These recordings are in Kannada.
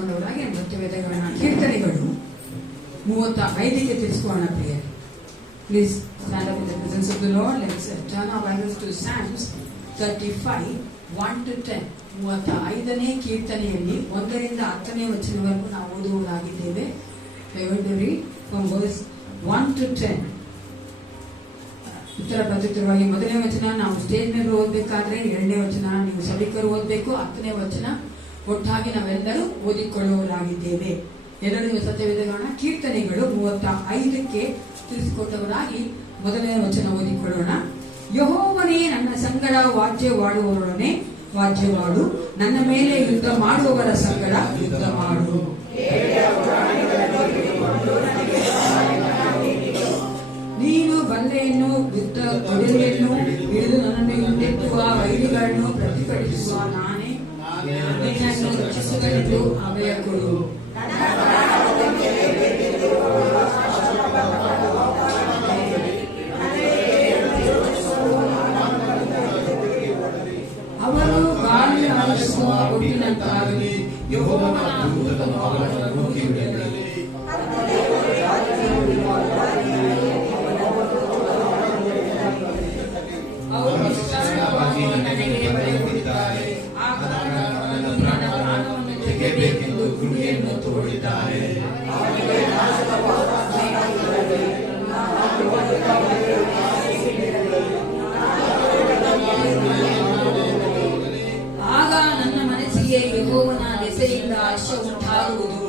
ತಿಳಿಸ್ಕೊಂಡವರಾಗಿ ಸತ್ಯವೇದಗಳನ್ನ ಕೀರ್ತನೆಗಳು 35ಕ್ಕೆ ತಿಳಿಸ್ಕೊಳ್ಳೋಣ ಪ್ರಿಯ. Please stand up in the presence of the Lord. Let's turn our Bibles to Psalms 35, 1-10. 35ನೇ ಕೀರ್ತನೆಯಲ್ಲಿ 1ರಿಂದ 10ನೇ ವಚನವರೆಗೂ ನಾವು ಓದುವುದಾಗಿದ್ದೇವೆ. I want to read from verse 1-10. ಉತ್ತರ ಪ್ರತ್ಯುತ್ತರವಾಗಿ 1ನೇ ವಚನ ನಾವು ಸ್ಟೇಜ್ ಮೇಲೆ ಓದಬೇಕಾದ್ರೆ, 2ನೇ ವಚನ ನೀವು ಸಭಿಕರು ಓದಬೇಕು, 10ನೇ ವಚನ ಒಟ್ಟಾಗಿ ನಾವೆಲ್ಲರೂ ಓದಿಕೊಳ್ಳುವವರಾಗಿದ್ದೇವೆ. ಎರಡನೇ ಸತ್ಯವೇದಗಳನ್ನ ಕೀರ್ತನೆಗಳು 35ಕ್ಕೆ ತಿಳಿಸಿಕೊಟ್ಟವರಾಗಿ 1ನೇ ವಚನ ಓದಿಕೊಳ್ಳೋಣ. ಯೆಹೋವನೇ ನನ್ನ ಸಂಗಡ ವಾದ್ಯವಾಡುವವರೊಡನೆ ವಾದ್ಯವಾಡು, ನನ್ನ ಮೇಲೆ ಯುದ್ಧ ಮಾಡುವವರ ಸಂಗಡ ಯುದ್ಧ ಮಾಡು. ನೀನು ಬಲ್ಲೆಯನ್ನು ಯುದ್ಧ ಕೊಡಲಿಯನ್ನು ಹಿಡಿದು ನನ್ನನ್ನು ಹಿಂದೆತ್ತುವ ವೈರಿಗಳನ್ನು ಪ್ರತಿಭಟಿಸುವ ನಾನೇ ನಿನ್ನನ್ನು ರಕ್ಷಿಸುವೆಂದು ಅಭಯ ಕೊಡು. ಅವರು ಗಾಳಿ ಆಲಿಸುವ ಒಟ್ಟಿನಂತಾಗಲಿ, ಯೆಹೋವನ ದೂತನು ಅವರನ್ನು ಕಿವಿಯಲ್ಲಿ ಅವರು ವಿಸ್ತಾರವಾಗಿ ನನಗೆ ಬರೆಯುತ್ತಿದ್ದಾರೆ. ಆ ಕಾರಣ ನನ್ನ ಪ್ರಾಣವನ್ನು ತೆಗೆಯಬೇಕೆಂದು ಗುಣಿಯನ್ನು ತೋಡಿದ್ದಾರೆ. ಆಗ ನನ್ನ ಮನಸ್ಸಿಗೆ ಯೆಹೋವನ ದೆಸೆಯಿಂದ ಹರ್ಷ ಉಂಟಾಗುವುದು,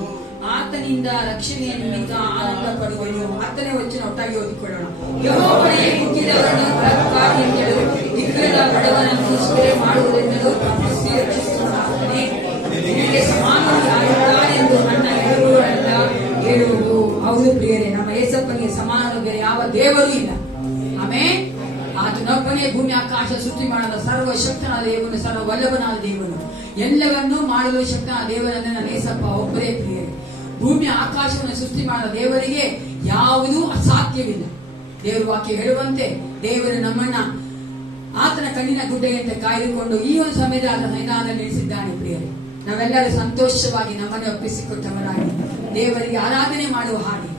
ಆತನಿಂದ ರಕ್ಷಣೆಯ ನಿಮಿತ್ತ ಆನಂದ ಪಡುವನು. 10ನೇ ವಚನ ಒಟ್ಟಾಗಿ ಓದಿಕೊಳ್ಳೋಣ. ಯೆಹೋವನೇ ಕುಗ್ಗಿದವರನ್ನು ಬಲಕ್ಕಾಗಿಯೆಂದಲೂ ದಿಗ್ಗಜ ಬಡವನನ್ನು ಸೂರೆ ಮಾಡುವುದೆಂದಲೂ ತಪ್ಪಿಸಿ ರಕ್ಷಿಸುತ್ತಾನೆ. ನಿನಗೆ ಸಮಾನರು ಯಾರಿದ್ದಾರೆಂದು ನನ್ನ ಎಲುಬುಗಳೆಲ್ಲ ಹೇಳುವುದು. ಹೌದು ಪ್ರಿಯರೇ, ನಮ್ಮ ಯೇಸಪ್ಪನಿಗೆ ಸಮಾನರು ಬೇರೆ ಯಾವ ದೇವರು ಇಲ್ಲ. ಆಮೆನ್. ಆತನೊಬ್ಬನೇ ಭೂಮಿ ಆಕಾಶ ಸೃಷ್ಟಿ ಮಾಡದ ಸರ್ವಶಕ್ತನಾದ ದೇವನು, ಸರ್ವವಲ್ಲಭನಾದ ದೇವನು, ಎಲ್ಲವನ್ನೂ ಮಾಡಲು ಶಕ್ತನಾದ ದೇವರನ್ನು ನನ್ನ ಯೇಸಪ್ಪ ಒಬ್ಬರೇ ಪ್ರಿಯರೇ. ಭೂಮಿ ಆಕಾಶವನ್ನು ಸೃಷ್ಟಿ ಮಾಡದ ದೇವರಿಗೆ ಯಾವುದೂ ಅಸಾಧ್ಯವಿಲ್ಲ. ದೇವರ ವಾಕ್ಯ ಹೇಳುವಂತೆ ದೇವರು ನಮ್ಮನ್ನ ಆತನ ಕಣ್ಣಿನ ಗುಡ್ಡೆಯಂತೆ ಕಾಯ್ದುಕೊಂಡು ಈ ಒಂದು ಸಮಯದ ಆತನ ಸನ್ನಿಧಾನದಲ್ಲಿ ನಿಲ್ಲಿಸಿದ್ದಾನೆ ಪ್ರಿಯರೇ. ನಾವೆಲ್ಲರೂ ಸಂತೋಷವಾಗಿ ನಮ್ಮನ್ನು ಒಪ್ಪಿಸಿಕೊಟ್ಟವರಾಗಿ ದೇವರಿಗೆ ಆರಾಧನೆ ಮಾಡುವ ಹಾಗೆ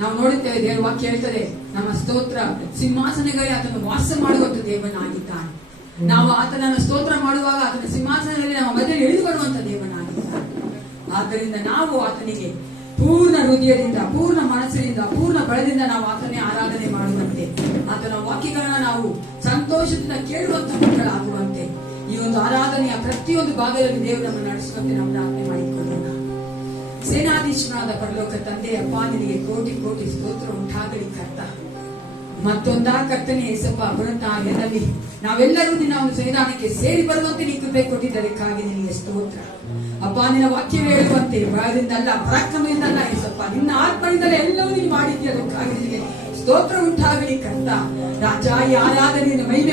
ನಾವು ನೋಡುತ್ತೇವೆ. ದೇವರ ವಾಕ್ಯ ಹೇಳ್ತದೆ, ನಮ್ಮ ಸ್ತೋತ್ರ ಸಿಂಹಾಸನಗಳೇ ಆತನು ವಾಸ ಮಾಡುವಂತ ದೇವನಾಗಿದ್ದಾನೆ. ನಾವು ಆತನನ್ನು ಸ್ತೋತ್ರ ಮಾಡುವಾಗ ಆತನ ಸಿಂಹಾಸನದಲ್ಲಿ ನಮ್ಮ ಮಧ್ಯೆ ಇಳಿದು ಬರುವಂತ ದೇವನಾಗಿದ್ದಾನೆ. ಆದ್ದರಿಂದ ನಾವು ಆತನಿಗೆ ಪೂರ್ಣ ಹೃದಯದಿಂದ, ಪೂರ್ಣ ಮನಸ್ಸಿನಿಂದ, ಪೂರ್ಣ ಬಲದಿಂದ ನಾವು ಆತನೇ ಆರಾಧನೆ ಮಾಡುವಂತೆ, ಆತನ ವಾಕ್ಯಗಳನ್ನ ನಾವು ಸಂತೋಷದಿಂದ ಕೇಳುವಂತ ಮಕ್ಕಳಾಗುವಂತೆ, ಈ ಒಂದು ಆರಾಧನೆಯ ಪ್ರತಿಯೊಂದು ಭಾಗದಲ್ಲಿ ದೇವರು ನಮ್ಮನ್ನು ನಡೆಸುವಂತೆ ನಾವು ಪ್ರಾರ್ಥನೆ ಮಾಡಿಕೊಳ್ಳೋಣ. ಸೇನಾಧೀಶ್ವರಾದ ಪರಲೋಕ ತಂದೆ, ಅಪ್ಪ ನಿನಗೆ ಕೋಟಿ ಕೋಟಿ ಸ್ತೋತ್ರ ಉಂಟಾಗಲಿ ಕರ್ತ. ಮತ್ತೊಂದಾ ಕರ್ತನೆ ಯೇಸಪ್ಪ ಬರುತ್ತಾಗಿ ನಾವೆಲ್ಲರೂ ನಿನ್ನ ಒಂದು ಸನ್ನಿಧಾನಕ್ಕೆ ಸೇರಿ ಬರುವಂತೆ ನೀ ಕೃಪೆ ಕೊಟ್ಟಿದ್ದಕ್ಕಾಗಿ ನಿನಗೆ ಸ್ತೋತ್ರ. ಅಪ್ಪ ನಿನ್ನ ವಾಕ್ಯ ಹೇಳುವಂತೆ ಭಯದಿಂದಲ್ಲ, ಪರಾಕ್ರಮದಿಂದಲ್ಲ ಯೇಸಪ್ಪ, ನಿನ್ನ ಆತ್ಮದಿಂದಲೇ ಎಲ್ಲವೂ ನೀನು ಮಾಡಿದ್ದೀಯ. ಅದಕ್ಕಾಗಿ ನಿನಗೆ ಸ್ತೋತ್ರ ಉಂಟಾಗಲಿ ಕರ್ತ. ರಾಜ, ಈ ಆರಾಧನೆಯನ್ನು ಮಹಿಮೆ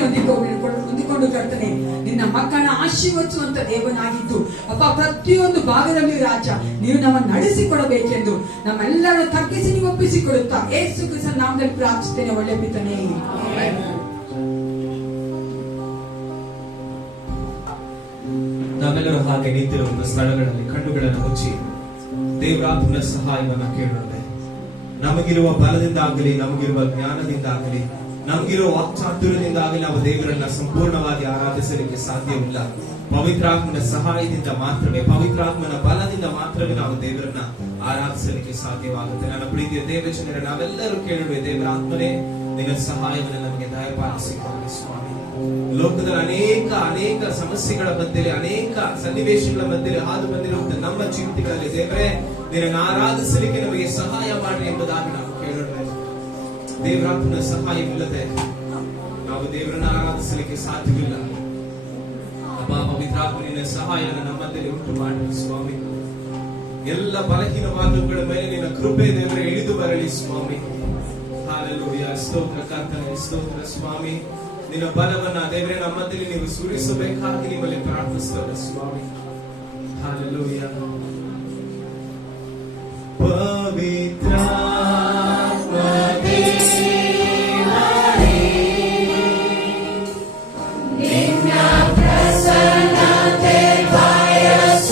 ಹೊಂದಿಕೊಂಡು ಕರ್ತನೆ ನಿನ್ನ ಮಕ್ಕಳನ್ನ ಆಶೀರ್ವದಿಸುವಂತ ದೇವನಾಗಿದ್ದು ಅಪ್ಪ, ಪ್ರತಿಯೊಂದು ಭಾಗದಲ್ಲಿ ರಾಜ ನೀವು ನಮ್ಮನ್ನು ನಡೆಸಿಕೊಡಬೇಕೆಂದು ನಮ್ಮೆಲ್ಲರೂ ತಗ್ಗಿಸಿ ನೀವು ಒಪ್ಪಿಸಿಕೊಡುತ್ತಾ ಯೇಸು ಕ್ರಿಸ್ತನ ನಾಮದಲ್ಲಿ ಪ್ರಾರ್ಥಿಸುತ್ತೇನೆ. ಒಳ್ಳೆ ಪಿತನೇ, ನಾವೆಲ್ಲರೂ ಹಾಗೆ ನಿಂತಿರುವ ಸ್ಥಳಗಳಲ್ಲಿ ಕಣ್ಣುಗಳನ್ನು ಮುಚ್ಚಿ ದೇವರಾತ್ಮನ ಸಹಾಯವನ್ನು ಕೇಳೋಣ. ನಮಗಿರುವ ಬಲದಿಂದಾಗಲಿ, ನಮಗಿರುವ ಜ್ಞಾನದಿಂದಾಗಲಿ, ನಮಗಿರುವ ವಾಕ್ಚಾತುರ್ಯದಿಂದಾಗಲಿ ನಾವು ದೇವರನ್ನ ಸಂಪೂರ್ಣವಾಗಿ ಆರಾಧಿಸಲಿಕ್ಕೆ ಸಾಧ್ಯವಿಲ್ಲ. ಪವಿತ್ರಾತ್ಮನ ಸಹಾಯದಿಂದ ಮಾತ್ರವೇ, ಪವಿತ್ರಾತ್ಮನ ಬಲದಿಂದ ಮಾತ್ರವೇ ನಾವು ದೇವರನ್ನ ಆರಾಧಿಸಲಿಕ್ಕೆ ಸಾಧ್ಯವಾಗುತ್ತೆ. ನನ್ನ ಪ್ರೀತಿಯ ದೇವಜನರ ನಾವೆಲ್ಲರೂ ಕೇಳುವೆ, ದೇವರಾತ್ಮನೇ ನಿನ್ನ ಸಹಾಯವನ್ನು ನಮಗೆ ದಯಪಾಲಿಸಿಕೊಳ್ಳಿ ಸ್ವಾಮಿ. ಲೋಕದ ಅನೇಕ ಸಮಸ್ಯೆಗಳ ಮಧ್ಯೆ, ಅನೇಕ ಸನ್ನಿವೇಶಗಳ ಮಧ್ಯೆ ಹಾದು ಬಂದಿರುವಂತಹ ನಮ್ಮ ಜೀವಿತಗಳಲ್ಲಿ ದೇವರೇ ನಿನ್ನನ್ನು ಆರಾಧಿಸಲಿಕ್ಕೆ ನಮಗೆ ಸಹಾಯ ಮಾಡಿ ಎಂಬುದಾಗಿ ನಾವು ಕೇಳೋಣ. ದೇವರಾತ್ಮನ ಸಹಾಯವಿಲ್ಲದೆ ನಾವು ದೇವರನ್ನ ಆರಾಧಿಸಲಿಕ್ಕೆ ಸಾಧ್ಯವಿಲ್ಲ. ಅಪ್ಪ, ಪವಿತ್ರಾತ್ಮನ ಸಹಾಯವನ್ನು ನಮ್ಮಲ್ಲಿ ಉಂಟು ಮಾಡಿ ಸ್ವಾಮಿ. ಎಲ್ಲ ಬಲಹೀನವಾದವುಗಳ ಮೇಲೆ ನಿನ್ನ ಕೃಪೆ ದೇವರೇ ಇಳಿದು ಬರಲಿ ಸ್ವಾಮಿ. ಹಲ್ಲೆಲೂಯಾ. ಸ್ತೋತ್ರ ಕರ್ತನೇ, ಸ್ತೋತ್ರ ಸ್ವಾಮಿ. ನಿನ್ನ ಬಲವನ್ನ ದೇವರೇ ನಮ್ಮಲ್ಲಿ ನೀವು ಸುರಿಸಬೇಕಾಗಿ ನಿಮ್ಮಲ್ಲಿ ಪ್ರಾರ್ಥಿಸ್ತೇವೆ ಸ್ವಾಮಿ. ಹಲ್ಲೆಲೂಯಾ. ಪವಿತ್ರ ನಿನ್ನ ಪ್ರಸನ್ನತೆ ಬಯಸುವೆನು.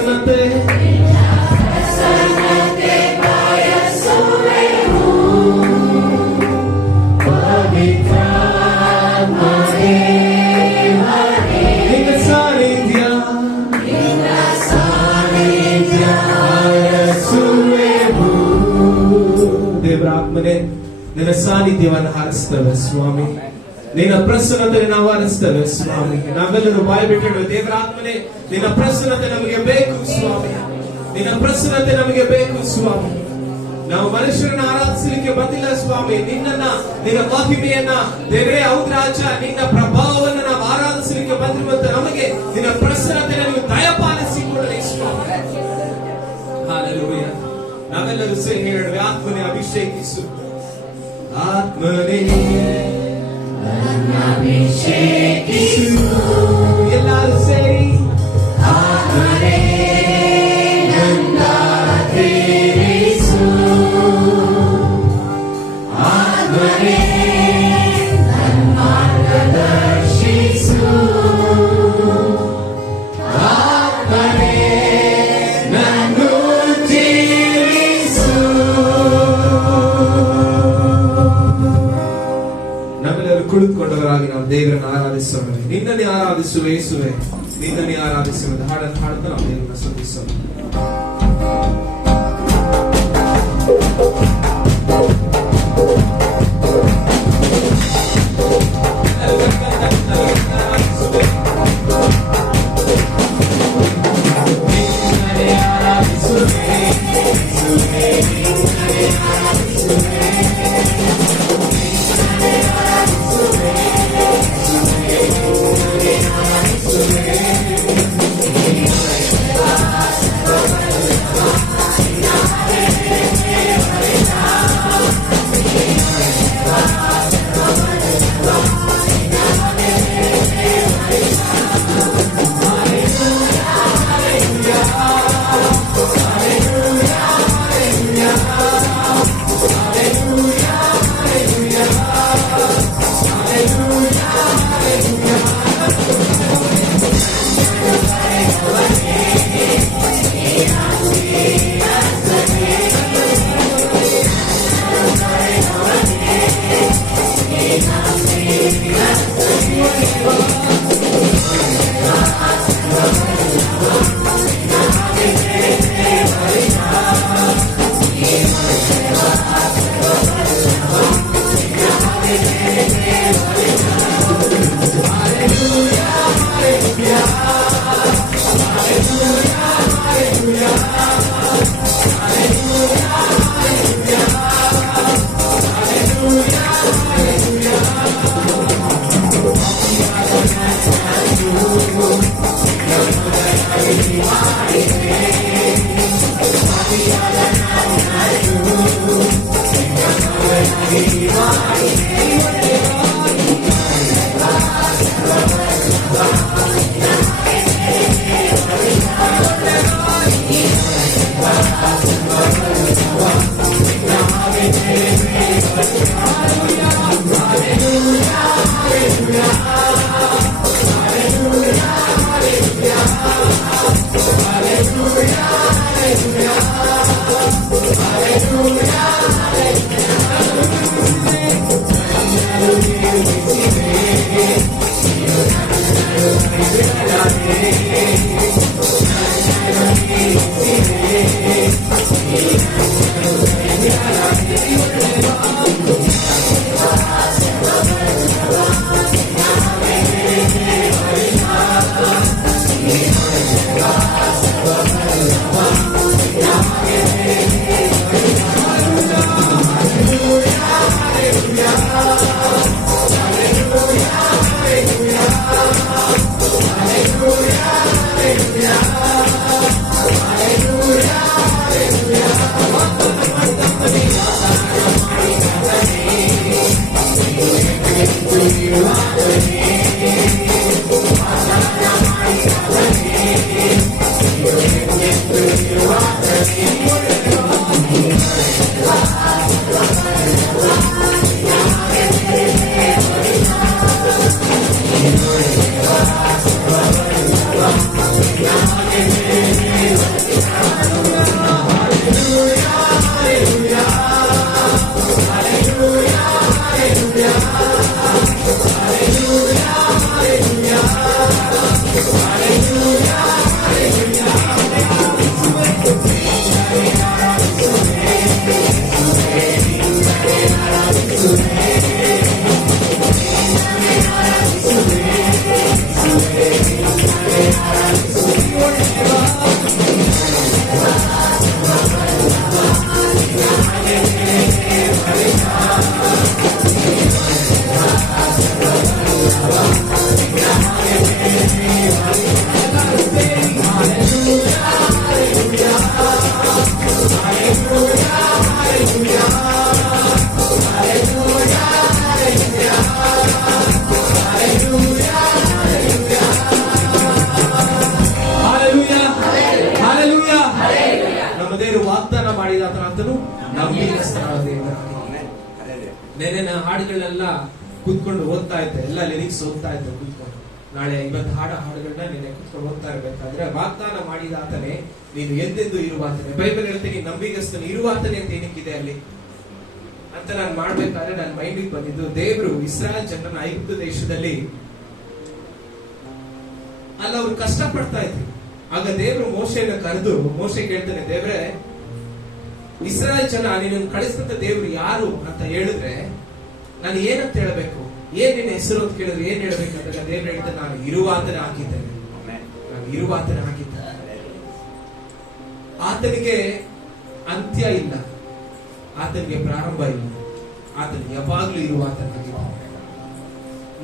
ಪ್ರಸನ್ನತೆ ನಿನ್ನ ಸಾನ್ನಿಧ್ಯ ದೇವರ ಆತ್ಮನೆ ನಿನ್ನ ಸಾನ್ನಿಧ್ಯವನ್ನು ಹಾರಿಸ್ತೇವೆ ಸ್ವಾಮಿ. ನಿನ್ನ ಪ್ರಸನ್ನತೆ ನಾವು ಹಾರಿಸ್ತೇವೆ ಸ್ವಾಮಿ. ನಾವೆಲ್ಲರೂ ಬಾಯಿ ಬಿಟ್ಟಿಡುವ ದೇವರ ಆತ್ಮನೆ ನಿನ್ನ ಪ್ರಸನ್ನತೆ ನಮಗೆ ಬೇಕು ಸ್ವಾಮಿ. ನಿನ್ನ ಪ್ರಸನ್ನತೆ ನಮಗೆ ಬೇಕು ಸ್ವಾಮಿ. ನಾವು ಮನುಷ್ಯರನ್ನ ಆರಾಧಿಸಲಿಕ್ಕೆ ಬಂದಿಲ್ಲ ಸ್ವಾಮಿ. ನಿನ್ನ ಮಹಿಮೆಯನ್ನ ದೇವರೇ ಹೌದು ರಾಜ, ನಿನ್ನ ಪ್ರಭಾವವನ್ನು ನಾವು ಆರಾಧಿಸಲಿಕ್ಕೆ ಬಂದಿರುವಂತ ನಮಗೆ ನಿನ್ನ ಪ್ರಸನ್ನತೆ ನೀವು ದಯಪಾಲಿಸಿಕೊಳ್ಳಲಿ ಸ್ವಾಮಿ. ಹಾಲೆಲೂಯಾ. ನಾವೆಲ್ಲರೂ ಸೇರಿ ಹೇಳುವ ಆತ್ಮನೇ ಅಭಿಷೇಕಿಸು, ಆತ್ಮನೇ ಅಭಿಷೇಕಿಸು. ಎಲ್ಲರೂ ಸೇರಿ ಆತ್ಮನೇ ನನ್ನ ತೀರಿಸು, ಆತ್ಮನೇ ನನ್ನ ಮಾರ್ಗದರ್ಶಿಸು, ಆತ್ಮನೇ ನನ್ನು ಜೀವಿಸು. ನಾವೆಲ್ಲರೂ ಕುಳಿತುಕೊಂಡವರಾಗಿ ನಾವು ದೇವರನ್ನು ಆರಾಧಿಸೋಣ. ನಿನ್ನನ್ನೇ ಆರಾಧಿಸುವ ಯೇಸುವೆ, ನಿನ್ನನ್ನೇ ಆರಾಧಿಸುವ ಹಾಡನ್ನು ಹಾಡುತ್ತಾ ನಾವು ದೇವರನ್ನು ಸ್ತುತಿಸೋಣ. Hallelujah. ನಮ್ಮ ದೇವರು ವಾಗ್ದಾನ ಮಾಡಿದ ಆತನು ನಂಬಿಗಸ್ತನಾದ ದೇವರಾಗಿದ್ದಾನೆ. ನೆನೆನ ಹಾಡುಗಳನ್ನೆಲ್ಲ ಕೂತ್ಕೊಂಡು ಓದ್ತಾ ಇದ್ದೆ, ಎಲ್ಲ ಲಿರಿಕ್ಸ್ ಓದ್ತಾ ಇದ್ದೆ ಕೂತ್ಕೊಂಡು. ನಾಳೆ ಇವತ್ತು ಹಾಡುಗಳನ್ನ ನೆನೆ ಕೂತ್ಕೊಂಡು ಓದ್ತಾ ಇರ್ಬೇಕಾದ್ರೆ ವಾಗ್ದಾನ ಮಾಡಿದ ಆತನೇ ನೀನು ಎಂದೆಂದು ಇರುವಾತನೇ. ಬೈಬಲ್ ಹೇಳ್ತೀನಿ ನಂಬಿಗಸ್ತನು ಇರುವಾತನೇ ಅಂತ ಏನಕ್ಕಿದೆ ಅಲ್ಲಿ ಅಂತ ನಾನು ಮಾಡ್ಬೇಕಾದ್ರೆ ನನ್ನ ಮೈಂಡಿಗೆ ಬಂದಿದ್ದು, ದೇವರು ಇಸ್ರಾಯೇಲ್ ಜನರನ್ನ ಐಗುಪ್ತ ದೇಶದಲ್ಲಿ ಅಲ್ಲ ಅವ್ರು ಕಷ್ಟ ಪಡ್ತಾ ಇದ್ರು. ಆಗ ದೇವರು ಮೋಶೆಯನ್ನು ಕರೆದು ಮೋಶೆ ಕೇಳ್ತಾನೆ, ದೇವ್ರೆ ಇಸ್ರಾಯೇಲ್ ಜನ ನೀನು ಕಳಿಸಿದಂತ ದೇವ್ರು ಯಾರು ಅಂತ ಹೇಳಿದ್ರೆ ನಾನು ಏನಂತ ಹೇಳಬೇಕು, ಏನ್ ನಿನ್ನ ಹೆಸರು ಅಂತ ಕೇಳಿದ್ರೆ ಏನ್ ಹೇಳ್ಬೇಕಂತ ದೇವ್ರು ಹೇಳ್ತಾನೆ, ನಾನು ಇರುವಾತನೇ ಆಗಿದ್ದೇನೆ, ನಾನು ಇರುವಾತನೇ ಆಗಿದ್ದೇನೆ. ಆತನಿಗೆ ಅಂತ್ಯ ಇಲ್ಲ, ಆತನಿಗೆ ಪ್ರಾರಂಭ ಇಲ್ಲ, ಆತನಿಗೆ ಯಾವಾಗ್ಲೂ ಇರುವಾತನಾಗಿದ್ದಾನೆ.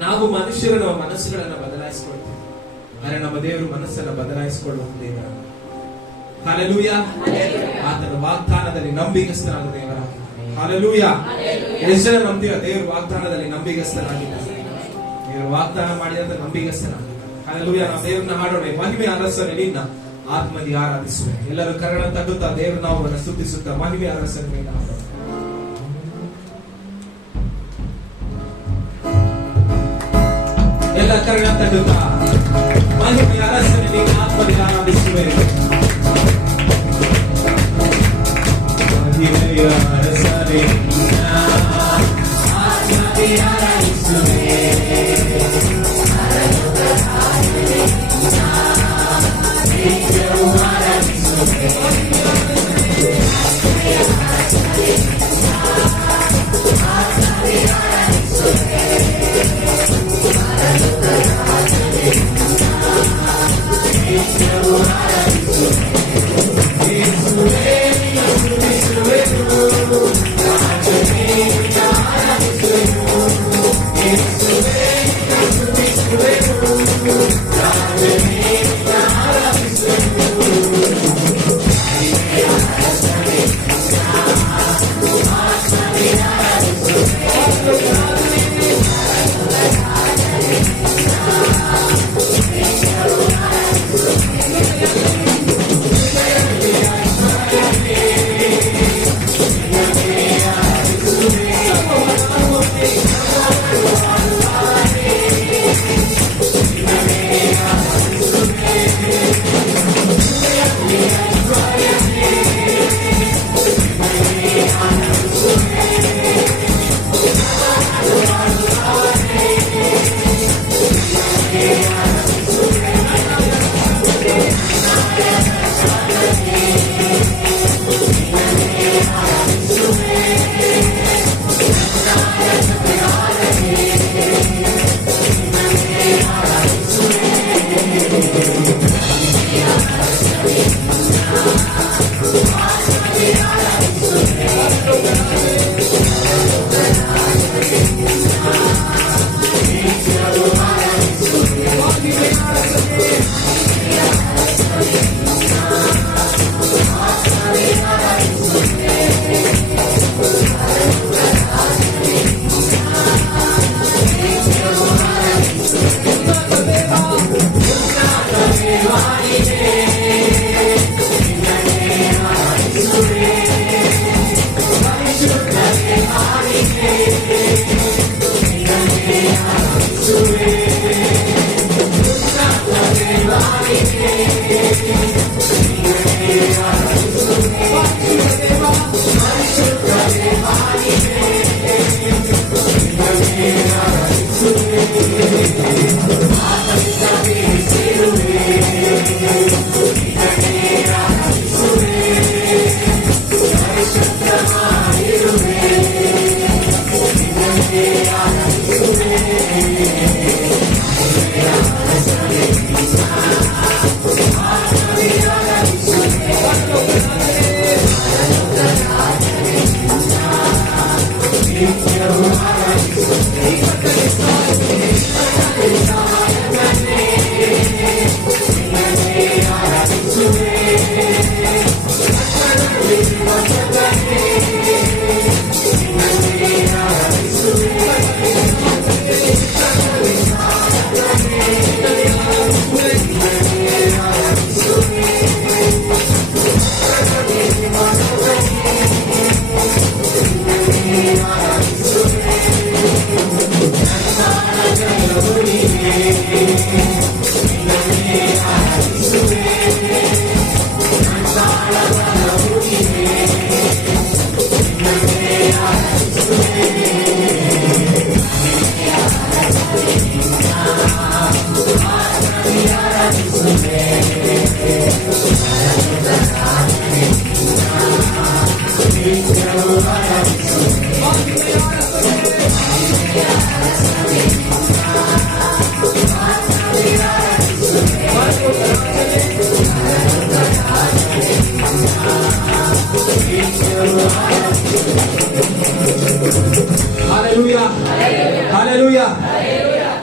ನಾವು ಮನುಷ್ಯರು ನಮ್ಮ ಮನಸ್ಸುಗಳನ್ನ ಬದಲಾಯಿಸಿಕೊಳ್ತೀವಿ, ಆದರೆ ನಮ್ಮ ದೇವರು ಮನಸ್ಸನ್ನು ಬದಲಾಯಿಸಿಕೊಳ್ಳುವ ದೇವರ. ಹಲ್ಲೆಲೂಯ. ಆತನ ವಾಗ್ದಾನದಲ್ಲಿ ನಂಬಿಗಸ್ತನಾದ ದೇವರಾಗಿದ್ದಾನೆ. ಹಲ್ಲೆಲೂಯ. ಎಷ್ಟು ಜನ ನಂಬ್ತೀರ ದೇವರು ವಾಗ್ದಾನದಲ್ಲಿ ನಂಬಿಗಸ್ತನಾಗಿದ್ದಾನೆ, ದೇವರು ವಾಗ್ದಾನ ಮಾಡಿದಂತ ನಂಬಿಗಸ್ತನಾಗಿದ್ದಾನೆ. ಹಲ್ಲೆಲೂಯ. ನಾವು ದೇವರನ್ನ ಹಾಡೋಣ, ಮಹಿಮೆ ಅರಸನೆ ನಿನ್ನ ಆತ್ಮದಿ ಆರಾಧಿಸುವೆ. ಎಲ್ಲರೂ ಕರಣ ತಗುತ್ತಾ ದೇವರು ನಾವು ಸ್ತುತಿಸುತ್ತಾ ಮಹಿಮೆ ಅರಸನೆ ನಿನ್ನ ಹಾಡೋಣ. ಎಲ್ಲ ಕರಣ ತಗುತ್ತಾ ಮಹಿಮೆ ಅರಸನೆ ನಿನ್ನ ಆತ್ಮದಿ ಆರಾಧಿಸುವೆ. ಮಹಿಮೆಯ ಅರಸನೆ ನಿನ್ನ ಆತ್ಮದಿ ಆರಾಧಿಸುವೆ.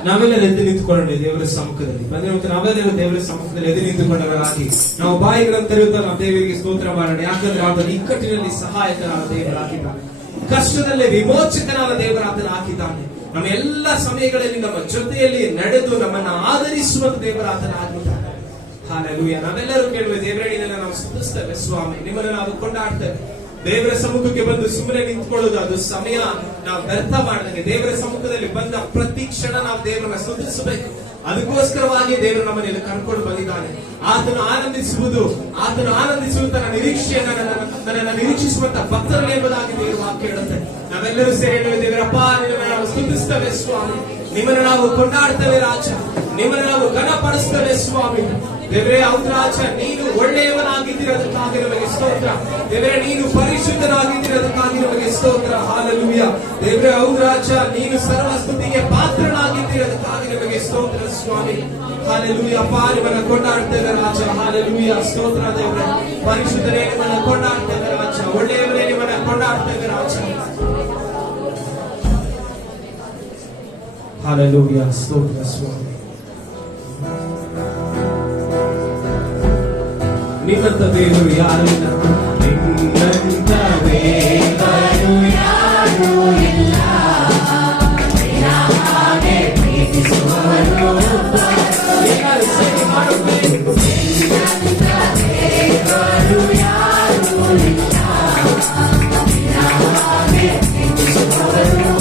ನಾವೆಲ್ಲರೂ ಎದ್ದು ನಿಂತುಕೊಳ್ಳೋಣ ದೇವರ ಸಮ್ಮುಖದಲ್ಲಿ. ನಾವೆಲ್ಲರೂ ದೇವರ ಸಮ್ಮುಖದಲ್ಲಿ ಎದ್ದು ನಿಂತುಕೊಂಡವರಾಗಿ ನಾವು ಬಾಯಿಗಳನ್ನು ತೆರೆಯುತ್ತಾ ನಾವು ದೇವರಿಗೆ ಸ್ತೋತ್ರ ಮಾಡೋಣ. ಯಾಕಂದ್ರೆ ಆತನ ಇಕ್ಕಟ್ಟಿನಲ್ಲಿ ಸಹಾಯಕನಾದ ದೇವರಾಗಿದ್ದಾನೆ, ಕಷ್ಟದಲ್ಲಿ ವಿಮೋಚಕನಾದ ದೇವರಾತನ ಹಾಕಿದ್ದಾನೆ. ನಮ್ಮ ಎಲ್ಲ ಸಮಯಗಳಲ್ಲಿ ನಮ್ಮ ಜೊತೆಯಲ್ಲಿ ನಡೆದು ನಮ್ಮನ್ನ ಆದರಿಸುವ ದೇವರಾತನ ಆಗಿದ್ದಾನೆ. ಹಾಲೆಲೂಯ. ನಾವೆಲ್ಲರೂ ಕೇಳುವ ದೇವರೇ, ನಿನ್ನನ್ನು ನಾವು ಸ್ತುತಿಸ್ತೇವೆ ಸ್ವಾಮಿ, ನಿಮ್ಮನ್ನು ನಾವು ಕೊಂಡಾಡ್ತೇವೆ. ದೇವರ ಸಮ್ಮುಖಕ್ಕೆ ಬಂದು ಸುಮ್ಮನೆ ನಿಂತ್ಕೊಳ್ಳೋದು ಅದು ಸಮಯ ನಾವು ವ್ಯರ್ಥ ಮಾಡಿದಂಗೆ. ದೇವರ ಸಮ್ಮುಖದಲ್ಲಿ ಬಂದ ಪ್ರತಿ ಕ್ಷಣ ನಾವು ದೇವರನ್ನ ಸ್ತುತಿಸಬೇಕು. ಅದಕ್ಕೋಸ್ಕರವಾಗಿ ದೇವರು ನಮ್ಮನ್ನು ಕರ್ಕೊಂಡು ಬಂದಿದ್ದಾನೆ. ಆತನು ಆನಂದಿಸುವ ತನ್ನ ನಿರೀಕ್ಷೆಯನ್ನ ನನ್ನನ್ನು ನಿರೀಕ್ಷಿಸುವಂತ ಭಕ್ತರಲ್ಲಿ ಎಂಬುದಾಗಿ ದೇವರು ವಾಕ್ಯ ಹೇಳುತ್ತೆ. ನಾವೆಲ್ಲರೂ ಸೇರಿ ದೇವರಪ್ಪ, ನಿಮ್ಮನ್ನು ನಾವು ಸ್ತುತಿಸ್ತೇವೆ ಸ್ವಾಮಿ, ನಿಮ್ಮನ್ನು ನಾವು ಕೊಂಡಾಡ್ತೇವೆ ರಾಜ, ನಿಮ್ಮನ್ನು ನಾವು ಘನಪಡಿಸ್ತೇವೆ ಸ್ವಾಮಿ. ದೇವರೇ, ಹೌದು ರಾಜ, ನೀನು ಒಳ್ಳೆಯವನಾಗಿದ್ದಿರೋದಕ್ಕಾಗಿ ನಮಗೆ ಸ್ತೋತ್ರ. ದೇವರೇ, ನೀನು ಪರಿಶುದ್ಧನಾಗಿದ್ದಿರೋದಕ್ಕಾಗಿ ನಮಗೆ ಸ್ತೋತ್ರ. ಹಾಲೆಲೂಯ. ದೇವರೇ, ಹೌದು ರಾಜ, ನೀನು ಸರ್ವ ಸ್ತುತಿಗೆ ಪಾತ್ರನಾಗಿದ್ದಿರೋದಕ್ಕಾಗಿ ನಮಗೆ ಸ್ತೋತ್ರ ಸ್ವಾಮಿ. ಹಾಲೆಲೂಯ. ಅಪ್ಪ, ನಿಮ್ಮನ್ನ ಕೊಂಡಾಡ್ತೇವೆ ರಾಜ. ಹಾಲೆಲೂಯ. ಸ್ತೋತ್ರ ದೇವರೇ. ಪರಿಶುದ್ಧರೇ, ನಿಮ್ಮನ್ನ ಕೊಂಡಾಡ್ತೇವೆ ರಾಜ. ಒಳ್ಳೆಯವರೇ, ನಿಮ್ಮನ್ನ ಕೊಂಡಾಡ್ತೇವೆ ರಾಜ. ಹಾಲೆಲೂಯ. ಸ್ತೋತ್ರ ಸ್ವಾಮಿ. ನಿನ್ನಂತ ದೇವರು ಯಾರು ಇಲ್ಲ, ನಿನ್ನಂತ ದೇವರು ಯಾರು ಇಲ್ಲ, ನಿನ್ನ ಹಾಗೆ ಪ್ರೀತಿಸುವವರು ಎಲ್ಲರೂ ಸೇರಿ ಮಾಡುತ್ತೇವೆ. ನಿನ್ನಂತ ದೇವರು ಯಾರು ಇಲ್ಲ, ನಿನ್ನ ಹಾಗೆ ಪ್ರೀತಿಸುವವರು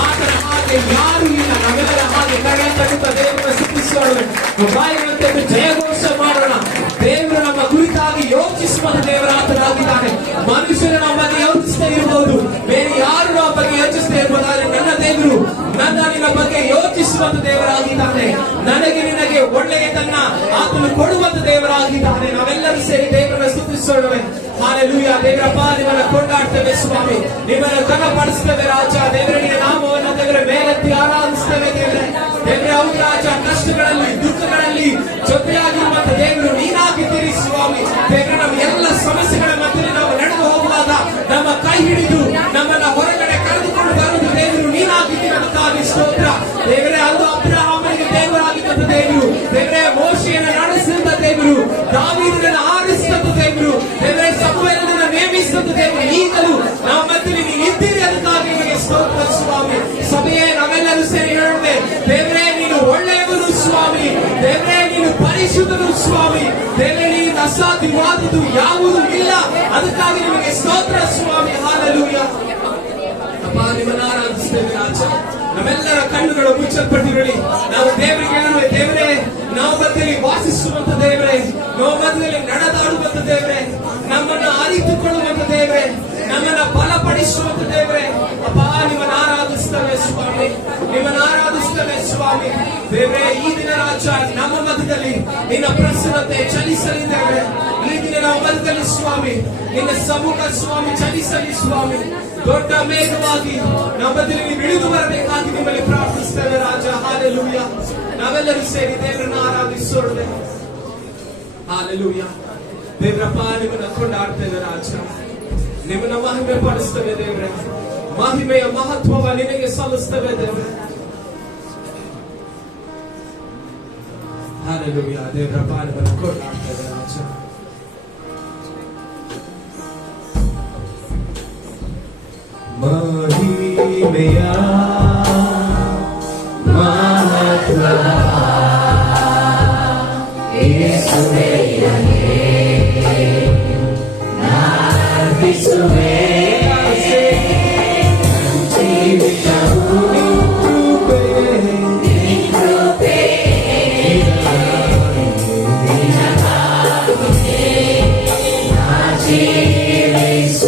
ಆತನ ಹಾಗೆ ಯಾರು ಇಲ್ಲ. ನಾವೆಲ್ಲರ ಹಾಗೆ ಕಡೆ ತಗುತ್ತ ದೇವರನ್ನು ಸ್ತುತಿಸೋಣ, ಬಾಯಿಗಳಂತೆ ಜಯಘೋಷ ಮಾಡೋಣ. ದೇವರು ನಮ್ಮ ಕುರಿತಾಗಿ ಯೋಚಿಸುವ ದೇವರಾತನಾಗಿದ್ದಾನೆ. ಮನುಷ್ಯರು ನಮ್ಮ ಬಗ್ಗೆ ಯೋಚಿಸದೇ ಇರಬಹುದು, ಬೇರೆ ಯಾರು ನಮ್ಮ ಬಗ್ಗೆ ಯೋಚಿಸದೇ ಇರಬಹುದು, ಆದರೆ ನನ್ನ ದೇವರು ನಿನ್ನ ಬಗ್ಗೆ ಯೋಚಿಸುವಂತ ದೇವರಾಗಿದ್ದಾನೆ. ನನಗೆ ನಿನಗೆ ಒಳ್ಳೆಯದನ್ನ ಆತನು ಕೊಡುವಂತ ದೇವರಾಗಿದ್ದಾನೆ. ನಾವೆಲ್ಲರೂ ಸೇರಿ ದೇವರನ್ನು ಸ್ತುತಿಸೋಣವೆ. ಹಾಲೆಲೂಯಾ. ದೇವರಪ್ಪ, ನಿಮ್ಮನ್ನ ಕೊಂಡಾಡ್ತೇವೆ ಸ್ವಾಮಿ, ನಿಮ್ಮನ್ನ ಘನಪಡಿಸ್ತೇವೆ ರಾಜ. ದೇವರ ನಾಮವನ್ನು ದೇವರ ಮೇಲೆತ್ತಿ ಆರಾಧಿಸ್ತೇವೆ ದೇವರೇ. ದೇವರೇ, ಹೌದು ರಾಜ, ಕಷ್ಟಗಳಲ್ಲಿ ದುಃಖಗಳಲ್ಲಿ ಜೊತೆಯಾಗಿರುವಂತ ದೇವರು ನೀನಾಗಿದ್ದೀರಿ ಸ್ವಾಮಿ. ದೇವರ ನಮ್ಮ ಎಲ್ಲ ಸಮಸ್ಯೆಗಳ ಮಧ್ಯೆ ನಾವು ನಡೆದು ಹೋಗುವಾಗ ನಮ್ಮ ಕೈ ಹಿಡಿದು ನಮ್ಮನ್ನ ಹೊರಗಡೆ ಕರೆದುಕೊಂಡು ಬರುವುದು ದೇವರು ನೀನಾಗಿದ್ದೀರಿ. ಅದಕ್ಕಾಗಿ ಸ್ತೋತ್ರ ದೇವರೇ. ಅದು ಅಬ್ರಹಾಮನಿಗೆ ದೇವರಾಗಿದ್ದಂತ ದೇವರು, ದೇವರೇ ಮೋಶೆಯನ್ನು ನಡೆಸಿದಂತ ದೇವರು, ದಾವೀದನನ್ನು ಆರಿಸಿದಂತ ದೇವರು, ದೇವರೇ ಸಮುವೇಲನನ್ನು ನೇಮಿಸಿದಂತ ದೇವರು, ಈಗಲೂ ನಮ್ಮ ಮಧ್ಯೆ ನೀನು ಇದ್ದೀರಿ. ಅದಕ್ಕಾಗಿ ನಿಮಗೆ ಸ್ತೋತ್ರ ಸ್ವಾಮಿ. ಸಭೆಯೇ ನಾವೆಲ್ಲರೂ ಸೇರಿ ಹೇಳುವೆ, ದೇವರೇ ನೀನು ಒಳ್ಳೆಯವರು ಸ್ವಾಮಿ, ದೇವರೇ ನೀನು ಪರಿಶುದ್ಧರು ಸ್ವಾಮಿ, ದೇವರೇ ನೀನು ಅಸಾಧ್ಯವಾದದ್ದು ಯಾವುದೂ ಇಲ್ಲ. ಅದಕ್ಕಾಗಿ ನಿಮಗೆ ಸ್ತೋತ್ರ ಸ್ವಾಮಿ. ಹಾಲೆಲೂಯಾ. ಅಪ್ಪ, ನಿಮ್ಮನ್ನು ಆರಾಧಿಸ್ತೇವೆ ರಾಜ. ನಮ್ಮೆಲ್ಲರ ಕಣ್ಣುಗಳು ಮುಚ್ಚಲ್ಪಟ್ಟಿರಲಿ. ನಾವು ದೇವರಿಗೆ ಹೇಳುವೆ, ದೇವರೇ ನಾವು ಮಧ್ಯದಲ್ಲಿ ವಾಸಿಸುವಂತ ದೇವರೇ, ನಾವು ಮಧ್ಯದಲ್ಲಿ ನಡೆದಾಡುವಂತ ದೇವರೇ, ನಮ್ಮನ್ನು ಅರಿತುಕೊಳ್ಳುವಂತ ದೇವರೇ, ನಮ್ಮನ್ನ ಬಲಪಡಿಸುವಂತ ದೇವರೇ. ಅಪ್ಪ, ನಿಮ್ಮನ್ನು ಆರಾಧಿಸ್ತೇವೆ ಸ್ವಾಮಿ, ನಿಮ್ಮನ್ನು ಆರಾಧಿಸ್ತೇವೆ ಸ್ವಾಮಿ. ದೇವರೇ, ಈ ದಿನ ರಾಜ ನಮ್ಮ ಮಧ್ಯದಲ್ಲಿ ನಿನ್ನ ಪ್ರಸನ್ನತೆ ಚಲಿಸಲಿ ದೇವರೇ. ಈ ದಿನ ನಮ್ಮ ಮಧ್ಯದಲ್ಲಿ ಸ್ವಾಮಿ ನಿನ್ನ ಸಮ್ಮುಖ ಸ್ವಾಮಿ ಚಲಿಸಲಿ ಸ್ವಾಮಿ. ದೊಡ್ಡ ಮೇಘವಾಗಿ ನಮ್ಮ ಮಧ್ಯದಲ್ಲಿ ಇಳಿದು ಬರಬೇಕಾಗಿ ನಿಮ್ಮಲ್ಲಿ ಪ್ರಾರ್ಥಿಸ್ತೇವೆ ರಾಜ. ಹಾಲೆಲೂಯಾ. ನಾವೆಲ್ಲರೂ ಸೇರಿ ದೇವರನ್ನ ಆರಾಧಿಸೋಣ. ಹಾಲೆಲೂಯಾ. ದೇವರಪ್ಪ, ನಿಮ್ಮನ್ನ ಕೊಂಡಾಡ್ತೇವೆ ರಾಜ, ನಿಮ್ಮನ್ನ ಮಹಿಮೆ ಪಡಿಸ್ತೇವೆ ದೇವರೇ. ಮಹಿಮೆಯ ಮಹತ್ವವ ನಿನಗೆ ಸಲ್ಲಿಸ್ತೇವೆ ದೇವರೇ. ಹಾಲೆಲೂಯಾ. ದೇವರಪ್ಪ, ನಿಮ್ಮನ್ನ ಕೊಂಡಾಡ್ತೇವೆ ರಾಜ. ಮಹಿಮೆಯ ಮಹತ್ವ ಯೇಸುವೇ ನಾರ್ಪಿಸುವೆ. ಜೀವಿತವು Yes.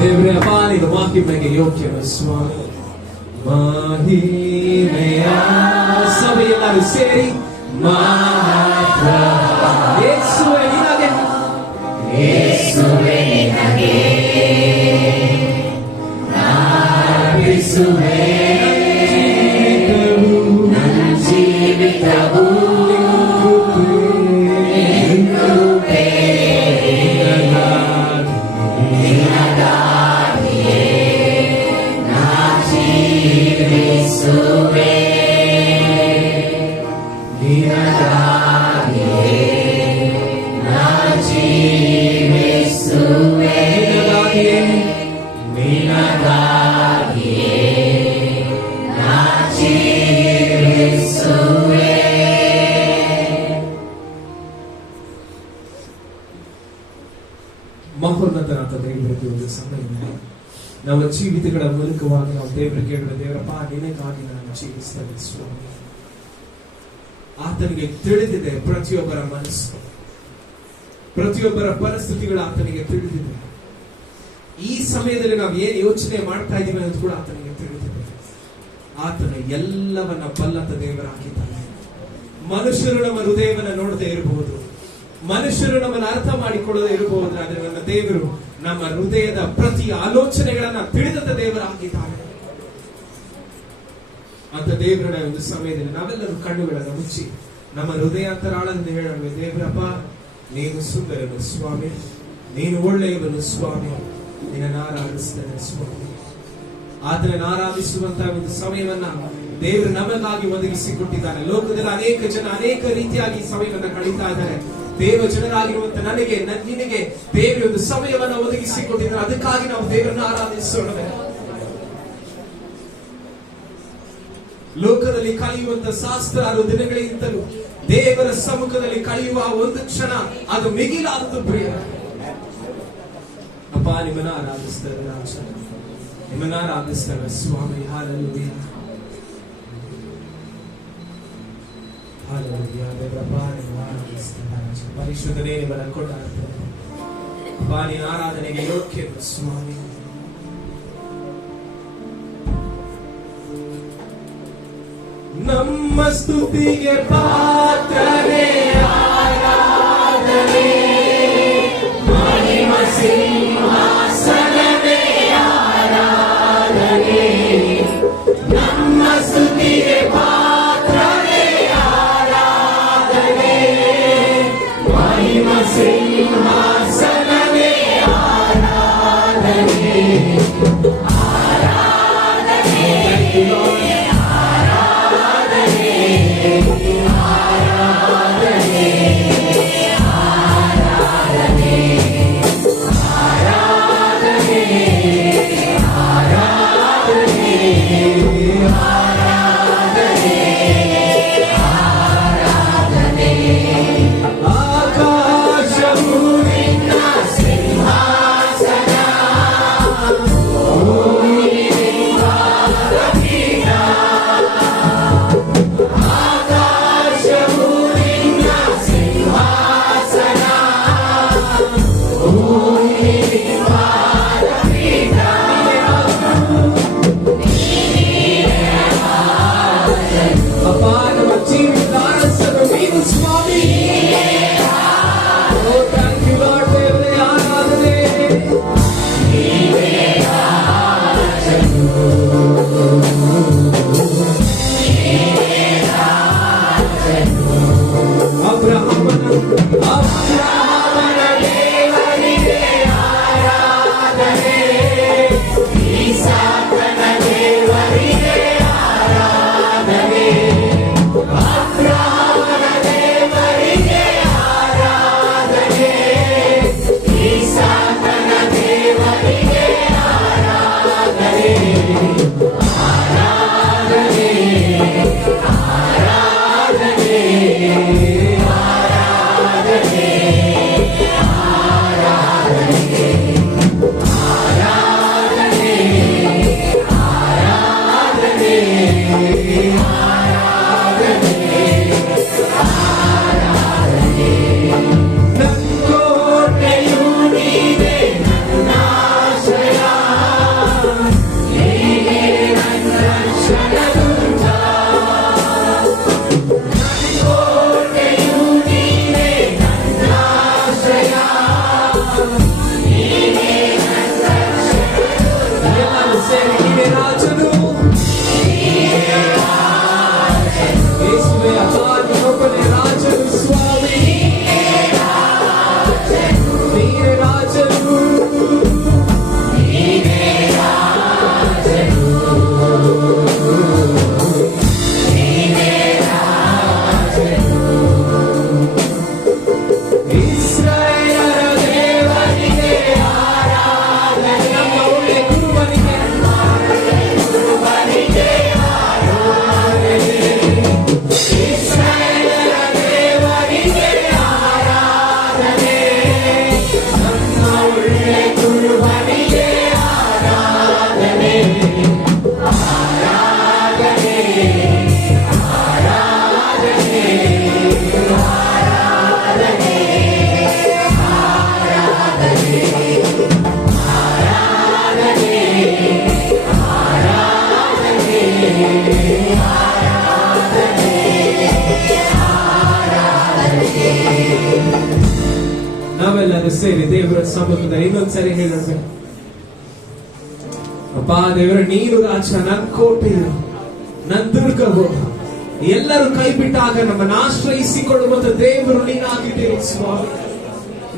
ದೇವರೇ ಅಪ್ಪ ನಿನ್ನ ಮಹಿಮೆಗೆ ಯೋಗ್ಯವ ಸ್ವಾಮಿ. ಮಹಿಮೆಯ ಸಭೆ ಎಲ್ಲರೂ ಸೇರಿ ಮಹತ್ವ ಯೇಸುವೆ ನಿನಗೆ, ಯೇಸುವೆ ನಿನಗೆ ನಾರ್ಪಿಸುವೆ ನನ್ನ ಜೀವಿತವು ಮಹೋನ್ನತನಾದ ದೇವರಿಗೆ ಒಂದು ಸಮಯ ನಮ್ಮ ಜೀವಿತಗಳ ಮೂಲಕವಾಗಿ ನಾವು ದೇವರಿಗೆ ಕೇಳಿದ ದೇವರಪ್ಪ ನಿನಗಾಗಿ ನಾನು ಜೀವಿಸ್ತೇನೆ ಸ್ವಾಮಿ. ಆತನಿಗೆ ತಿಳಿದಿದೆ ಪ್ರತಿಯೊಬ್ಬರ ಮನಸ್ಸು, ಪ್ರತಿಯೊಬ್ಬರ ಪರಿಸ್ಥಿತಿಗಳು ಆತನಿಗೆ ತಿಳಿದಿದೆ. ಈ ಸಮಯದಲ್ಲಿ ನಾವು ಏನ್ ಯೋಚನೆ ಮಾಡ್ತಾ ಇದ್ದೀವಿ ಅನ್ನೋದು ಕೂಡ ಆತನಿಗೆ ತಿಳಿದಿದೆ. ಆತನ ಎಲ್ಲವನ್ನ ಬಲ್ಲಂತ ದೇವರಾಗಿದ್ದಾನೆ. ಮನುಷ್ಯರು ನಮ್ಮ ಹೃದಯವನ್ನ ನೋಡದೆ ಇರಬಹುದು, ಮನುಷ್ಯರು ನಮ್ಮನ್ನು ಅರ್ಥ ಮಾಡಿಕೊಳ್ಳದೆ ಇರಬಹುದು, ಆದ್ರೆ ನನ್ನ ದೇವರು ನಮ್ಮ ಹೃದಯದ ಪ್ರತಿ ಆಲೋಚನೆಗಳನ್ನ ತಿಳಿದಂತ ದೇವರಾಗಿದ್ದಾನೆ. ಅಂತ ದೇವರ ಒಂದು ಸಮಯದಲ್ಲಿ ನಾವೆಲ್ಲರೂ ಕಣ್ಣುಗಳನ್ನು ಮುಚ್ಚಿ ನಮ್ಮ ಹೃದಯಾಂತರಾಳದಿಂದ ಹೇಳೋಣ, ದೇವರಪ್ಪ ನೀನು ಸುಂದರನು ಸ್ವಾಮಿ, ನೀನು ಒಳ್ಳೆಯವನು ಸ್ವಾಮಿ, ನಿನ್ನನ್ನು ಆರಾಧಿಸ್ತೇನೆ ಸ್ವಾಮಿ. ಆತನನ್ನು ಆರಾಧಿಸುವಂತಹ ಒಂದು ಸಮಯವನ್ನ ದೇವರು ನಮಗಾಗಿ ಒದಗಿಸಿಕೊಟ್ಟಿದ್ದಾನೆ. ಲೋಕದಲ್ಲಿ ಅನೇಕ ಜನ ಅನೇಕ ರೀತಿಯಾಗಿ ಸಮಯವನ್ನ ಕಳೀತಾ ಇದ್ದಾರೆ. ದೇವ ಜನರಾಗಿರುವಂತ ನನಗೆ ನಿನಗೆ ದೇವರು ಒಂದು ಸಮಯವನ್ನ ಒದಗಿಸಿಕೊಟ್ಟಿದ್ದಾರೆ. ಅದಕ್ಕಾಗಿ ನಾವು ದೇವರನ್ನು ಆರಾಧಿಸೋಣ. ಲೋಕದಲ್ಲಿ ಕಳೆಯುವಂತ ಶಾಸ್ತ್ರಾರು ದಿನಗಳಿಗಿಂತಲೂ ದೇವರ ಸಮ್ಮುಖದಲ್ಲಿ ಕಳೆಯುವ ಒಂದು ಕ್ಷಣ ಅದು ಮಿಗಿಲಾದದ್ದು ಪ್ರಿಯ. ಅಪ್ಪ ನಿಮ್ಮನ್ನ ಆರಾಧಿಸ್ತೇವೆ ರಾಜ, ನಿಮ್ಮನ್ನ ಆರಾಧಿಸ್ತೇವೆ ಸ್ವಾಮಿ. Hallelujah hallelujah. ದೇವರಪ್ಪ ನಿಮ್ಮನ್ನ ಆರಾಧಿಸ್ತೇವೆ ರಾಜ. ಪರಿಶುದ್ಧನೇ ನಿಮ್ಮನ್ನ ಕೊಂಡಾಡ್ತೇವೆ. ಅಪ್ಪ ನಿನ್ನ ಆರಾಧನೆಗೆ ಯೋಗ್ಯ ಸ್ವಾಮಿ. ನಮ್ಮ ಸ್ತುತಿಗೆ ಪಾತ್ರನೇ ಆರಾಧನೆ, ಮಹಿಮ ಸಿಂಹಾಸನವೇ ಆರಾಧನೆ. ನಮ್ಮ ಸ್ತುತಿಗೆ ಪಾತ್ರನೇ ಆರಾಧನೆ, ಮಹಿಮ ಸಿಂಹಾಸನವೇ ಆರಾಧನೆ. ಆಕಾಶವು ನಿನ್ನ ಸಿಂಹಾಸನ, ಎಲ್ಲರೂ ಸೇರಿ ದೇವರ ಸಮ್ಮುಖದಲ್ಲಿ ಇನ್ನೊಂದ್ಸರಿ ಹೇಳೋಣ. ಅಪ್ಪ ದೇವರ, ನೀನು ರಾಜ, ನನ್ ಕೋಟೆಯು, ನನ್ ದುರ್ಗವು. ಎಲ್ಲರೂ ಕೈ ಬಿಟ್ಟಾಗ ನಮ್ಮನ್ನು ಆಶ್ರಯಿಸಿಕೊಳ್ಳುವಂತ ದೇವರು ನೀನಾಗಿದ್ದೀರಿ ಸ್ವಾಮಿ.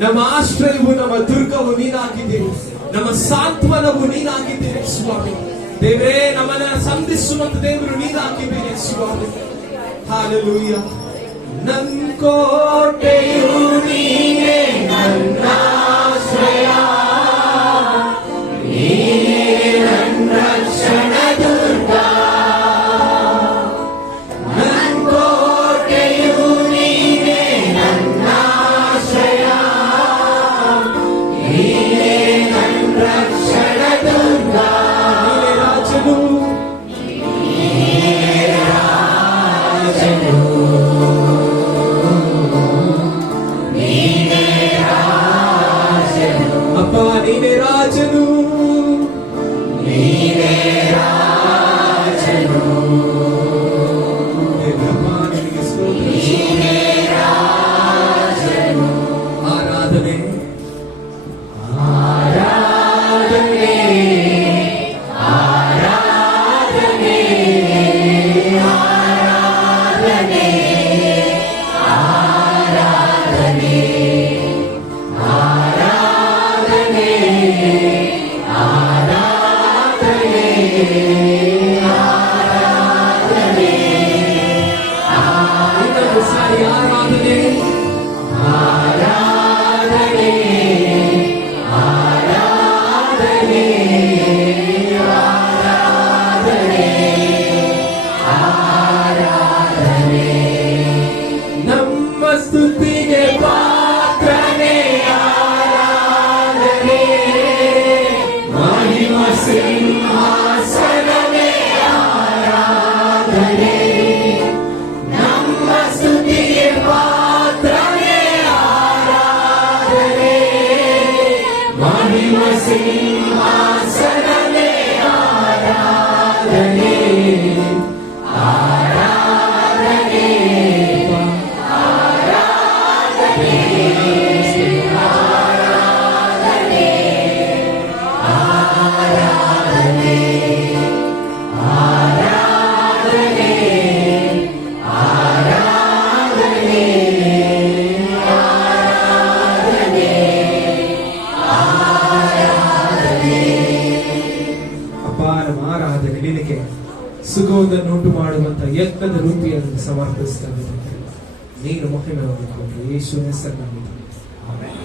ನಮ್ಮ ಆಶ್ರಯವು, ನಮ್ಮ ದುರ್ಗವು ನೀನಾಗಿದ್ದೀರಿ, ನಮ್ಮ ಸಾಂತ್ವನವು ನೀನಾಗಿದ್ದೀರಿ ಸ್ವಾಮಿ. ದೇವರೇ, ನಮ್ಮನ್ನ ಸಂಧಿಸುವಂತ ದೇವರು ನೀನಾಗಿದ್ದೀರಿ ಸ್ವಾಮಿ. ಹಾಲೆಲೂಯ. ನನ್ ಕೋಟೆಯು ನೀನೇ, ನನ್ನ ಆಶ್ರಯ ನೀನೇ, ನನ್ನ ರಕ್ಷಣ ದುರ್ಗ. ನನ್ ಕೋಟೆಯು ನೀನೇ, ನನ್ನ ಆಶ್ರಯ ನೀನೇ, ನನ್ನ ರಕ್ಷಣ ದುರ್ಗ. ನೀನೇ ರಾಜನು, ನೀನೇ ರಾಜನು, ಅಪ್ಪ ನೀನೇ ರಾಜನು, ನೀನೇ ರಾಜನು. ದೇವರಪ್ಪ ನಿನಗೆ ಸ್ತೋತ್ರ. ನೀನೇ ರಾಜನು. ಆರಾಧನೆ, ಆರಾಧನೆ, ಆರಾಧನೆ, ಆರಾಧನೆ, ಆರಾಧನೆ, ಆರಾಧನೆ, ಆರಾಧನೆ, ಆರಾಧನೆ. ಇನ್ನೊಂದು ಸಾರಿ ಆರಾಧನೆ, ಆರಾಧನೆ, ಆರಾಧನೆ, ಆರಾಧನೆ, ಆರಾಧನೆ. ನಮ್ಮ ಸ್ತುತಿಗೆ ಪಾತ್ರನೇ ಆರಾಧನೆ, ಮಹಿಮ ಸಿಂಹಾಸನವೇ ಆರಾಧನೆ. ನಮ್ಮ ಸ್ತುತಿಗೆ ಪಾತ್ರನೇ ಆರಾಧನೆ, ಮಹಿಮ ಸಿಂಹಾಸನವೇ ಆರಾಧನೆ, ಆರಾಧನೆ, ಆರಾಧನೆ, ಆರಾಧನೆ, ಆರಾಧನೆ, ಆರಾಧನೆ, ಆರಾಧನೆ, ಆರಾಧನೆ. ಅಪ್ಪ, ನಮ್ಮ ಆರಾಧನೆ ನಿನಗೆ ಸುಖವನ್ನು ಉಂಟು ಮಾಡುವಂತ ಯಜ್ಞದ ರೂಪಿಯನ್ನು ಸಮರ್ಪಿಸ್ತೇವೆ. ನೀನು ಮಹಿಮೆ ಹೊಂದಿಕೊಂಡು ಯೇಸುವಿನ ಹೆಸರಿನಲ್ಲಿ ಆಮೆನ್.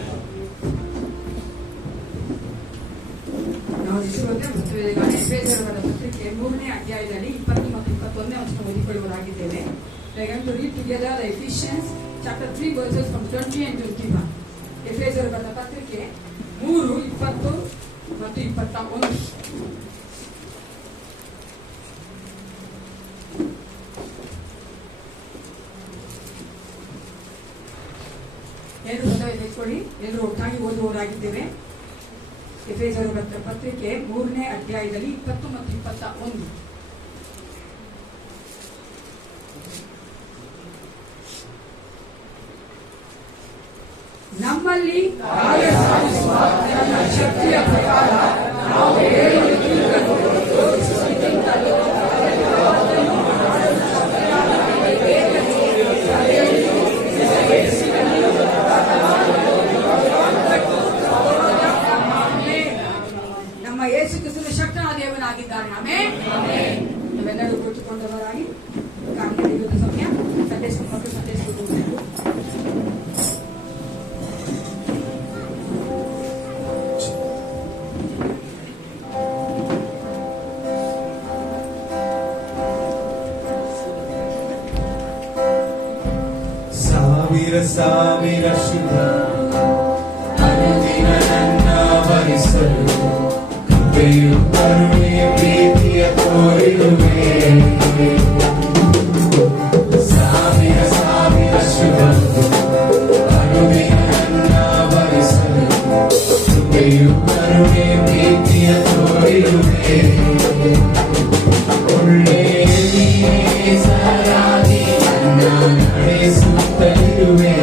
ನಾವು ಎಫೆಸದವರ ಪತ್ರಿಕೆ 3ನೇ ಅಧ್ಯಾಯದಲ್ಲಿ 20 ಮತ್ತು 21ನೇ ವಚನ ಓದಿಕೊಳ್ಳುವರಾಗಿದ್ದೇವೆ. We are going to read together the Ephesians chapter 3 verses from 20 and 21. ಎಫೆಸದವರ ಪತ್ರಿಕೆ 3, 20 ಮತ್ತು 21. ಎಲ್ಲರೂ ತೆಗೆದುಕೊಳ್ಳಿ, ಎಲ್ಲರೂ ಒಟ್ಟಾಗಿ ಓದುವವರಾಗಿದ್ದೇವೆ. ಎಫೆಸದವರ ಪತ್ರಿಕೆ 3ನೇ ಅಧ್ಯಾಯದಲ್ಲಿ 20 ಮತ್ತು 21. ನಮ್ಮಲ್ಲಿ ಕಾರ್ಯ ಸಾಧಿಸುವ ತನ್ನ ಶಕ್ತಿಯ ಪ್ರಕಾರ ನಾವು ನಮ್ಮ ಯೇಸು ಕ್ರಿಸ್ತನ ಶಕ್ತನ ದೇವನಾಗಿದ್ದಾನೆ. ಆಮೆನ್. ನಾವೆಲ್ಲರೂ ಕೂತುಕೊಂಡವರಾಗಿ ಕಾಣಿಕೆ ಸಮಯ ಸಂದೇಶ ಮತ್ತು ಸಂದೇಶ ಸಾವಿರ ಶುಭ ಅನುದಿನ ನನ್ನ ವರಿಸಲು ಕೃಪೆಯು ಕರುಣೆ ಪ್ರೀತಿಯ ತೋರಿರುವೆ. ಸಾವಿರ ಶುಭ ಅನುದಿನ ನನ್ನ ವರಿಸಲು ಕೃಪೆಯು ಕರುಣೆ ಪ್ರೀತಿಯ ತೋರಿರುವೆ. ಒಳ್ಳೆಯ ಸರಾಗಿ ನನ್ನ ನಡೆಸುತ್ತಲಿರುವೆ.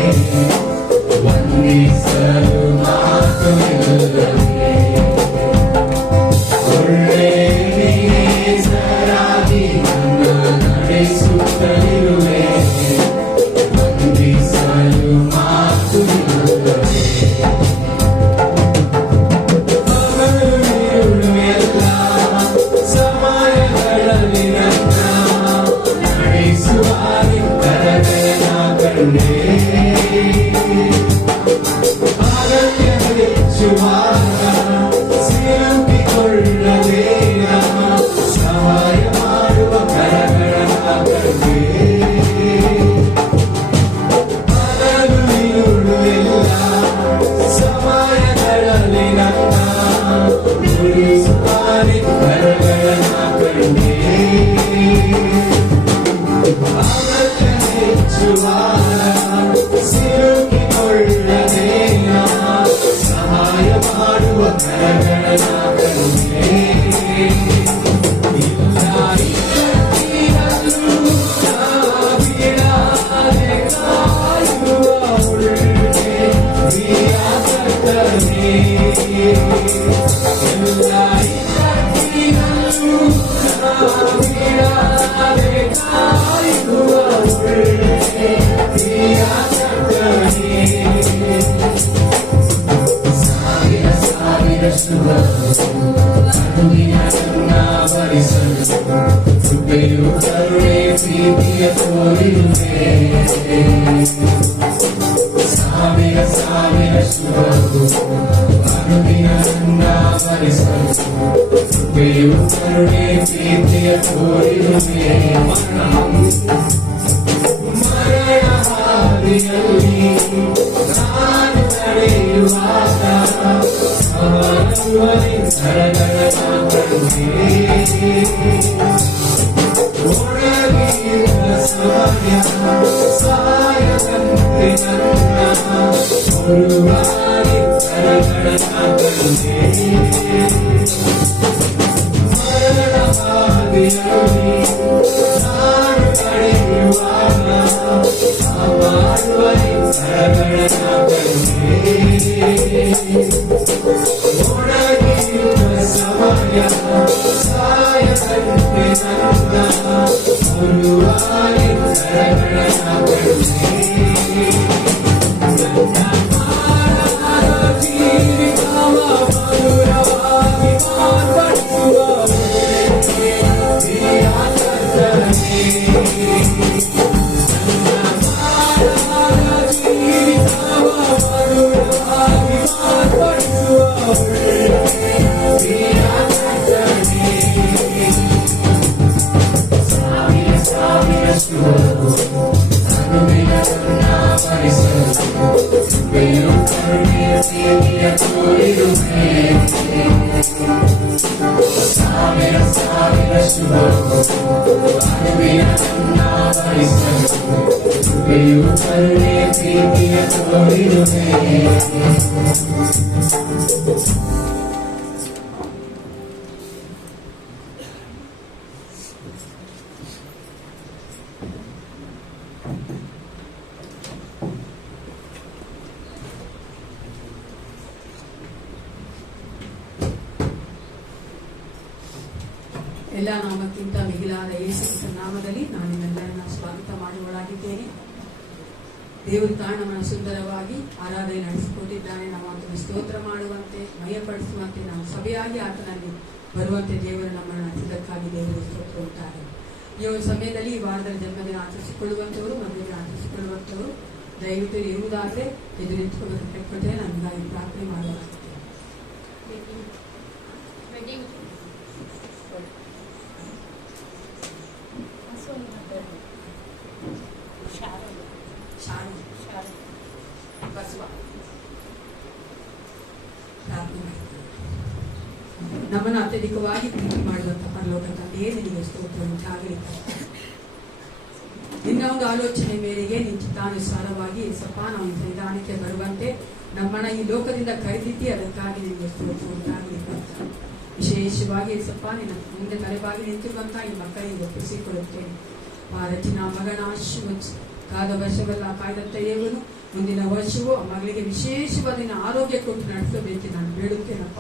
ಕೃಪೆಯು ಕರುಣೆ ಪ್ರೀತಿಯ ತೋರಿರುವೆ ಸಾವಿರ ಸಾವಿರ ಶುಭವು ಅನುದಿನ ನನ್ನ ಭರಿಸಲು ಕೃಪೆಯು ಕರುಣೆ ಪ್ರೀತಿಯ ತೋರಿರುವೆ ಮರಣ ಹಾದಿಯಲ್ಲಿ ನಾನು ನಡೆಯುವಾಗ ಒಳಗಿರುವ ಸಮಯ ಸಾಯದಂತೆ ನನ್ನ ಗುರುವಾಗಿ ಕರಗಳ ಮರಣ ಹಾದಿಯಲ್ಲಿ ನಾನು ನಡೆಯುವಾಗ ಮಾಡುವರಿ ಕರಗಳ ಒಳಗಿರುವ ಸಮಯ ಸಾಯದಂತೆ ನನ್ನ ಗುರುವಾಗಿ ಕರಗಳ ಜೀವಿತವ ಮಧುರವಾಗಿ ಮಾರ್ಪಡಿಸುವ ಸಾವಿರ ಸಾವಿರ ಶುಭವು ಕೃಪೆಯು ಕರುಣೆ ಪ್ರೀತಿಯ ತೋರಿರುವೆ ಎಲ್ಲ ನಾಮಕ್ಕಿಂತ ಮಿಗಿಲಾದ ಯೇಸುವಿನ ನಾಮದಲ್ಲಿ ನಾನು ನಿಮ್ಮೆಲ್ಲರನ್ನ ಸ್ವಾಗತ ಮಾಡುವಳಾಗಿದ್ದೇನೆ. ದೇವರು ತಾನು ನಮ್ಮನ್ನು ಸುಂದರವಾಗಿ ಆರಾಧನೆ ನಡೆಸಿಕೊಟ್ಟಿದ್ದಾನೆ. ನಾವು ಆತನ ಸ್ತೋತ್ರ ಮಾಡುವಂತೆ ಮಯಪಡಿಸುವಂತೆ ನಾವು ಸಭೆಯಾಗಿ ಆತನಲ್ಲಿ ಬರುವಂತೆ ದೇವರು ನಮ್ಮನ್ನು ನಡೆಸಿದ್ದಕ್ಕಾಗಿ ದೇವರು ಸ್ತೋತ್ರ ಉಂಟಾಗಲಿ. ಈ ಒಂದು ಸಮಯದಲ್ಲಿ ಈ ವಾರದಲ್ಲಿ ಜನ್ಮದಿನ ಆಚರಿಸಿಕೊಳ್ಳುವಂಥವರು ಮದುವೆ ಆಚರಿಸಿಕೊಳ್ಳುವಂಥವರು ದಯವಿಟ್ಟು ಇರುವುದಾದರೆ ಎದುರು ನಿಂತುಕೊಳ್ಳುವಂತೆ ನಮಗಾಗಿ ಪ್ರಾರ್ಥನೆ ಮಾಡುವಲಾಗಿದೆ. ನಮ್ಮನ್ನು ಅತ್ಯಧಿಕವಾಗಿ ಪ್ರೀತಿ ಮಾಡುವಂತಹ ಪರಲೋಕ ತಂದೆಯೇ ನಿನಗೆ ಸ್ತೋತ್ರ ಉಂಟಾಗಲಿ. ನಿನ್ನ ಒಂದು ಆಲೋಚನೆ ಮೇರೆಗೆ ನಿನ್ನ ಚಿತ್ತಾನುಸಾರವಾಗಿ ಸಪ ನಾವು ಈ ಸನ್ನಿಧಾನಕ್ಕೆ ಬರುವಂತೆ ನಮ್ಮನ್ನ ಈ ಲೋಕದಿಂದ ಕರೆದಿದ್ದಿ, ಅದಕ್ಕಾಗಿ ನಿನಗೆ ಸ್ತೋತ್ರ ಉಂಟಾಗಲಿ. ವಿಶೇಷವಾಗಿ ಸಪ ನಿನ್ನ ಮುಂದೆ ತಲೆಬಾಗಿ ನಿಂತಿರುವಂತಹ ಈ ಮಕ್ಕಳಿಗೆ ಒಪ್ಪಿಸಿಕೊಳ್ಳುತ್ತೇನೆ. ರಚನ ಮಗನ ಆಶೀರ್ವದಿಸಿ ಕಾದ ವರ್ಷವೆಲ್ಲ ಕಾಯ್ದಂತ ದೇವರು ಮುಂದಿನ ವರ್ಷವೂ ಆ ಮಗಳಿಗೆ ವಿಶೇಷವಾದ ಆರೋಗ್ಯ ಕೊಟ್ಟು ನಡೆಸಬೇಕು ನಾನು ಬೇಡುತ್ತೇನಪ್ಪ.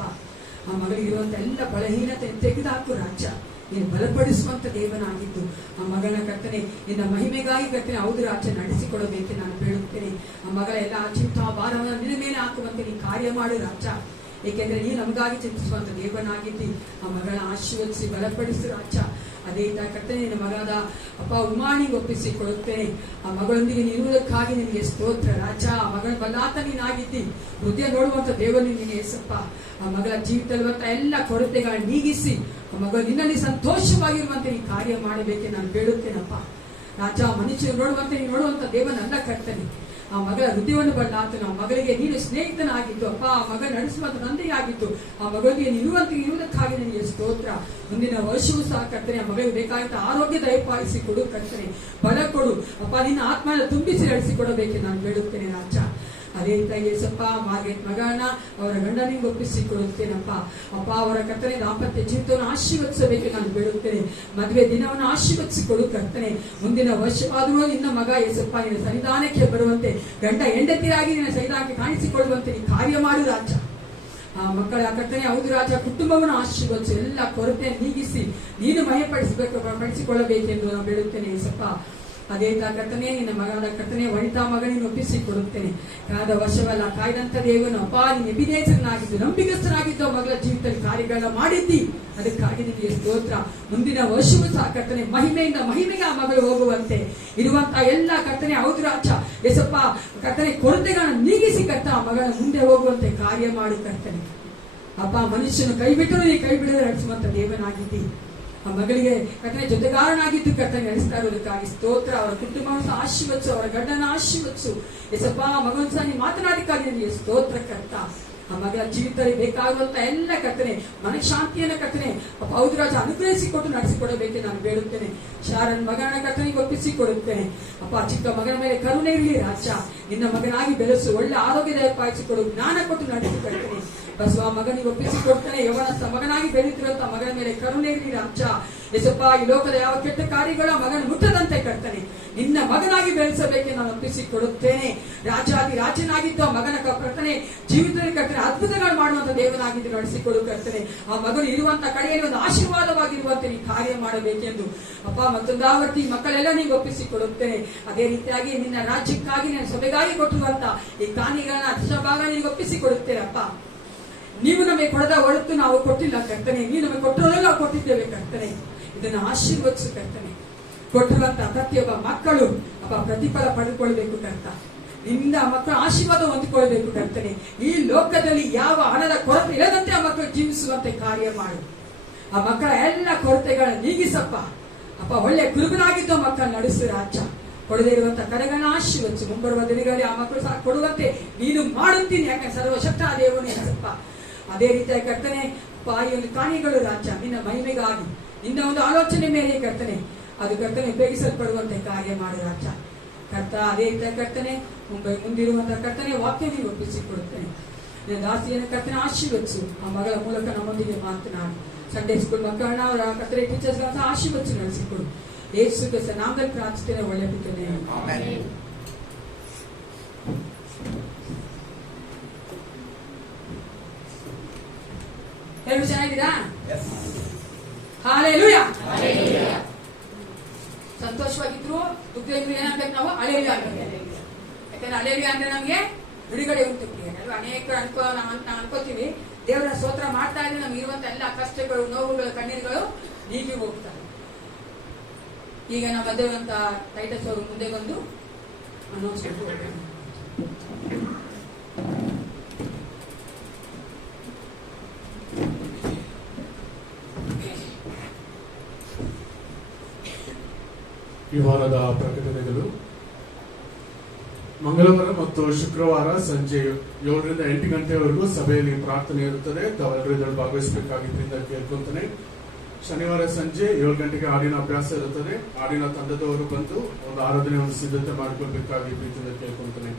ಆ ಮಗಳಿಗಿರುವಂತ ಎಲ್ಲ ಬಲಹೀನತೆ ತೆಗೆದುಹಾಕು ರಾಜ. ನೀನು ಬಲಪಡಿಸುವಂತ ದೇವನಾಗಿದ್ದು ಆ ಮಗನ ಕರ್ತನೆ ನಿನ್ನ ಮಹಿಮೆಗಾಗಿ ಕರ್ತನೆ ಹೌದು ರಾಜ ನಡೆಸಿಕೊಡಬೇಕು ನಾನು ಬೇಡುತ್ತೇನೆ. ಆ ಮಗಳ ಎಲ್ಲ ಚಿಂತ ಭಾರವನ್ನು ನಿನ್ನ ಮೇಲೆ ಹಾಕುವಂತೆ ನೀ ಕಾರ್ಯ ಮಾಡು ರಾಜ. ಏಕೆಂದ್ರೆ ನೀನು ನಮಗಾಗಿ ಚಿಂತಿಸುವಂತ ದೇವನಾಗಿದ್ದಿ. ಆ ಮಗಳ ಆಶೀರ್ವದಿಸಿ ಬಲಪಡಿಸು ರಾಜ. ಅದೇ ಕರ್ತನೆ ನಿನ್ನ ಮಗದ ಅಪ್ಪ ಉಮಾಣಿಗೆ ಒಪ್ಪಿಸಿಕೊಳ್ಳುತ್ತೇನೆ. ಆ ಮಗಳೊಂದಿಗೆ ಇರುವುದಕ್ಕಾಗಿ ನಿನಗೆ ಸ್ತೋತ್ರ ರಾಜ. ಆ ಮಗಳ ಬಲ್ಲಾತ ನೀನಾಗಿದ್ದಿ, ಹೃದಯ ನೋಡುವಂತ ದೇವರು ನಿನಗೆ ಏಸಪ್ಪ. ಆ ಮಗಳ ಜೀವಿತದಲ್ಲಿರುವಂತ ಎಲ್ಲ ಕೊರತೆಗಳನ್ನು ನೀಗಿಸಿ ಆ ಮಗಳು ನಿನ್ನಲ್ಲಿ ಸಂತೋಷವಾಗಿರುವಂತೆ ನೀ ಕಾರ್ಯ ಮಾಡಬೇಕೆ ನಾನು ಬೇಡುತ್ತೇನಪ್ಪ ರಾಜ. ಮನುಷ್ಯರು ನೋಡುವಂತೆ ನೀನು ನೋಡುವಂತ ದೇವನಲ್ಲ ಕರ್ತನೆ. ಆ ಮಗಳ ಹೃದಯವನ್ನು ಬಲ್ಲಾತನು. ಆ ಮಗಳಿಗೆ ನೀನು ಸ್ನೇಹಿತನಾಗಿದ್ದು ಅಪ್ಪ. ಆ ಮಗ ನಡೆಸುವಂತ ತಂದೆಯಾಗಿದ್ದು ಆ ಮಗಳಿಗೆ ಇರುವುದಕ್ಕಾಗಿ ನನಗೆ ಸ್ತೋತ್ರ. ಮುಂದಿನ ವರ್ಷವೂ ಸಹ ಕರ್ತನೆ ಆ ಮಗಳಿಗೆ ಬೇಕಾದಂತ ಆರೋಗ್ಯ ದಯಪಾಲಿಸಿ ಕೊಡು ಕರ್ತನೆ. ಬಲ ಕೊಡು ಅಪ್ಪ. ನಿನ್ನ ಆತ್ಮನ ತುಂಬಿಸಿ ನಡೆಸಿಕೊಡಬೇಕು ನಾನು ಬೇಡುತ್ತೇನೆ ರಾಜ. ಅದೇ ರೀತಿ ಯೇಸಪ್ಪ ಮಾರ್ಗೆಟ್ ಮಗನ ಅವರ ಗಂಡನಿಗೆ ಒಪ್ಪಿಸಿಕೊಡುತ್ತೇನಪ್ಪ. ಅಪ್ಪ ಅವರ ಕರ್ತನೆ ದಾಂಪತ್ಯ ಜೀವಿತವನ್ನು ಆಶೀರ್ವದಿಸಬೇಕು ನಾನು ಬೇಡುತ್ತೇನೆ. ಮದುವೆ ದಿನವನ್ನು ಆಶೀರ್ವದಿಸಿಕೊಡು ಕರ್ತನೆ. ಮುಂದಿನ ವರ್ಷವಾದರೂ ನಿನ್ನ ಮಗ ಯೇಸಪ್ಪ ನಿನ್ನ ಸನ್ನಿಧಾನಕ್ಕೆ ಬರುವಂತೆ ಗಂಡ ಹೆಂಡತಿಯಾಗಿ ನಿನ್ನ ಸನ್ನಿಧಾನಕ್ಕೆ ಕಾಣಿಸಿಕೊಳ್ಳುವಂತೆ ನೀ ಕಾರ್ಯ ಮಾಡು ರಾಜ. ಆ ಮಕ್ಕಳ ಕರ್ತನೆ ಹೌದು ರಾಜ. ಕುಟುಂಬವನ್ನು ಆಶೀರ್ವದಿಸಿ ಎಲ್ಲ ಕೊರತೆ ನೀಗಿಸಿ ನೀನು ಮಹಿಪಡಿಸಬೇಕು ಪಡಿಸಿಕೊಳ್ಳಬೇಕೆಂದು ನಾನು ಬೇಡುತ್ತೇನೆ ಯೇಸಪ್ಪ. ಅದೇ ಕರ್ತನೆ ನಿನ್ನ ಮಗನ ಕರ್ತನೆ ಒಳಿತ ಮಗನಿಗೆ ಒಪ್ಪಿಸಿ ಕೊಡುತ್ತೇನೆ. ಕಾದ ವರ್ಷವಲ್ಲ ಕಾಯ್ದಂತ ದೇವನು ಅಪ್ಪ ನೀನು ಎಬಿನೇಸರನಾಗಿದ್ದು ನಂಬಿಕಸ್ಥನಾಗಿದ್ದು ಮಗಳ ಜೀವಿತದಲ್ಲಿ ಕಾರ್ಯಗಳನ್ನ ಮಾಡಿದ್ದಿ, ಅದಕ್ಕಾಗಿ ನಿಮಗೆ ಸ್ತೋತ್ರ. ಮುಂದಿನ ವರ್ಷವೂ ಸಹ ಕರ್ತನೆ ಮಹಿಮೆಯಿಂದ ಮಹಿಮೆಗೆ ಆ ಮಗಳು ಹೋಗುವಂತೆ ಇರುವಂತ ಎಲ್ಲ ಕರ್ತನೆ ಹೌದು ರಾಜ ಎಸಪ್ಪ ಕರ್ತನೆ ಕೊರತೆಗಳನ್ನ ನೀಗಿಸಿ ಕರ್ತ ಆ ಮಗಳ ಮುಂದೆ ಹೋಗುವಂತೆ ಕಾರ್ಯ ಮಾಡು ಕರ್ತನೆ. ಅಪ್ಪ ಮನುಷ್ಯನು ಕೈ ಬಿಟ್ಟರು ನೀ ಕೈ ಬಿಡದೆ ನಡೆಸುವಂತ ದೇವನಾಗಿದ್ದಿ. ಆ ಮಗಳಿಗೆ ಕರ್ತನೆ ಜೊತೆಗಾರನಾಗಿದ್ದು ಕರ್ತನೆ ನಡೆಸ್ತಾ ಇರೋದಕ್ಕಾಗಿ ಸ್ತೋತ್ರ. ಅವರ ಕುಟುಂಬವನ್ನು ಸಹ ಆಶೀರ್ವದಿಸು, ಅವರ ಗಂಡನ ಆಶೀರ್ವದಿಸು ಎಸಪ್ಪ. ಮಗನ ಸಹ ನೀ ಮಾತನಾಡಿಕ್ಕಾಗಿ ನಿಮಗೆ ಸ್ತೋತ್ರ ಕರ್ತ. ಆ ಮಗಳ ಜೀವಿತದಲ್ಲಿ ಬೇಕಾಗುವಂತ ಎಲ್ಲ ಕರ್ತನೆ ಮನಃಶಾಂತಿಯನ್ನ ಕರ್ತನೆ ಹೌದು ರಾಜ ಅನುಗ್ರಹಿಸಿಕೊಟ್ಟು ನಡೆಸಿಕೊಡಬೇಕೆ ನಾನು ಬೇಡುತ್ತೇನೆ. ಶಾರನ್ ಮಗನ ಕರ್ತನಿಗೆ ಒಪ್ಪಿಸಿ ಕೊಡುತ್ತೇನೆ. ಅಪ್ಪ ಚಿಕ್ಕ ಮಗನ ಮೇಲೆ ಕರುಣೆ ಇರಲಿ ರಾಜ. ನಿನ್ನ ಮಗನಾಗಿ ಬೆಳೆಸು, ಒಳ್ಳೆ ಆರೋಗ್ಯದಾಯಕವಾಗಿಸಿಕೊಡು, ಜ್ಞಾನ ಕೊಟ್ಟು ನಡೆಸಿಕೊಡ್ತೇನೆ. ಬಸವ ಮಗನಿಗೆ ಒಪ್ಪಿಸಿ ಕೊಡ್ತಾನೆ. ಯವನಸ್ಥ ಮಗನಾಗಿ ಬೆಳೆಯುತ್ತಿರುವಂತ ಮಗನ ಮೇಲೆ ಕರುಣೆ ಇರಲಿ ರಾಜ. ಎಸಪ್ಪ ಈ ಲೋಕದ ಯಾವ ಕೆಟ್ಟ ಕಾರ್ಯಗಳ ಮಗನ ಮುಟ್ಟದಂತೆ ಕರ್ತನೆ ನಿನ್ನ ಮಗನಾಗಿ ಬೆಳೆಸಬೇಕೆ ನಾನು ಒಪ್ಪಿಸಿ ಕೊಡುತ್ತೇನೆ. ರಾಜಾದಿ ರಾಜನಾಗಿದ್ದು ಆ ಮಗನ ಕರ್ತನೆ ಜೀವಿತದಲ್ಲಿ ಕರ್ತನೆ ಅದ್ಭುತಗಳು ಮಾಡುವಂತ ದೇವನಾಗಿದ್ದು ನಡೆಸಿಕೊಡು ಕರ್ತನೆ. ಆ ಮಗನು ಇರುವಂತ ಕಡೆಯಲ್ಲಿ ಒಂದು ಆಶೀರ್ವಾದವಾಗಿರುವಂತೆ ನೀ ಕಾರ್ಯ ಮಾಡಬೇಕೆಂದು ಅಪ್ಪ ಮತ್ತೊಂದಾವರ್ತಿ ಮಕ್ಕಳೆಲ್ಲ ನೀವು ಒಪ್ಪಿಸಿ ಕೊಡುತ್ತೇನೆ. ಅದೇ ರೀತಿಯಾಗಿ ನಿನ್ನ ರಾಜ್ಯಕ್ಕಾಗಿ ನನ್ನ ಸಭೆಗಾಗಿ ಕೊಟ್ಟಿರುವಂತ ಈ ಕಾಣಿಗಳನ್ನ ಅರ್ಧಭಾಗ ನಿನಗೆ ಒಪ್ಪಿಸಿ ಕೊಡುತ್ತೇನೆ. ಅಪ್ಪ ನೀವು ನಮಗೆ ಕೊಡದ ಹೊರತು ನಾವು ಕೊಟ್ಟಿಲ್ಲ ಕರ್ತನೆ, ನೀವು ನಮಗೆ ಕೊಟ್ಟರೆಲ್ಲ ನಾವು ಕೊಟ್ಟಿದ್ದೇವೆ ಕರ್ತನೆ. ಇದನ್ನು ಆಶೀರ್ವದಿಸು ಕರ್ತನೆ. ಕೊಟ್ಟಿರುವಂತ ಪ್ರತಿಯೊಬ್ಬ ಮಕ್ಕಳು ಅಪ್ಪ ಪ್ರತಿಫಲ ಪಡೆದುಕೊಳ್ಬೇಕು ಕರ್ತ. ನಿನ್ನಿಂದ ಮಕ್ಕಳ ಆಶೀರ್ವಾದ ಹೊಂದಿಕೊಳ್ಬೇಕು ಕರ್ತನೆ. ಈ ಲೋಕದಲ್ಲಿ ಯಾವ ಹಣದ ಕೊರತೆ ಇಲ್ಲದಂತೆ ಆ ಮಕ್ಕಳು ಜೀವಿಸುವಂತೆ ಕಾರ್ಯ ಮಾಡು. ಆ ಮಕ್ಕಳ ಎಲ್ಲ ಕೊರತೆಗಳನ್ನ ನೀಗಿಸಪ್ಪ. ಅಪ್ಪ ಒಳ್ಳೆ ಕುರುಬನಾಗಿದ್ದು ಮಕ್ಕಳ ನಡೆಸು ರಾಜ. ಕೊಡದೇ ಇರುವಂತ ಕರೆಗಳನ್ನ ಆಶೀರ್ವದಿಸು. ಮುಂಬರುವ ದಿನಗಳಲ್ಲಿ ಆ ಮಕ್ಕಳು ಸಹ ಕೊಡುವಂತೆ ನೀನು ಮಾಡುತ್ತೀನಿ, ಯಾಕಂದ್ರೆ ಸರ್ವಶಕ್ತ ದೇವನೇ ಹೆಸಪ್ಪ. ಅದೇ ರೀತಿಯಾಗಿ ಕರ್ತನೆ ಈ ಒಂದು ಕಾಣಿಗಳು ರಾಜ ನಿನ್ನ ಮಹಿಮೆಗಾಗಿ ನಿನ್ನ ಒಂದು ಆಲೋಚನೆ ಮೇಲೆ ಕರ್ತನೆ ಅದು ಕರ್ತನೆ ಉಪಯೋಗಿಸಲ್ಪಡುವಂತೆ ಕಾರ್ಯ ಮಾಡು ರಾಜ ಕರ್ತ. ಅದೇ ರೀತಿಯಾಗಿ ಕರ್ತನೆ ಮುಂದಿರುವಂತಹ ಕರ್ತನೆ ವಾಕ್ಯ ನೀವು ಒಪ್ಪಿಸಿಕೊಡುತ್ತೇನೆ. ನಿನ್ನ ದಾಸಿಯನ್ನು ಕರ್ತನೆ ಆಶೀರ್ವದಿಸು. ಆ ಮಗಳ ಮೂಲಕ ನಮ್ಮೊಂದಿಗೆ ಮಾತನಾಡಿ ಸಂಡೇ ಸ್ಕೂಲ್ ಮಕ್ಕಳನ್ನ ಅವರ ಕರ್ತನೆ ಟೀಚರ್ಸ್ ಆಶೀರ್ವದಿಸಿ ನಡೆಸಿಕೊಡು. ಯೇಸು ಕ್ರಿಸ್ತನ ನಾಮದಲ್ಲಿ ಪ್ರಾರ್ಥಿಸುತ್ತೇನೆ, ಒಳ್ಳೆ ಬಿಟ್ಟನೆ. ಎಲ್ಲರೂ ಚೆನ್ನಾಗಿದ್ದೀರಾ? ಹಾಲೆಲೂಯಾ. ಸಂತೋಷವಾಗಿದ್ರು ದುಃಖ ಇದ್ರು ಏನಾಗ್ಬೇಕು ನಾವು ಹಲ್ಲೆಲೂಯಾ ಅನ್ಬೇಕು. ಯಾಕಂದ್ರೆ ಹಲ್ಲೆಲೂಯಾ ಅಂದ್ರೆ ನಮ್ಗೆ ಬಿಡುಗಡೆ ಉಂಟು. ಅನೇಕರು ನಾವು ಅನ್ಕೋತೀವಿ ದೇವರ ಸ್ತೋತ್ರ ಮಾಡ್ತಾ ಇದ್ರೆ ನಮ್ಗೆ ಇರುವಂತ ಎಲ್ಲ ಕಷ್ಟಗಳು ನೋವುಗಳು ಕಣ್ಣೀರುಗಳು ನೀಗಿ ಹೋಗ್ತಾರೆ. ಈಗ ನಾವು ಬಂದಿರುವಂತ ಟೈಟಸ್ ಅವರು ಮುಂದೆ ಬಂದು ಅನೌನ್ಸ್ ಮಾಡ್ತಾರೆ. ಈ ವಾರದ ಪ್ರಕಟಣೆಗಳು ಮಂಗಳವಾರ ಮತ್ತು ಶುಕ್ರವಾರ ಸಂಜೆ 7ರಿಂದ 8 ಗಂಟೆವರೆಗೂ ಸಭೆಯಲ್ಲಿ ಪ್ರಾರ್ಥನೆ ಇರುತ್ತದೆ. ತಾವೆಲ್ಲರೂ ಇದರಲ್ಲಿ ಭಾಗವಹಿಸಬೇಕಾಗಿದ್ದರಿಂದ ಕೇಳ್ಕೊಂತಾನೆ. ಶನಿವಾರ ಸಂಜೆ 7 ಗಂಟೆಗೆ ಹಾಡಿನ ಅಭ್ಯಾಸ ಇರುತ್ತದೆ. ಹಾಡಿನ ತಂಡದವರು ಬಂದು ಒಂದು ಆರಾಧನೆ ಒಂದು ಸಿದ್ಧತೆ ಮಾಡಿಕೊಳ್ಬೇಕಾಗಿ ಪ್ರೀತಿಯಿಂದ ಕೇಳ್ಕೊಂತಾನೆ.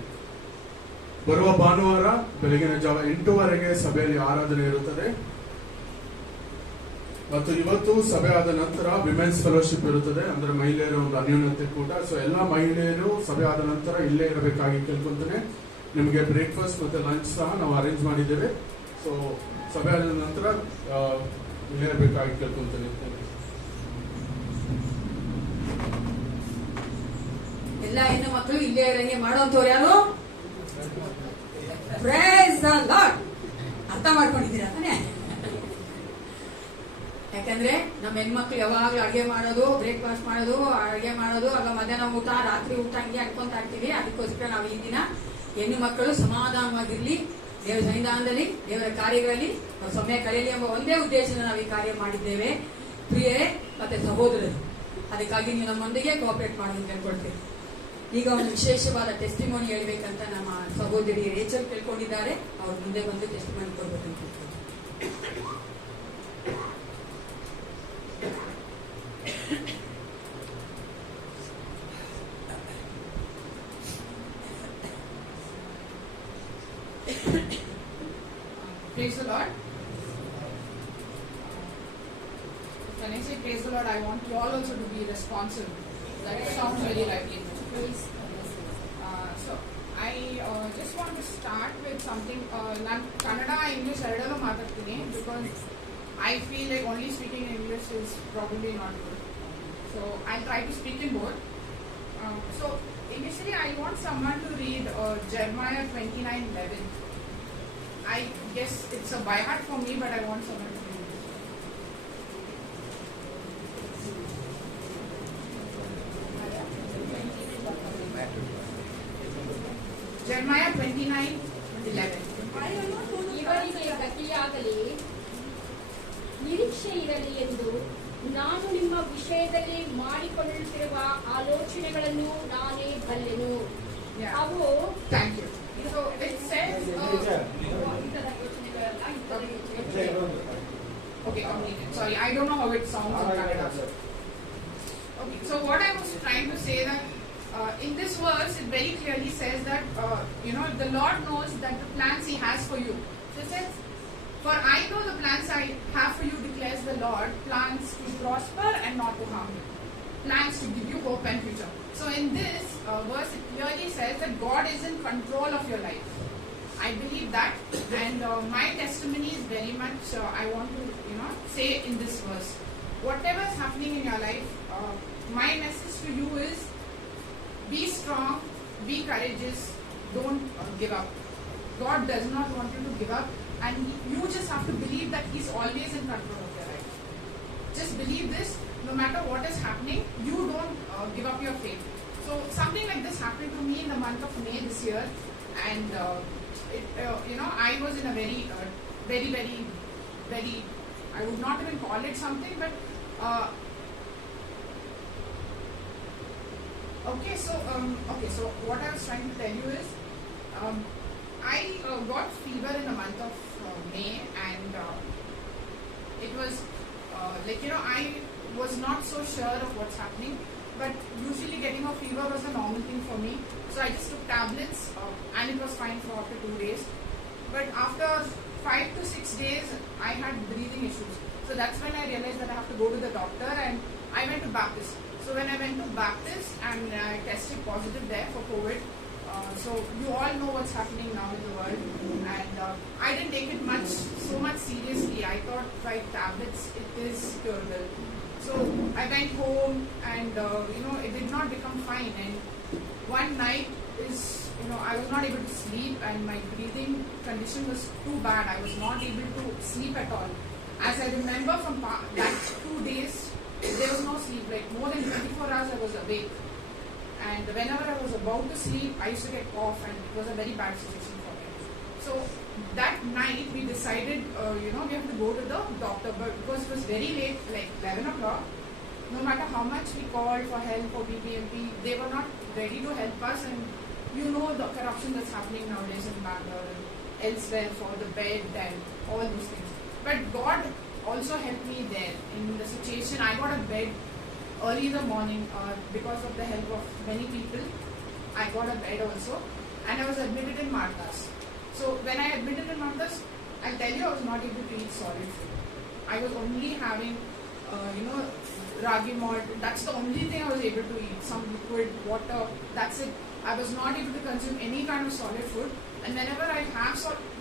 ಬರುವ ಭಾನುವಾರ ಬೆಳಗಿನ ಜಾವ 8 ಸಭೆಯಲ್ಲಿ ಆರಾಧನೆ ಇರುತ್ತದೆ. ಮತ್ತು ಇವತ್ತು ಸಭೆ ಆದ ನಂತರ ವಿಮೆನ್ಸ್ ಫೆಲೋಶಿಪ್ ಇರುತ್ತದೆ, ಅಂದ್ರೆ ಮಹಿಳೆಯರ ಒಂದು ಅನ್ಯೋನ್ಯತೆ ಕೂಟ. ಸೊ ಎಲ್ಲಾ ಮಹಿಳೆಯರು ಸಭೆ ಆದ ನಂತರ ಇಲ್ಲೇ ಇರಬೇಕಾಗಿ ಕೇಳ್ಕೊಂತಾನೆ. ನಿಮಗೆ ಬ್ರೇಕ್ಫಾಸ್ಟ್ ಮತ್ತೆ ಲಂಚ್ ಸಹ ನಾವು ಅರೇಂಜ್ ಮಾಡಿದ್ದೇವೆ. ಸೊ ಸಭೆ ಆದ ನಂತರ ಇಲ್ಲೇ ಇರಬೇಕಾಗಿ ಕೇಳ್ಕೊಂತಾನೆ. ಎಲ್ಲ ಹೆಣ್ಣು ಮಕ್ಕಳು ಇಲ್ಲೇ ಇರಂಗೆ ಮಾಡುವಂತವ್ರು ಯಾರು? Praise the lord. ಅರ್ಥ ಮಾಡ್ಕೊಂಡಿದ್ದೀರಾ ತಾನೆ? ಯಾಕಂದ್ರೆ ನಮ್ಮ ಹೆಣ್ಮಕ್ಳು ಯಾವಾಗ್ಲೂ ಅಡಿಗೆ ಮಾಡೋದು, ಬ್ರೇಕ್ಫಾಸ್ಟ್ ಮಾಡೋದು, ಅಡಿಗೆ ಮಾಡೋದು, ಆಗ ಮಧ್ಯಾಹ್ನ ಊಟ, ರಾತ್ರಿ ಊಟ ಹಂಗೆ ಅನ್ಕೊಂತ ಇರ್ತೀವಿ. ಅದಕ್ಕೋಸ್ಕರ ನಾವು ಈ ದಿನ ಹೆಣ್ಣು ಮಕ್ಕಳು ಸಮಾಧಾನವಾಗಿರ್ಲಿ, ದೇವರ ಸನ್ನಿಧಾನದಲ್ಲಿ ದೇವರ ಕಾರ್ಯಗಳಲ್ಲಿ ಸಮಯ ಕಳೆಯಲಿ ಎಂಬ ಒಂದೇ ಉದ್ದೇಶದಿಂದ ನಾವು ಈ ಕಾರ್ಯ ಮಾಡಿದ್ದೇವೆ. ಪ್ರಿಯರೇ ಮತ್ತೆ ಸಹೋದರರು, ಅದಕ್ಕಾಗಿ ನೀವು ನಮ್ಮೊಂದಿಗೆ ಕೋಆಪರೇಟ್ ಮಾಡೋದನ್ನು ಕೇಳ್ಕೊಳ್ತೇವೆ. ಈಗ ಒಂದು ವಿಶೇಷವಾದ ಟೆಸ್ಟಿಮೋನಿ ಹೇಳ್ಬೇಕಂತ ನಮ್ಮ ಸಹೋದರಿ ರೇಚಲ್ ಕೇಳ್ಕೊಂಡಿದ್ದಾರೆ. ಅವ್ರ ಮುಂದೆ ಬಂದು ಟೆಸ್ಟಿಮೋನಿ ಕೊಡ್ಬೇಕಂತ ಕೇಳ್ಕೊಳ್ತೇವೆ. Praise the Lord. When I say praise the Lord, I want you all also to be responsive. That sounds very lively. So I just want to start with something. ನಾನು ಕನ್ನಡ ಇಂಗ್ಲಿಷ್ ಎರಡಲ್ಲೂ ಮಾತಾಡ್ತೀನಿ because I feel like only speaking English is probably not good. So I'll try to speak in both. So initially I want someone to read Jeremiah 29:11. I guess it's a by heart for me, but I want someone to read it. Jeremiah 29:11. ಇವರಿಗೆ ಗತಿಯಾಗಲಿ ನಿರೀಕ್ಷೆ ಇರಲಿ ಎಂದು ನಾನು ನಿಮ್ಮ ವಿಷಯದಲ್ಲಿ ಮಾಡಿಕೊಳ್ಳುತ್ತಿರುವ ಆಲೋಚನೆಗಳನ್ನು ನಾನೇ ಬಲ್ಲೆನು. Yeah. ಅವು Thank you. So it says. ಇತರ ಯೋಚನೆಗಳಲ್ಲ, ಇತರ ಯೋಚನೆಗಳು. Okay, sorry, I don't know how it sounds in Kannada. Okay, so what I was trying to say that in this verse, it very clearly says that the Lord knows that the plans He has for you. So it says, "For I know the plans I have for you," declares the Lord, "plans to prosper and not to harm you, plans to give you hope and future." So in this verse, it clearly says that God is in control of your life. I believe that, and my testimony is very much I want to say in this verse. Whatever is happening in your life, my message to you is be strong, be courageous, don't give up. God does not want you to give up, and you just have to believe that He's always in control of your life. Just believe this. No matter what is happening, you don't give up your faith. So something like this happened to me in the month of May this year, and I was in a very, very, I would not even call it something, but okay. So what I was trying to tell you is, I got fever in the month of May, and it was I was not so sure of what's happening. But usually getting a fever was a normal thing for me. So I just took tablets and it was fine for after 2 days. But after 5 to 6 days, I had breathing issues. So that's when I realized that I have to go to the doctor, and I went to Baptist. So when I went to Baptist and I tested positive there for COVID, so you all know what's happening now in the world. And I didn't take it so much seriously. I thought by tablets it is curable. So I went home, and it did not become fine. And one night I was not able to sleep, and my breathing condition was too bad. I was not able to sleep at all. As I remember from that 2 days, there was no sleep. Like more than 24 hours I was awake. And whenever I was about to sleep, I used to get cough, and it was a very bad situation for me. So that night we decided, we have to go to the doctor, but because it was very late, like 11 o'clock, no matter how much we called for help for BBMP, they were not ready to help us. And you know the corruption that's happening nowadays in Bangalore and elsewhere for the bed and all those things. But God also helped me there in the situation. I got a bed early in the morning because of the help of many people. I got a bed also, and I was admitted in Martha's. So when I admitted in Martha's, I'll tell you, I was not able to eat solid food. I was only having, ragi malt. That's the only thing I was able to eat. Some liquid, water. That's it. I was not able to consume any kind of solid food. And whenever I have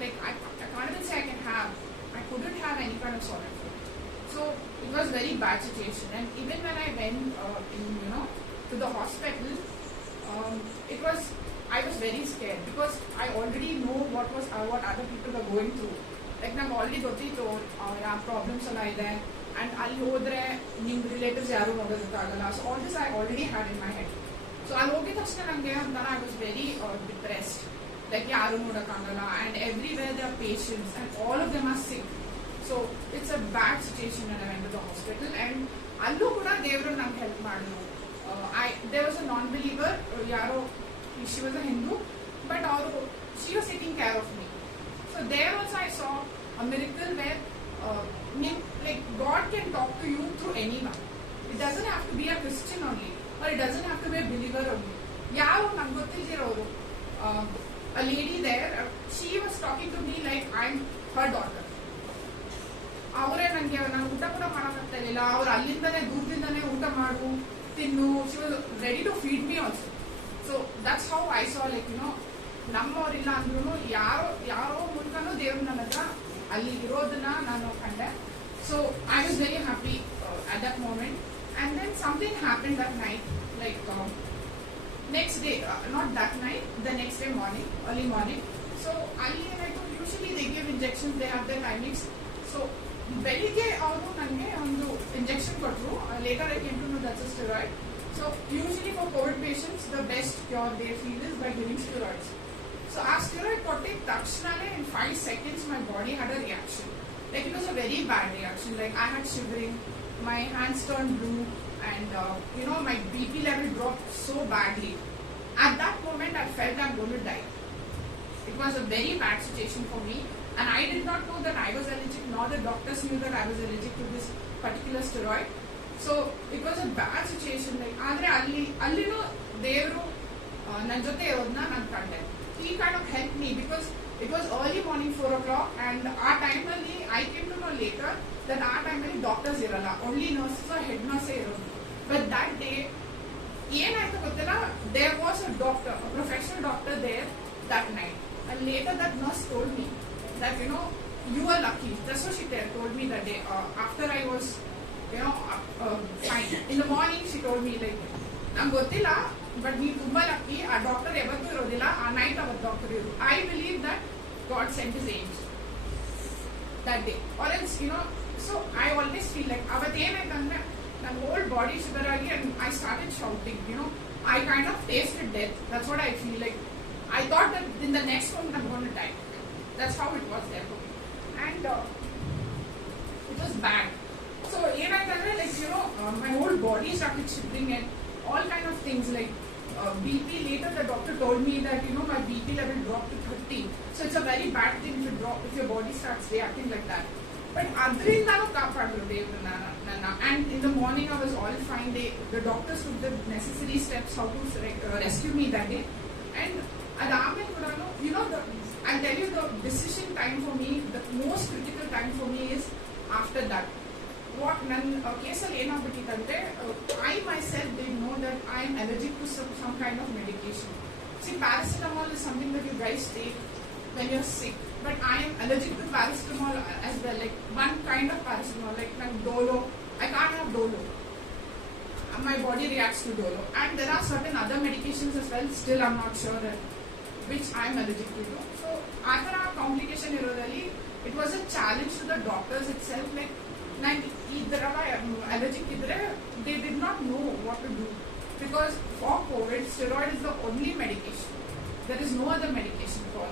I can't even say I can have. I couldn't have any kind of solid food. So it was very bad situation. And even when I went, to the hospital, I was very scared because I already know what other people are going through. Like I've already got problems there, and ಅಲ್ಲಿ ಹೋದ್ರೆ ನಿಮ್ಮ ರಿಲೇಟಿವ್ಸ್ ಯಾರು ನೋಡೋದಕ್ಕಾಗಲ್ಲ. So all this I already had in my head. So ಅಲ್ಲಿ ಹೋಗಿದ ತಕ್ಷಣ ನನಗೆ I was very depressed. Like ಯಾರು ನೋಡೋಕ್ಕಾಗಲ್ಲ, and everywhere there are patients, and all of them are sick. So it's a bad situation when I went to the hospital, and allೂ ಕೂಡ ದೇವರು ನಂಗೆ ಹೆಲ್ಪ್ ಮಾಡಿದ್ರು. There was a non-believer, she was a Hindu, but she was taking care of me. So there also I saw a miracle where God can talk to you through anyone. It doesn't have to be a Christian only, or it doesn't have to be a believer only. A lady there, she was talking to me like I'm her daughter. ಅವರೇ ನನಗೆ ನಾನು ಊಟ ಕೂಡ ಮಾಡೋಕ್ಕಾಗ್ತಾ ಇರಲಿಲ್ಲ. ಅವ್ರು ಅಲ್ಲಿಂದನೇ ದೂರದಿಂದನೇ ಊಟ ಮಾಡು ತಿನ್ನು. She was ready to feed me also. So that's how I saw ನಮ್ಮವರಿಲ್ಲ ಅಂದ್ರೂ ಯಾರೋ ಮೂಲಕನೂ ದೇವ್ರು ನನ್ನ ಹತ್ರ ಅಲ್ಲಿ ಇರೋದನ್ನ ನಾನು ಕಂಡೆ. So I was very happy at that moment. And then something happened that night. next day, not that night, the next day morning, early morning. So Ali and I told, usually they give injections, they have their timings. So ಬೆಳಿಗ್ಗೆ ಅವರು ನನಗೆ ಒಂದು ಇಂಜೆಕ್ಷನ್ ಕೊಟ್ಟರು. Later I came to know that's a steroid. So usually for COVID patients the best cure they feel is by giving steroids. So ಆ ಸ್ಟೆರಾಯ್ಡ್ ಕೊಟ್ಟಿದ ತಕ್ಷಣನೇ in 5 seconds my body had a reaction. Like it was a very bad reaction. Like I had shivering, my hands turned blue, and my BP level dropped so badly. At that moment I felt I'm going to die. It was a very bad situation for me, and I did not know that I was allergic, nor the doctors knew that I was allergic to this particular steroid. So it was a bad situation. Like ಆದರೆ ಅಲ್ಲಿನೂ ದೇವರು ನನ್ನ ಜೊತೆ ಇರೋದನ್ನ ನಾನು ಕಂಡೆ. He kind of helped me because it was early morning 4 o'clock, and ಆ ಟೈಮಲ್ಲಿ I came to know later that ಆ ಟೈಮಲ್ಲಿ ಡಾಕ್ಟರ್ಸ್ ಇರಲ್ಲ, ಓನ್ಲಿ ನರ್ಸಸ್ ಹೆಡ್ ನರ್ಸೇ ಇರೋದು. ಬಟ್ ದಟ್ ಡೇ ಏನಾಯ್ತು ಗೊತ್ತಿಲ್ಲ, there was a doctor, a professional doctor there that night. And later that nurse told me that, you are lucky. That's what she told me that day. After I was, fine. In the morning she told me like, ನಂಗೆ ಗೊತ್ತಿಲ್ಲ, ಬಟ್ ನೀವು ತುಂಬಾ ಲಕ್ಕಿ. ಆ ಡಾಕ್ಟರ್ ಯಾವತ್ತೂ ಇರೋದಿಲ್ಲ, ಆ ನೈಟ್ ಅವತ್ತು ಡಾಕ್ಟರ್ ಇರೋದು. I believe that God sent his angel that day. Or else, so I always feel like, ಅವತ್ತು ಏನಾಯ್ತಂದ್ರೆ ನನ್ನ whole body shiver ಆಗಿ, and I started shouting, I kind of tasted death. That's what I feel like. I thought that in the next moment I'm going to die. That's how it was there for me. And it was bad. So, my whole body started shivering and all kind of things like BP. Later the doctor told me that, my BP level dropped to 30. So it's a very bad thing to drop if your body starts reacting like that. But adrindanu kaapadru devaru nanna. And in the morning I was all fine. The doctors took the necessary steps how to rescue me that day. And I'll tell you, the decision time for me, the most critical time for me is after that. What ನನ್ನ ಕೇಸಲ್ಲಿ ಏನಾಗ್ಬಿಟ್ಟಿತ್ತಂದ್ರೆ, I myself didn't know that I am allergic to some kind of medication. See, paracetamol is something that you guys take when you're sick, but I am allergic to paracetamol as well. Like one kind of paracetamol, like Dolo. I can't have Dolo. My body reacts to Dolo, and there are certain other medications as well. Still, I'm not sure that which I am allergic to. So, after our complication irodali, it was a challenge to the doctors itself. Like, allergic idre, they did not know what to do, because for COVID, steroid is the only medication. There is no other medication for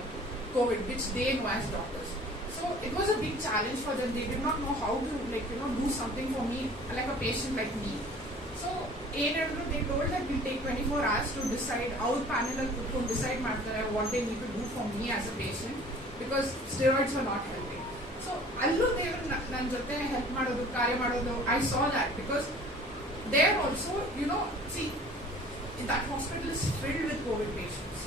COVID which they know as doctors. So it was a big challenge for them. They did not know how to do something for me, like a patient like me. So they told that we'll take 24 hours to decide. Our panel will decide what they need to do for me as a patient, because steroids are not helping. So allu devaru nan jote help madodu, karya madodu. I saw that because there also, see, that hospital is filled with COVID patients.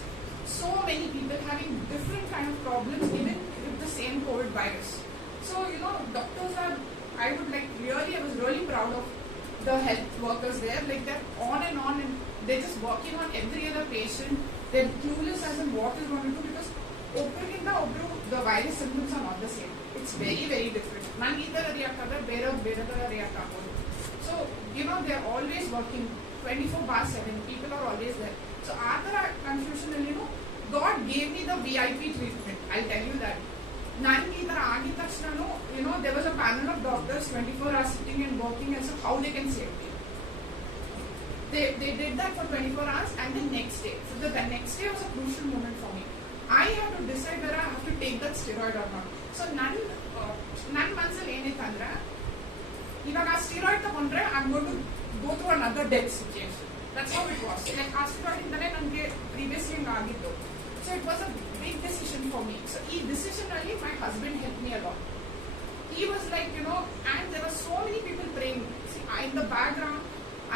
So many people having different kind of problems, even with the same COVID virus. So doctors are, I was really proud of the health workers there. Like they're on, and they're just working on every other patient. They're clueless as in what is going to do, because the virus symptoms are not the same. It's very, very different. Nan ee tara react aadre bere tara react agodu. So they're always working 24/7. People are always there. So after our confusion, God gave me the VIP treatment. I'll tell you that. Nan ee tara aagi takshana, there was a panel of doctors 24 hours sitting and working as to how they can save me. They did that for 24 hours, and the next day. So the next day was a crucial moment for me. I have to decide whether I have to take that steroid or not. So ನನ್ನ ಮನಸ್ಸಲ್ಲಿ ಏನಿತ್ತಂದ್ರೆ, ಇವಾಗ ಆ ಸ್ಟೀರಾಯ್ಡ್ ತಗೊಂಡ್ರೆ I'm going to go through another death situation. That's how it was. Like ಆ ಸ್ಟೀರಾಯ್ಡ್ ಇಂದಲೇ ನನಗೆ previously ಆಗಿತ್ತು. So it was a big decision for me. So ಈ decision ಅಲ್ಲಿ my husband helped me a lot. He was like, and there were so many people praying. See, in the background,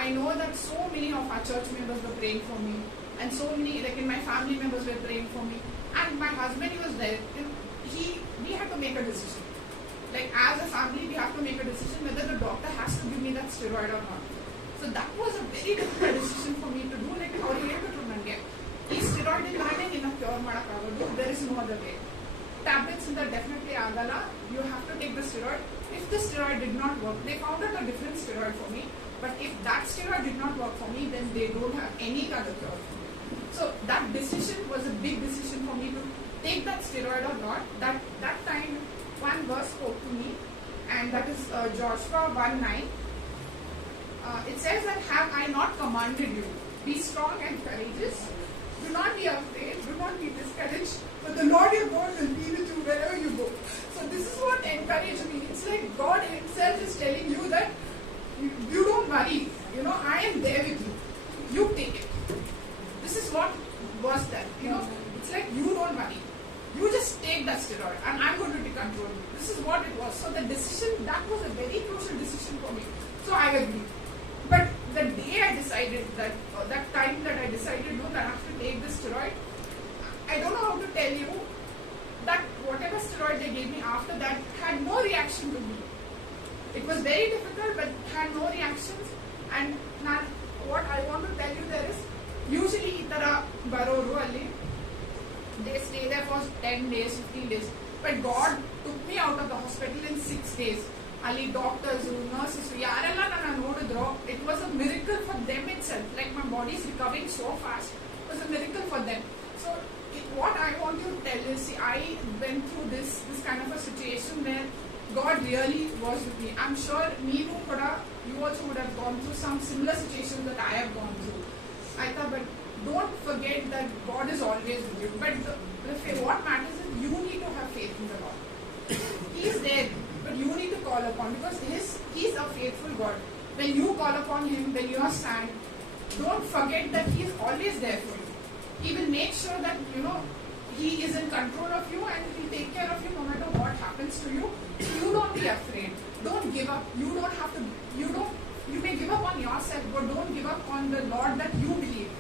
I know that so many of our church members were praying for me, and so many, like in my family members were praying for me, and my husband, he was there. We had to make a decision. Like as a family, we have to make a decision whether the doctor has to give me that steroid or not. So that was a very difficult decision for me to do. Like how do you have to nange ee steroid illade ninna cure madakagodu, there is no other way. Tablets inda definitely agala. You have to take the steroid. If the steroid did not work, they found out a different steroid for me. But if that steroid did not work for me, then they don't have any other cure for me. So that decision was a big decision for me to take that steroid or not. That time one verse spoke to me, and that is Joshua 1:9. It says that, have I not commanded you? Be strong and courageous. Do not be afraid. Do not be discouraged. For the Lord your God will be with you wherever you go. So this is what encouraged me. It's like God Himself is telling you that you don't worry. You know, I am there with you. You take it. This is what was that. You know, it's like you don't worry. You just take that steroid and I'm going to take control. This is what it was. So the decision, that was a very crucial decision for me. So I agreed. But the day I decided that, that time that I decided, no, that I have to take this steroid, I don't know how to tell you that whatever steroid they gave me after that had no reaction to me. It was very difficult, but had no reactions. And now, what I want to tell you there is, usually itara baroru alli, they stay there for 10 days, 15 days. But God took me out of the hospital in 6 days. Ali doctors, nurses, yaarella nana nodidro, it was a miracle for them itself. Like my body is recovering so fast. It was a miracle for them. So what I want you to tell is, see, I went through this kind of a situation where God really was with me. I'm sure you also would have gone through some similar situations that I have gone through. I thought, but don't forget that God is always with you. But what matters is you need to have faith in the Lord. He is there, but you need to call upon, because He's a faithful God. When you call upon Him, when you are sad, don't forget that He is always there for you. He will make sure that, you know, He is in control of you and He will take care of you no matter what happens to you. You don't be afraid. Don't give up. You don't have to, you may give up on yourself, but don't give up on the Lord that you believe.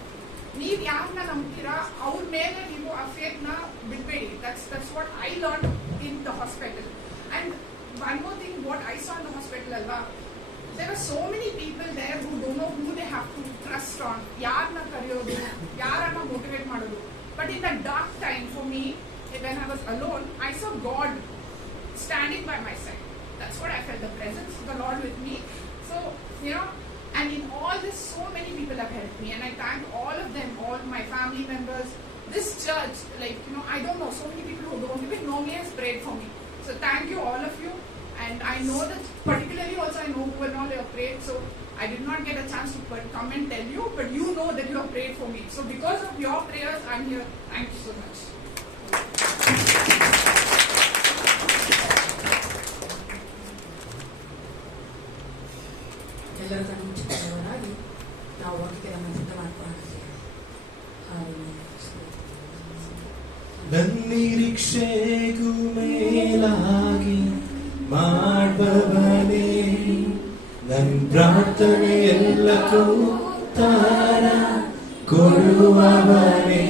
ನೀವು ಯಾರನ್ನ ನಂಬ್ತೀರಾ ಅವ್ರ ಮೇಲೆ ನೀವು ಆ ಫೇತ್ನ ಬಿಡಬೇಡಿ. That's what I learned in the hospital. And one more thing, what I saw in the hospital alva, there were so many people there who don't know who they have to trust on. ಯಾರನ್ನ ಕರೆಯೋದು, ಯಾರನ್ನ motivate ಮಾಡೋದು. But in that dark time for me, when I was alone, I saw God standing by my side. That's what I felt, the presence of the Lord with me. So, you know, and in all this, so many people have helped me, and I thank all of them, all my family members. This church, like, you know, I don't know, so many people who don't even know me has prayed for me. So thank you, all of you. And I know that particularly also I know who and all you have prayed. So I did not get a chance to come and tell you, but you know that you have prayed for me. So because of your prayers, I'm here. Thank you so much. ಎಲ್ಲರ ಕಣ್ಣು ಮುಚ್ಚಿಕೊಂಡವರಾಗಿ ನಾವು ವಾಕ್ಯಕ್ಕೆ ನಮ್ಮ ಸಿದ್ಧ ಮಾಡ್ಕೊಳ್ಳೋಣ. ನನ್ನಿರೀಕ್ಷೆಗೂ ಮೇಲಾಗಿ ಮಾಡುವವನೇ, ನನ್ನ ಪ್ರಾರ್ಥನೆ ಎಲ್ಲಕ್ಕೂ ಉತ್ತರ ಕೊಡುವವನೇ.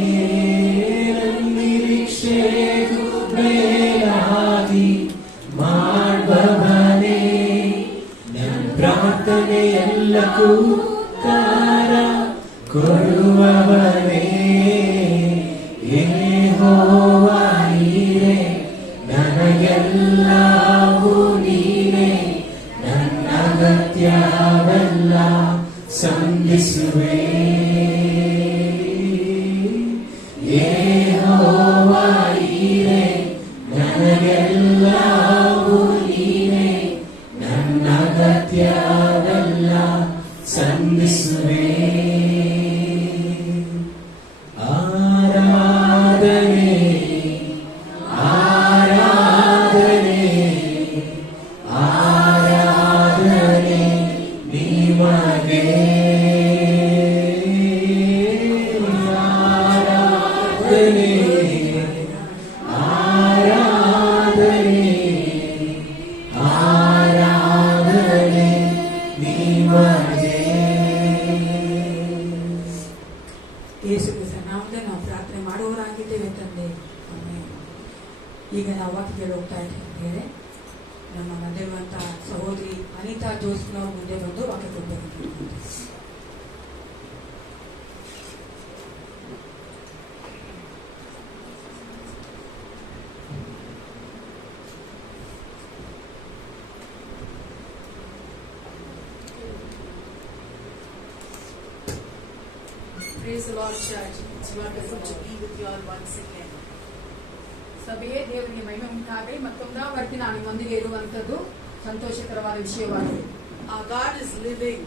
ನನ್ನಿರೀಕ್ಷೆಗೂ ಮೇಲಾಗಿ ಮಾಡುವವನೇ, ನನ್ನ ಪ್ರಾರ್ಥನೆ ಎಲ್ಲಕ್ಕೂ ಉತ್ತರ ಕೊಡುವವನೇ. ಯೆಹೋವಾ ನೀನೇ, ನನಗೆಲ್ಲವೂ ನೀನೇ, ನನ್ನ ಅಗತ್ಯವೆಲ್ಲ ಸಂಧಿಸುವೆ. ಯೆಹೋವಾ ನೀನೇ, ನನಗೆಲ್ಲವೂ ನೀನೇ, ನನ್ನ ಅಗತ್ಯವೆಲ್ಲ ಸಂಧಿಸುವೆ. ಆರಾಧನೆ ಆರಾಧನೆ ಆರಾಧನೆ ನಿಮಗೆ. ಆರಾಧನೆ ಆರಾಧನೆ ಆರಾಧನೆ ನಿಮಗೆ. ಯೇಸು ಕ್ರಿಸ್ತನ ನಾಮದಲ್ಲಿ ನಾವು ಪ್ರಾರ್ಥನೆ ಮಾಡುವವರಾಗಿದ್ದೇವೆ ತಂದೆ. ಆಮೆನ್. ಈಗ ನಾವು ವಾಕ್ಯದಲ್ಲಿ ಹೋಗ್ತಾ ಇದ್ದೇವೆ. ನಮ್ಮ ಮಧ್ಯವಿರುವಂತಹ ಸಹೋದರಿ ಅನಿತಾ ಜೋಸ್ನವ್ರ ಮುಂದೆ ಬಂದು ವಾಕ್ಯ ಕೊಡಬೇಕು. Praise the Lord, church. It's wonderful to be with you all once again. ಸಭೆಯೇ ದೇವರಿಗೆ ಮಹಿಮೆ ಉಂಟಾಗಲಿ. ಮತ್ತೊಂದಾವರ್ತಿ ನಾನು ನಿಮ್ಮೊಂದಿಗೆ ಇರುವಂತದ್ದು ಸಂತೋಷಕರವಾದ ವಿಷಯವಾಗಿದೆ. Our God is living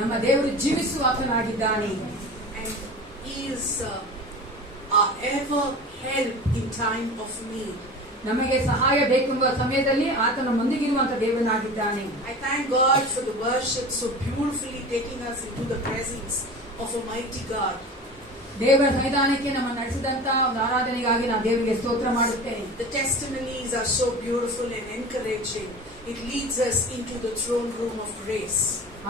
ನಮ್ಮ ದೇವರು ಜೀವಿಸುವಾತನಾಗಿದ್ದಾನೆ. and He is our ever help in time of need. ನಮಗೆ ಸಹಾಯ ಬೇಕೆಂಬ ಸಮಯದಲ್ಲಿ ಆತನ ನಮ್ಮೊಂದಿಗಿರುವಂತ ದೇವನಾಗಿದ್ದಾನೆ. I thank God for the worship so beautifully taking us into the presence of a mighty God. ದೇವರ ಸನ್ನಿಧಾನಕ್ಕೆ ನಮ್ಮ ನಡೆಸಿದಂತ ಒಂದು ಆರಾಧನೆಗಾಗಿ ನಾನು ದೇವರಿಗೆ ಸ್ತೋತ್ರ ಮಾಡುತ್ತೇನೆ. The testimonies are so beautiful and encouraging. It leads us into the throne room of grace.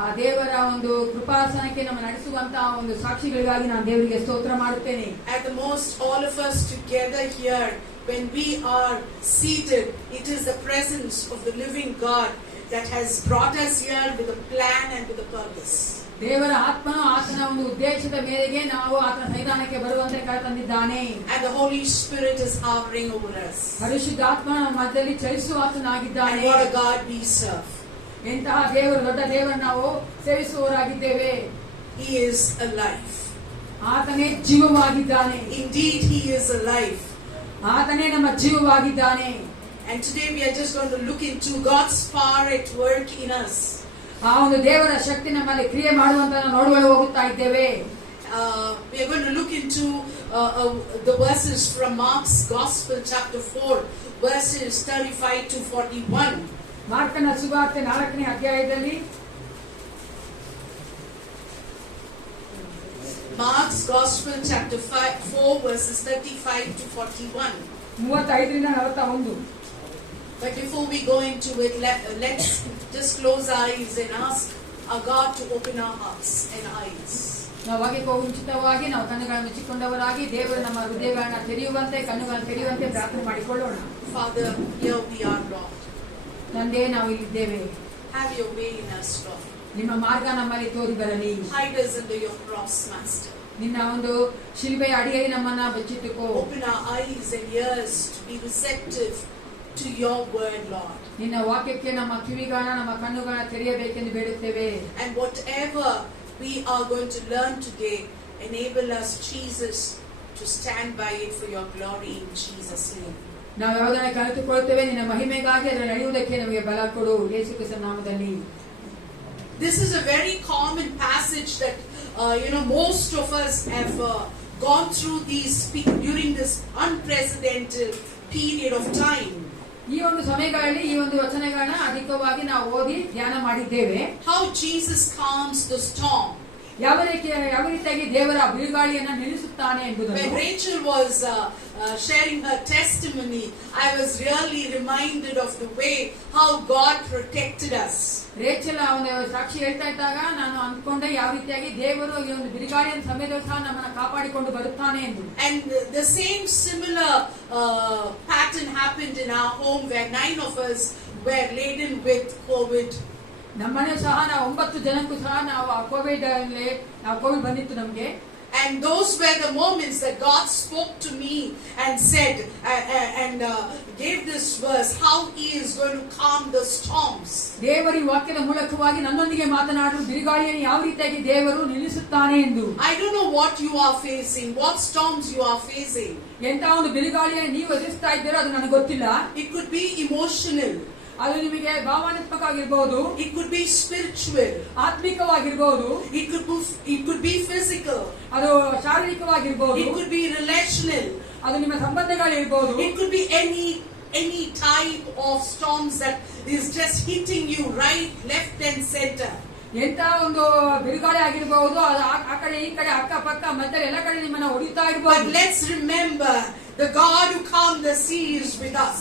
ಆ ದೇವರ ಒಂದು ಕೃಪಾಸನಕ್ಕೆ ನಮ್ಮ ನಡೆಸುವಂತ ಒಂದು ಸಾಕ್ಷಿಗಳಿಗಾಗಿ ನಾನು ದೇವರಿಗೆ ಸ್ತೋತ್ರ ಮಾಡುತ್ತೇನೆ. At the most, all of us together here, when we are seated, it is the presence of the living God that has brought us here with a plan and with a purpose. ದೇವರ ಆತ್ಮನು ಆತನ ಒಂದು ಉದ್ದೇಶದ ಮೇರೆಗೆ ನಾವು ಆತನ ಸನ್ನಿಧಾನಕ್ಕೆ ಬರುವಂತೆ ಕರೆತಂದಿದ್ದಾನೆ. And the Holy Spirit is hovering over us. ಪರಿಶುದ್ಧ ಆತ್ಮ ನಮ್ಮ ಮಧ್ಯದಲ್ಲಿ ಚಲಿಸುವಾತನಾಗಿದ್ದಾನೆ. And what a God we serve. ಎಂತಹ ದೇವರು, ದೊಡ್ಡ ದೇವರನ್ನು ನಾವು ಸೇವಿಸುವವರಾಗಿದ್ದೇವೆ. He is alive. ಆತನೇ ಜೀವವಾಗಿದ್ದಾನೆ. Indeed, He is alive. ಆತನೇ ನಮ್ಮ ಜೀವವಾಗಿದ್ದಾನೆ. And today we are just going to look into God's power at work in us. ಆ ಒಂದು ದೇವರ ಶಕ್ತಿ ನಮ್ಮಲ್ಲಿ ಕ್ರಿಯೆ ಮಾಡುವಂತ ನೋಡುವ ಹೋಗುತ್ತಾ ಇದ್ದೇವೆ. We are going to look into the verses from Mark's Gospel, chapter 4, verses 35 to 41. ಮಾರ್ಕನ ಸುವಾರ್ತೆ 4ನೇ ಅಧ್ಯಾಯದಲ್ಲಿ Mark's Gospel, chapter 4, verses 35 to 41. 35ರಿಂದ 41. But before we go into it, let's just close our eyes and ask our God to open our hearts and eyes. ನಾವು ವಾಕ್ಯಕ್ಕೆ ಮುಂಚಿತವಾಗಿ ನಾವು ಕಣ್ಣುಗಳನ್ನು ಮುಚ್ಚಿಕೊಂಡವರಾಗಿ ದೇವರು ನಮ್ಮ ಹೃದಯಗಳನ್ನು ತೆರೆಯುವಂತೆ, ಕಣ್ಣುಗಳನ್ನು ತೆರೆಯುವಂತೆ ಪ್ರಾರ್ಥನೆ ಮಾಡಿಕೊಳ್ಳೋಣ. Father, here we are, Lord. ತಂದೆ, ನಾವು ಇಲ್ಲಿದ್ದೇವೆ. Have your way in us, Lord. ನಿಮ್ಮ ಮಾರ್ಗ ನಮ್ಮಲ್ಲಿ ತೋರಿ ಬರಲಿ. Hide us under your cross, Master. ನಿನ್ನ ಒಂದು ಶಿಲುಬೆಯ ಅಡಿಯಲ್ಲಿ ನಮ್ಮನ್ನ ಬಚ್ಚಿಟ್ಟುಕೋ. Open our eyes and ears to be receptive to your word, Lord. ನಿನ್ನ ವಾಕ್ಯಕ್ಕೆ ನಮ್ಮ ಕಿವಿಗಳನ್ನ, ನಮ್ಮ ಕಣ್ಣುಗಳನ್ನ ತೆರೆಯಬೇಕೆಂದು ಬೇಡುತ್ತೇವೆ. And whatever we are going to learn today, enable us, Jesus, to stand by it for your glory in Jesus' name. ನಾವು ಯಾವುದನ್ನ ಕಲಿತುಕೊಳ್ತೇವೆ ನಿನ್ನ ಮಹಿಮೆಗಾಗಿ ಅದನ್ನು ನಡೆಯುವುದಕ್ಕೆ ನಮಗೆ ಬಲ ಕೊಡು, ಯೇಸು ಕ್ರಿಸ್ತನ ನಾಮದಲ್ಲಿ. This is a very common passage that most of us have gone through during this unprecedented period of time. ಈ ಒಂದು ಸಮಯಗಳಲ್ಲಿ ಈ ಒಂದು ವಚನಗಳನ್ನ ಅಧಿಕವಾಗಿ ನಾವು ಓದಿ ಧ್ಯಾನ ಮಾಡಿದ್ದೇವೆ. How Jesus calms the storm. ಯಾವ ರೀತಿಯಾಗಿ ದೇವರ ಬಿರುಗಾಳಿಯನ್ನ ನಿಲ್ಲಿಸುತ್ತಾನೆ ಎಂಬುದನ್ನು. When Rachel was sharing her testimony, I was really reminded of the way how God protected us. Rachel ಅವನ ಸಾಕ್ಷಿ ಹೇಳ್ತಾ ಇದ್ದಾಗ ನಾನು ಅಂದ್ಕೊಂಡೆ ಯಾವ ರೀತಿಯಾಗಿ ದೇವರು ಈ ಒಂದು ಬಿರುಗಾಳಿಯ ಸಮಯದಲ್ಲಿ ಸಹ ನಮ್ಮನ್ನ ಕಾಪಾಡಿಕೊಂಡು ಬರುತ್ತಾನೆ ಎಂದು. And the same similar pattern happened in our home where 9 of us were laden with COVID. ನಮ್ಮನೆ ಸಹ ನಾವು 9 ಜನಕ್ಕೂ ಸಹ ನಾವು ಕೋವಿಡ್ ಬಂದಿತ್ತು ನಮ್ಗೆ. And those were the moments that God spoke to me and said and gave this verse, how He is going to calm the storms. ದೇವರ ಈ ವಾಕ್ಯದ ಮೂಲಕವಾಗಿ ನನ್ನೊಂದಿಗೆ ಮಾತನಾಡಲು ಬಿರುಗಾಳಿಯನ್ನು ಯಾವ ರೀತಿಯಾಗಿ ದೇವರು ನಿಲ್ಲಿಸುತ್ತಾನೆ ಎಂದು. I don't know what you are facing, what storms you are facing. ಎಂತ ಒಂದು ಬಿರುಗಾಳಿಯನ್ನು ನೀವು ಎದುರಿಸ್ತಾ ಇದ್ದೀರೋ ಅದು ನನಗೆ ಗೊತ್ತಿಲ್ಲ. It could be emotional. ಅದು ನಿಮಗೆ ಭಾವನಾತ್ಮಕವಾಗಿರಬಹುದು. It could be spiritual. ಆತ್ಮಿಕವಾಗಿರಬಹುದು. It could be physical. ಅದು ಶಾರೀರಿಕವಾಗಿರಬಹುದು. It could be relational. ಅದು ನಿಮ್ಮ ಸಂಬಂಧಗಳಿರಬಹುದು. It could be any type of storms that is just hitting you right, left and center. ಎಂತ ಒಂದು ಬಿರುಗಾಳಿ ಆಗಿರಬಹುದು, ಅದು ಆ ಕಡೆ ಈ ಕಡೆ ಅಕ್ಕಪಕ್ಕ ಮಧ್ಯೆ ಎಲ್ಲ ಕಡೆ ನಿಮ್ಮನ್ನ ಹೊಡಿತಾ But ಇರಬಹುದು. let's remember the God who calmed the sea is with us.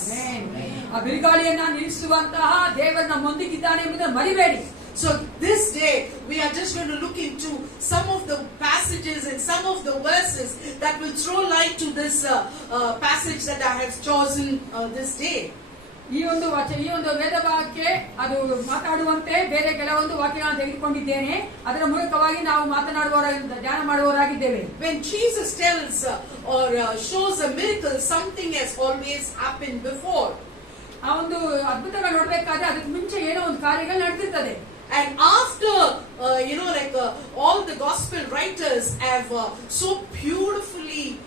ಆ ಬಿರುಗಾಳಿಯನ್ನ ನಿಲ್ಲಿಸುವಂತಹ ದೇವರು ನಮ್ಮೊಂದಿಗಿದ್ದಾನೆ ಎಂಬುದನ್ನು ಮರಿಬೇಡಿ. So this day we are just going to look into some of the passages and some of the verses that will throw light to this passage that I have chosen this day. ಈ ಒಂದು ವೇದ ಭಾಗಕ್ಕೆ ಅದು ಮಾತಾಡುವಂತೆ ಬೇರೆ ಕೆಲವೊಂದು ವಾಕ್ಯಗಳನ್ನು ತೆಗೆದುಕೊಂಡಿದ್ದೇನೆ. ಅದರ ಮೂಲಕವಾಗಿ ನಾವು ಧ್ಯಾನ ಮಾಡುವವರಾಗಿದ್ದೇವೆ. When Jesus tells or shows a miracle, something has always happened before. ಆ ಒಂದು ಅದ್ಭುತಗಳು ನೋಡ್ಬೇಕಾದ್ರೆ ಅದಕ್ಕೆ ಮುಂಚೆ ಏನೋ ಒಂದು ಕಾರ್ಯಗಳು ನಡೆದಿರ್ತದೆ. And after all the gospel writers writers have so beautifully,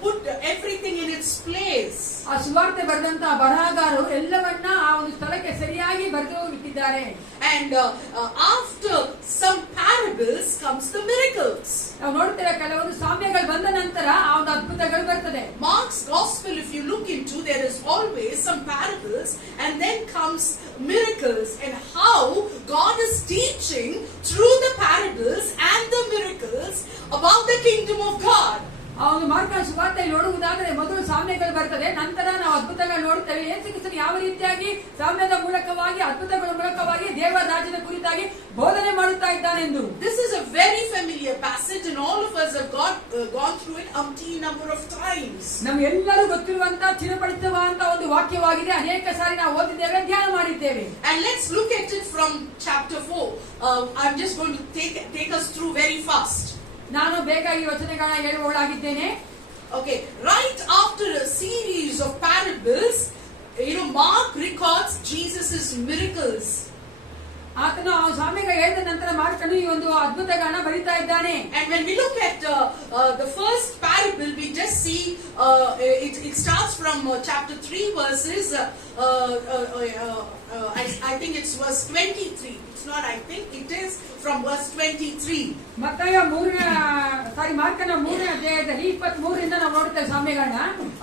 put everything in its place. ಆ ಸುವಾರ್ತೆ ಬರೆದಂತ ಬರಹಗಾರರು ಎಲ್ಲವನ್ನ ಆ ಒಂದು ಸ್ಥಳಕ್ಕೆ ಸರಿಯಾಗಿ ಬರೆದು ಇಟ್ಟಿದ್ದಾರೆ. And after some parables comes the miracles. ನಾವು ನೋಡ್ತೇವೆ ಕೆಲವೊಂದು ಸಾಮ್ಯಗಳು ಬಂದ ನಂತರ ಆ ಒಂದು ಅದ್ಭುತಗಳು ಬರ್ತದೆ. Mark's gospel, if you look into, there is always some parables and then comes miracles, and how God is teaching through the parables and the miracles about the kingdom of God. ಆ ಒಂದು ಮಾರ್ಕನ ಸುವಾರ್ತೆ ನೋಡುವುದಾದರೆ ಮೊದಲು ಸಾಮ್ಯಗಳು ಬರ್ತದೆ, ನಂತರ ನಾವು ಅದ್ಭುತಗಳು ನೋಡುತ್ತೇವೆ. ಯೇಸು ಕ್ರಿಸ್ತನು ಯಾವ ರೀತಿಯಾಗಿ ಸಾಮ್ಯದ ಮೂಲಕವಾಗಿ ಅದ್ಭುತಗಳ ಮೂಲಕವಾಗಿ ದೇವರ ರಾಜ್ಯದ ಕುರಿತಾಗಿ ಬೋಧನೆ ಮಾಡುತ್ತಾ ಇದ್ದಾನೆಂದು. This is a very familiar passage, and all of us have gone through it umpteen number of times. ನಮಗೆಲ್ಲರೂ ಗೊತ್ತಿರುವಂತ ಚಿರಪಡಿಸುವಂತ ಒಂದು ವಾಕ್ಯವಾಗಿದೆ. ಅನೇಕ ಸಾರಿ ನಾವು ಓದಿದ್ದೇವೆ, ಧ್ಯಾನ ಮಾಡಿದ್ದೇವೆ. And let's look at it from chapter 4. I'm just going to take us through very fast. ನಾನು ಬೇಗ ಈ ವಚನಗಳನ್ನ ಹೇಳುವವಳಾಗಿದ್ದೇನೆ. Okay, right after a series of parables, Mark records Jesus' miracles. ಆತನು ಆ ಸಾಮ್ಯಗಳು ಹೇಳಿದ ನಂತರ ಮಾರ್ಕನು ಈ ಒಂದು ಅದ್ಭುತಗಳನ್ನ ಬರೀತಾ ಇದ್ದಾನೆ. And when we look at the first parable, we just see it starts from chapter 3 verses. I think it's verse 23. It's not. I think it is from verse 23. ಮತ್ತಾಯ ಮಾರ್ಕನ 3ನೇ ಅಧ್ಯಾಯದಲ್ಲಿ 23ರಿಂದ ನಾವು ನೋಡುತ್ತೇವೆ ಸಾಮ್ಯಗಳನ್ನ.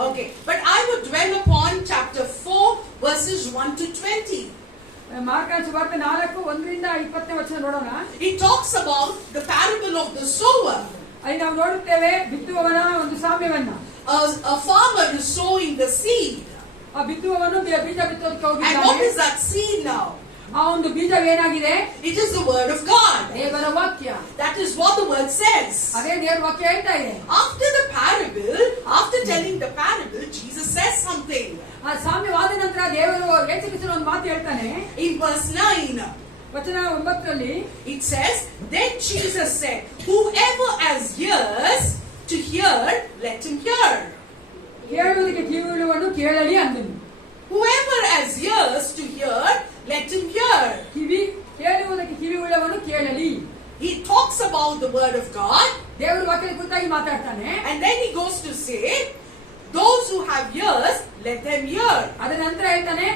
Okay, but I would dwell upon chapter 4 verses 1 to 20. ಮಾರ್ಕನ ಸುವಾರ್ತೆ 4:1ರಿಂದ 20ನೇ ವಚನ ನೋಡೋಣ. It talks about the parable of the sower. ಅಲ್ಲಿ ನಾವು ನೋಡುತ್ತೇವೆ ಬಿತ್ತುವವನ ಒಂದು ಸಾಮ್ಯವನ್ನ. A farmer is sowing the seed. ಆ ಬಿತ್ತುವವನು ಬೀಜ ಬಿತ್ತೋದಕ್ಕೆ And what ಹೋಗಿದ್ದಾನೆ. is that seed now? ಆ ಒಂದು ಬೀಜ ಏನಾಗಿದೆ? It is the word of God. ದೇವರ ವಾಕ್ಯ. That is what the word says. ಅದೇ ದೇವರ ವಾಕ್ಯ ಹೇಳ್ತಾ ಇದೆ. After the parable, after telling the parable, Jesus says something. ಆ ಸಾಮ್ಯವಾದ ನಂತರ ದೇವರು ಯೇಸು ಕ್ರಿಸ್ತನು ಒಂದು ಮಾತು ಹೇಳ್ತಾನೆ. In verse 9, ವಚನ 9ರಲ್ಲಿ it says, Then Jesus said, Whoever has ears to hear, let him hear. ಕೇಳುವುದಕ್ಕೆ ಕಿವಿಯುಳ್ಳವನು ಕೇಳಲಿ ಅಂದನು. Whoever has ears to hear, let him hear. ಕೇಳುವುದಕ್ಕೆ ಕಿವಿಯುಳ್ಳವನು ಕೇಳಲಿ. He talks about the word of God, ದೇವರ ವಾಕ್ಯದ ಕುರಿತಾಗಿ ಮಾತಾಡ್ತಾನೆ. and then he goes to say, Those who have ears, let them hear. ಅದರ ನಂತರ ಹೇಳ್ತಾನೆ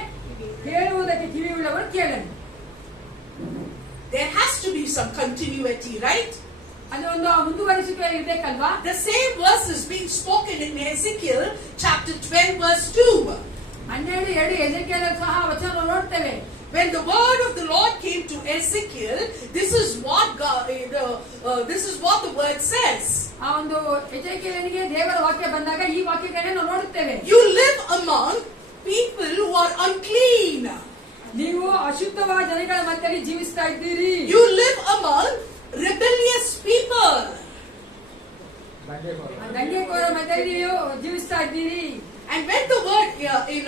ಕೇಳುವುದಕ್ಕೆ ಕಿವಿಯುಳ್ಳವನು ಕೇಳಲಿ. There has to be some continuity, right? ಅಲ್ಲಿ ಒಂದು ಮುಂದುವರಿಸುವಿಕೆ ಇರಬೇಕಲ್ವಾ? The same verse is being spoken in Ezekiel chapter 12 verse 2. 12:2 ಎಜೆಕೀಯೇಲ ಸಹ ವಚನ ನೋಡ್ತೇವೆ. When the word of the Lord came to Ezekiel, this is what the word says. ಆ ಒಂದು ಎಜೆಕೀಯೇಲನಿಗೆ ದೇವರ ವಾಕ್ಯ ಬಂದಾಗ ಈ ವಾಕ್ಯಗಳನ್ನ ನಾವು ನೋಡುತ್ತೇವೆ. You live among people who are unclean. ನೀವು ಅಶುದ್ಧವಾದ ಜನಗಳ ಮಧ್ಯದಲ್ಲಿ ಜೀವಿಸ್ತಾ ಇದ್ದೀರಿ. You live among rebellious people. ದಂಗೆಕೋರ ಮಧ್ಯದಲ್ಲಿ ನೀವು ಜೀವಿಸ್ತಾ ಇದ್ದೀರಿ. And when the word in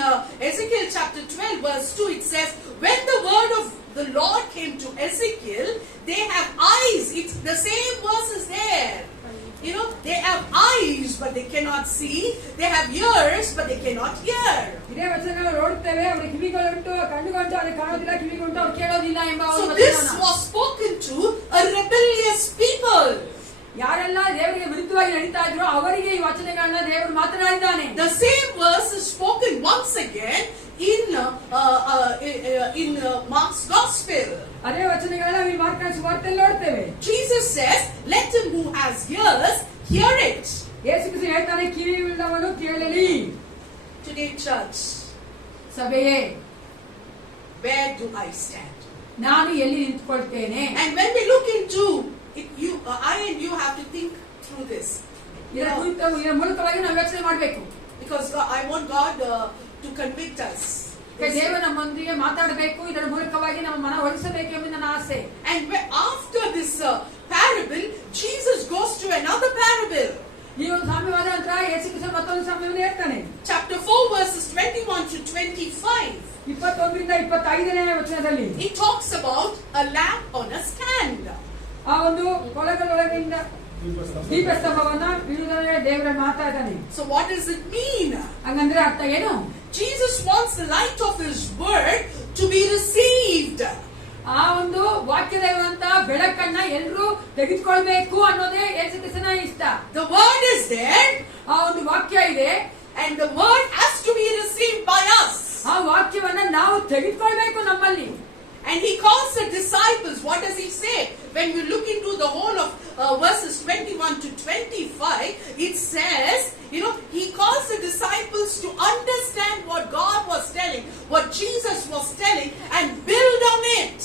Ezekiel chapter 12 verse 2, it says, when the word of the Lord came to Ezekiel, they have eyes. It's the same verse is there. They have eyes but they cannot see. They have ears but they cannot hear. ಇದೇ ವಚನಗಳು ನೋಡುತ್ತೇವೆ. ಅವರಿಗೆ ಕಿವಿಗಳುಂಟು, ಕಣ್ಣುಗಳುಂಟು, ಅವರಿಗೆ ಕಾಣೋದಿಲ್ಲ, ಕಿವಿಗುಂಟು, ಅವರು ಕೇಳೋದಿಲ್ಲ ಎಂಬ So ಒಂದು this ವಚನ. was spoken to a rebellious people. ಯಾರೆಲ್ಲ ದೇವರಿಗೆ ವಿರುದ್ಧವಾಗಿ ನಡೀತಾ ಇದ್ರು ಅವರಿಗೆ ಈ ವಚನಗಳನ್ನ ದೇವರು ಮಾತನಾಡಿದ್ದಾನೆ. The same verse is spoken once again in Mark's gospel. ಅದೇ ವಚನಗಳನ್ನ ಈ ಮಾರ್ಕನ ಸುವಾರ್ತೆಯಲ್ಲಿ ನೋಡ್ತೇವೆ. Jesus says, let him who has ears hear it. ಯೇಸು ಕ್ರಿಸ್ತನು ಹೇಳ್ತಾನೆ ಕಿವಿಯುಳ್ಳವನು ಕೇಳಲಿ. Today, church, ಸಭೆಯೇ, where do I stand? ನಾನು ಎಲ್ಲಿ ನಿಂತುಕೊಳ್ತೇನೆ? And when we look into it, I and you have to think through this. ಇದರ ಮೂಲಕವಾಗಿ ನಾವು ಯೋಚನೆ ಮಾಡಬೇಕು. Because I want God to convict us. ದೇವರು ನಮ್ಮೊಂದಿಗೆ ಮಾತಾಡಬೇಕು, ಇದರ ಮೂಲಕವಾಗಿ ನಮ್ಮ ಮನ ಒಲಿಸಬೇಕು ಎಂಬ ನನ್ನ ಆಸೆ. And after this parable, Jesus goes to another parable. ಈ ಒಂದು ಸಾಮ್ಯವಾದ ನಂತರ ಯೇಸು ಕ್ರಿಸ್ತನು ಮತ್ತೊಂದು ಸಾಮ್ಯವನ್ನು ಹೇಳ್ತಾನೆ. Chapter 4 verses 21 to 25. 21ರಿಂದ 25ನೇ ವಚನದಲ್ಲಿ He talks about a lamp on a stand. ಆ ಒಂದು ಕೊಳಗದೊಳಗಿಂದ ದೀಪಸ್ತಂಭವನ್ನ ಬಿಡುವುದಕ್ಕೆ ದೇವರ ಮಾತಾಡ್ತಾನೆ. So what does it mean? ಹಂಗಂದ್ರೆ ಅರ್ಥ ಏನು? Jesus wants the light of his word to be received. ಆ ಆ ಒಂದು ವಾಕ್ಯದಲ್ಲಿರುವಂತ ಬೆಳಕನ್ನ ಎಲ್ಲರೂ ತೆಗೆದುಕೊಳ್ಬೇಕು ಅನ್ನೋದೇ ಯೇಸು ಕ್ರಿಸ್ತನ ಇಷ್ಟ. The word is there, ಆ ಒಂದು ವಾಕ್ಯ ಇದೆ, and the word has to be received by us. ಆ ವಾಕ್ಯವನ್ನ ನಾವು ತೆಗೆದುಕೊಳ್ಬೇಕು ನಮ್ಮಲ್ಲಿ. And he calls the disciples. What does he say? When we look into the whole of verses 21 to 25, it says, he calls the disciples to understand what God was telling, what Jesus was telling, and build on it.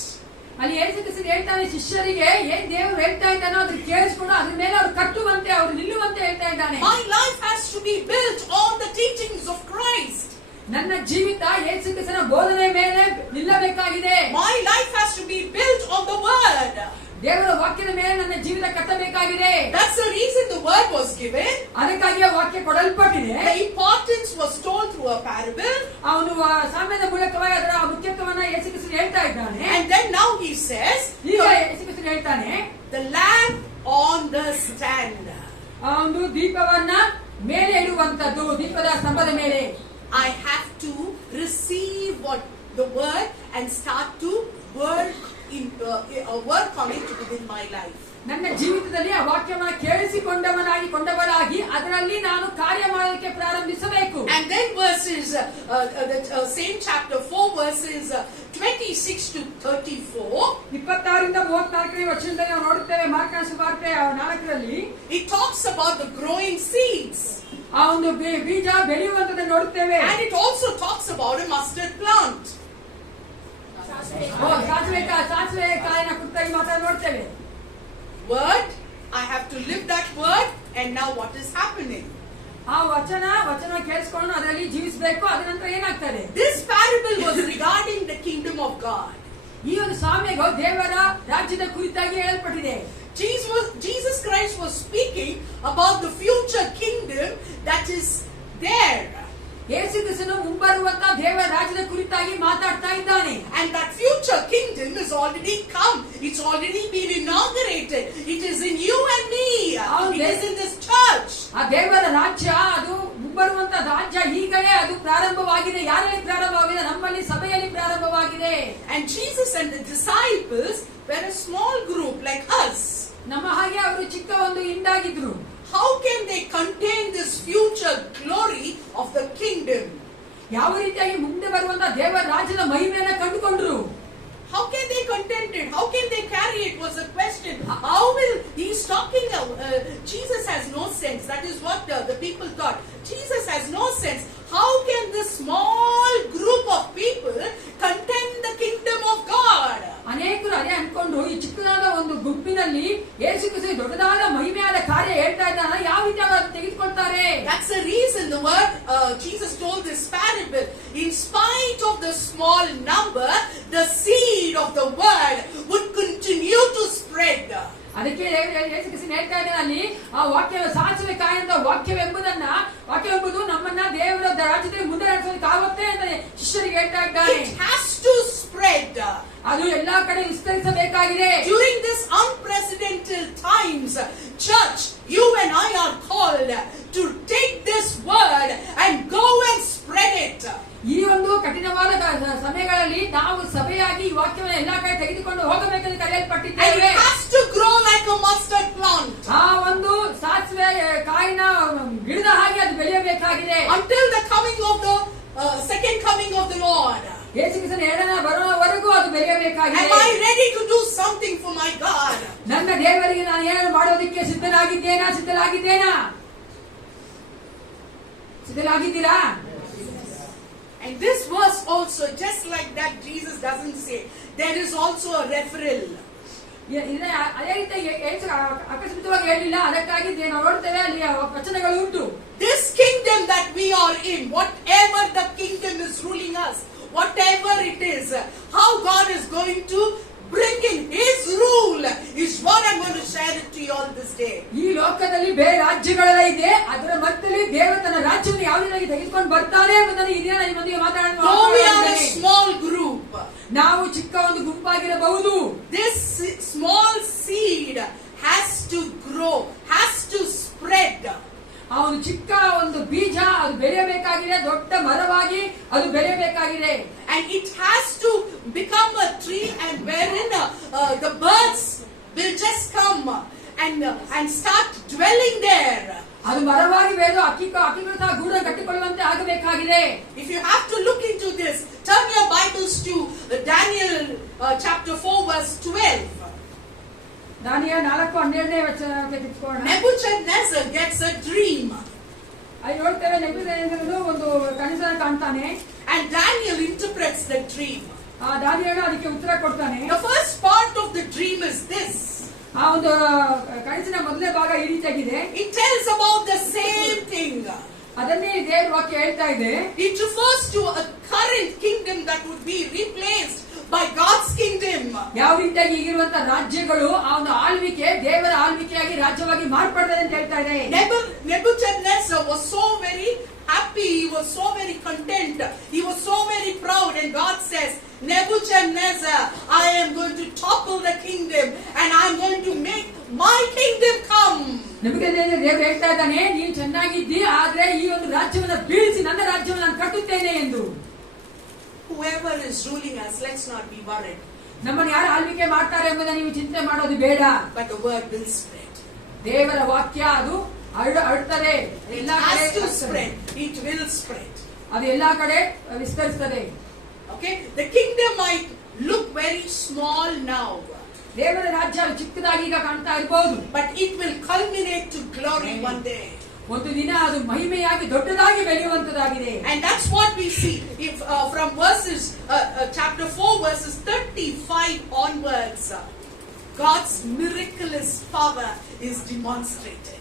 ಅಲ್ಲಿ ಯೇಸು ಕ್ರಿಸ್ತನು ಹೇಳ್ತಾನೆ ಶಿಷ್ಯರಿಗೆ ಏನ್ ದೇವರು ಹೇಳ್ತಾ ಇದ್ದಾನೋ ಅದ್ರ ಕೇಳಿಸ್ಕೊಂಡು ಅದ್ರ ಮೇಲೆ ಅವ್ರು ಕಟ್ಟುವಂತೆ ಅವ್ರು ನಿಲ್ಲುವಂತೆ ಹೇಳ್ತಾ ಇದ್ದಾನೆ. My life has to be built on the teachings of Christ. ನನ್ನ ಜೀವಿತ ಯೇಸು ಕ್ರಿಸ್ತನ ಬೋಧನೆ ಮೇಲೆ ನಿಲ್ಲಬೇಕಾಗಿದೆ. My life has to be built on the word. ದೇವರ ವಾಕ್ಯದ ಮೇಲೆ ನನ್ನ ಜೀವಿತ ಕಟ್ಟಬೇಕಾಗಿದೆ. That's the reason the word was given. ಅದಕ್ಕಾಗಿ ವಾಕ್ಯ ಕೊಡಲ್ಪಟ್ಟಿದೆ. The importance was told through a parable. ಅವನು ಸಾಮ್ಯದ ಮೂಲಕವಾಗಿ ಅದರ ಮುಖ್ಯತ್ವವನ್ನ ಯೇಸು ಕ್ರಿಸ್ತನು ಹೇಳ್ತಾ ಇದ್ದಾನೆ. And then now he says, ಈಗ ಯೇಸು ಕ್ರಿಸ್ತನು ಹೇಳ್ತಾನೆ, the lamp on the stand. ಆ ಒಂದು ದೀಪವನ್ನ ಮೇಲೆ ಇಡುವಂತದ್ದು, ದೀಪದ ಸ್ತಂಭದ ಮೇಲೆ. I have to receive what the word and start to work on it within my life. ನನ್ನ ಜೀವಿತದಲ್ಲಿ ಆ ವಾಕ್ಯವನ್ನು ಕೊಂಡವರಾಗಿ ಅದರಲ್ಲಿ ನಾನು ಕಾರ್ಯ ಮಾಡಲಿಕ್ಕೆ ಪ್ರಾರಂಭಿಸಬೇಕು. And then verses the same chapter 4 verses 26 to 34, 26ರಿಂದ 34ನೇ ವಚನದಲ್ಲಿ ನಾವು ನೋಡುತ್ತೇವೆ. ಮಾರ್ಕನ ಸುವಾರ್ತೆ 4ರಲ್ಲಿ it talks about the growing seeds. ಆ ಒಂದು ಬೀಜ ಬೆಳೆಯುವಂತದನ್ನು ನೋಡುತ್ತೇವೆ. And it also talks about a mustard plant. ಸಾಸಿವೆ ಕಾಯಿನ ಕುರಿತಾಗಿ ಮಾತಾಡಿ ನೋಡ್ತೇವೆ. Word, I have to live that word, and now what is happening? ಆ ವಚನ ಕೇಳಿಸ್ಕೊಂಡು ಅದರಲ್ಲಿ ಜೀವಿಸಬೇಕು. ಅದ ನಂತರ ಏನಾಗ್ತದೆ? This parable was regarding the kingdom of God. ಈ ಒಂದು ಸಾಮ್ಯವು ದೇವರ ರಾಜ್ಯದ ಕುರಿತಾಗಿ ಹೇಳಲ್ಪಟ್ಟಿದೆ. Jesus Christ was speaking about the future kingdom that is there. ಯೇಸು ಕ್ರಿಸ್ತನು ಮುಂಬರುವಂತ ದೇವರ ರಾಜ್ಯದ ಕುರಿತಾಗಿ ಮಾತಾಡ್ತಾ ಇದ್ದಾನೆ. And that future kingdom is already come. It's already been inaugurated. It is in you and me. It is in this church. ಆ ದೇವರ ರಾಜ್ಯ ಅದು ಮುಂಬರುವಂತ ರಾಜ್ಯ ಈಗಲೇ ಅದು ಪ್ರಾರಂಭವಾಗಿದೆ. ಯಾರಲ್ಲಿ ಪ್ರಾರಂಭವಾಗಿದೆ? ನಮ್ಮಲ್ಲಿ ಸಭೆಯಲ್ಲಿ ಪ್ರಾರಂಭವಾಗಿದೆ. And Jesus and the disciples were a small group like us. ನಮ್ಮ ಹಾಗೆ ಅವರು ಚಿಕ್ಕ ಒಂದು ಹಿಂಡಾಗಿದ್ರು. How can they contain this future glory of the kingdom? ಯಾವ ರೀತಿಯಾಗಿ ಮುಂದೆ ಬರುವಂತ ದೇವರ ರಾಜ್ಯದ ಮಹಿಮೆಯನ್ನು ಕಂಡುಕೊಂಡ್ರು? How can they contain it? How can they carry it? Was the question. How will he's talking? Jesus has no sense. That is what the people thought. Jesus has no sense. How can this small group of people contain the kingdom of God? ಅನೇಕರು ಅದೇ ಅನ್ಕೊಂಡು ಈ ಚಿಕ್ಕದಾದ ಒಂದು ಗುಂಪಿನಲ್ಲಿ ಯೇಸು ಕ್ರಿಸ್ತನು ದೊಡ್ಡದಾದ ಮಹಿಮೆಯಾದ ಕಾರ್ಯ ಹೇಳ್ತಾ ಇದ್ದಾನೆ, ಯಾವ ರೀತಿಯಾಗಿ ತೆಗೆದುಕೊಳ್ತಾರೆ? That's the reason the word Jesus told this parable. In spite of the small number, the seed of the word would continue to spread. ಅದಕ್ಕೆ ಯೇಸು ಕ್ರಿಸ್ತನು ಹೇಳ್ತಾ ಇದ್ದಾನೆ ಅಲ್ಲಿ, ಆ ವಾಕ್ಯ ಸಾಸಿವೆ ಕಾಯಿನ ವಾಕ್ಯವೆಂಬುದು ನಮ್ಮನ್ನ ದೇವರ ರಾಜ್ಯದಲ್ಲಿ ಮುಂದೆ ನಡೆಸೋದಕ್ಕಾಗುತ್ತೆ ಅಂತ ಶಿಷ್ಯರಿಗೆ ಹೇಳ್ತಾ ಇದ್ದಾನೆ. It has to spread. ಅದು ಎಲ್ಲಾ ಕಡೆ ವಿಸ್ತರಿಸಬೇಕಾಗಿದೆ. During this unprecedented times, church, you and I are called to take this word and go and spread it. ಈ ಒಂದು ಕಠಿಣವಾದ ಸಮಯಗಳಲ್ಲಿ ನಾವು ಸಭೆಯಾಗಿ ಈ ವಾಕ್ಯವನ್ನು ಎಲ್ಲಾ ಕಡೆ ತೆಗೆದುಕೊಂಡು ಹೋಗಬೇಕೆಂದು ಕರೆಯಲ್ಪಟ್ಟಿದ್ದೇವೆ. And it has to grow like a mustard plant. ಆ ಒಂದು ಸಾಸಿವೆ ಕಾಯಿನ ಗಿಡದ ಹಾಗೆ ಅದು ಬೆಳೆಯಬೇಕಾಗಿದೆ. Until the coming of the second coming of the Lord. ಯೇಸು ಕ್ರಿಸ್ತನ ಎರಡನೇ ಬರುವವರೆಗೂ ಅದು ಬೆಳೆಯಬೇಕಾಗಿದೆ. Am I ready to do something for my God? ನನ್ನ ದೇವರಿಗೆ ನಾನು ಏನು ಮಾಡೋದಕ್ಕೆ ಸಿದ್ಧರಾಗಿದ್ದೀರಾ? And this verse also, just like that, Jesus doesn't say. There is also a referral. ಅದೇ ರೀತಿ ಅಕಸ್ಮಿತವಾಗಿ ಹೇಳಿಲ್ಲ, ಅದಕ್ಕಾಗಿ ನಾವು ನೋಡ್ತೇವೆ ಅಲ್ಲಿ ವಚನಗಳು ಉಂಟು. This kingdom that we are in, whatever the kingdom is ruling us, whatever it is, how God is going to bring in His rule is what I'm going to share it to you all this day. ಈ ಲೋಕದಲ್ಲಿ ಬೇರೆ ರಾಜ್ಯಗಳೆಲ್ಲ ಇದೆ, ಅದರ ಮಧ್ಯದಲ್ಲಿ ದೇವರು ತನ್ನ ರಾಜ್ಯವನ್ನು ಯಾವ ರೀತಿಯಾಗಿ ತೆಗೆದುಕೊಂಡು ಬರ್ತಾರೆ ಎಂಬುದನ್ನು ಇದೇ ನಿಮ್ಮೊಂದಿಗೆ ಮಾತಾಡೋಣ. Though we are a small group, ನಾವು ಚಿಕ್ಕ ಒಂದು ಗುಂಪಾಗಿರಬಹುದು, this small seed has to grow, has to spread. ಆ ಒಂದು ಚಿಕ್ಕ ಒಂದು ಬೀಜ ಅದು ಬೆಳೆಯಬೇಕಾಗಿದೆ, ದೊಡ್ಡ ಮರವಾಗಿ ಅದು ಬೆಳೆಯಬೇಕಾಗಿದೆ. And it has to become a tree and wherein the birds will just come and start dwelling there. ಅದು ಮರವಾಗಿ ಬೆಳೆದು ಹಕ್ಕಿಗಳು ಸಹ ಗೂಡು ಕಟ್ಟಿಕೊಳ್ಳುವಂತೆ ಆಗಬೇಕಾಗಿದೆ. If you have to look into this, turn your Bibles to Daniel chapter 4 verse 12. ದಾನಿಯೇಲ 4:12ನೇ ವಚನಕ್ಕೆ ತಿಳ್ಕೊಳ್ಳೋಣ. Nebuchadnezzar gets a dream. ಅಲ್ಲಿ ನೋಡ್ತೇವೆ ನೆಬೂಕದ್ನೆಚ್ಚರನು ಒಂದು ಕನಸನ್ನು ಕಾಣ್ತಾನೆ. And Daniel interprets the dream. ದಾನಿಯೇಲ ಅದಕ್ಕೆ ಉತ್ತರ ಕೊಡ್ತಾನೆ. The first part of the dream is this. ಆ ಒಂದು ಕನಸಿನ ಮೊದಲನೇ ಭಾಗ ಈ ರೀತಿಯಾಗಿದೆ. It tells about the same thing. ಅದನ್ನೇ ದೇವರ ವಾಕ್ಯ ಹೇಳ್ತಾ ಇದೆ. It refers to a current kingdom that would be replaced by God's kingdom. ಯಾವ ರೀತಿಯಾಗಿ ಈಗಿರುವಂತಹ ರಾಜ್ಯಗಳು ಆ ಒಂದು ಆಳ್ವಿಕೆ ದೇವರ ಆಳ್ವಿಕೆಯಾಗಿ ರಾಜ್ಯವಾಗಿ ಮಾರ್ಪಡ್ತದೆ ಅಂತ ಹೇಳ್ತಾ ಇದೆ. Nebuchadnezzar was so very happy, he was so very content, he was so very proud, and God says, Nebuchadnezzar, I am going to topple the kingdom and I am going to make my kingdom come. ನೆಬೂಕದ್ನೆಚ್ಚರ ದೇವರು ಹೇಳ್ತಾ ಇದ್ದಾನೆ, ನೀನು ಚೆನ್ನಾಗಿದ್ದಿ, ಆದ್ರೆ ಈ ಒಂದು ರಾಜ್ಯವನ್ನು ಬೀಳಿಸಿ ನನ್ನ ರಾಜ್ಯವನ್ನು ನಾನು ಕಟ್ಟುತ್ತೇನೆ ಎಂದು. Whoever is ruling us, let's not be worried. ನಮ್ಮನ್ನು ಯಾರು ಆಳ್ವಿಕೆ ಮಾಡ್ತಾರೆ ಎಂಬುದನ್ನು ನೀವು ಚಿಂತೆ ಮಾಡೋದು ಬೇಡ. But the word will spread. ದೇವರ ವಾಕ್ಯ ಅದು ಹರಡ್ತದೆ. It has to spread. It will spread. ಅದು ಎಲ್ಲಾ ಕಡೆ ವಿಸ್ತರಿಸ್ತದೆ. Okay? The kingdom might look very small now, ದೇವರ ರಾಜ್ಯ ಚಿಕ್ಕದಾಗಿ ಈಗ ಕಾಣ್ತಾ ಇರಬಹುದು. but it will culminate to glory one day. ಒಂದು ದಿನ ಅದು ಮಹಿಮೆಯಾಗಿ ದೊಡ್ಡದಾಗಿ ಬೆಳೆಯುವಂತದಾಗಿದೆ. And that's what we see if from verses chapter 4 verses 35 onwards, God's miraculous power is demonstrated.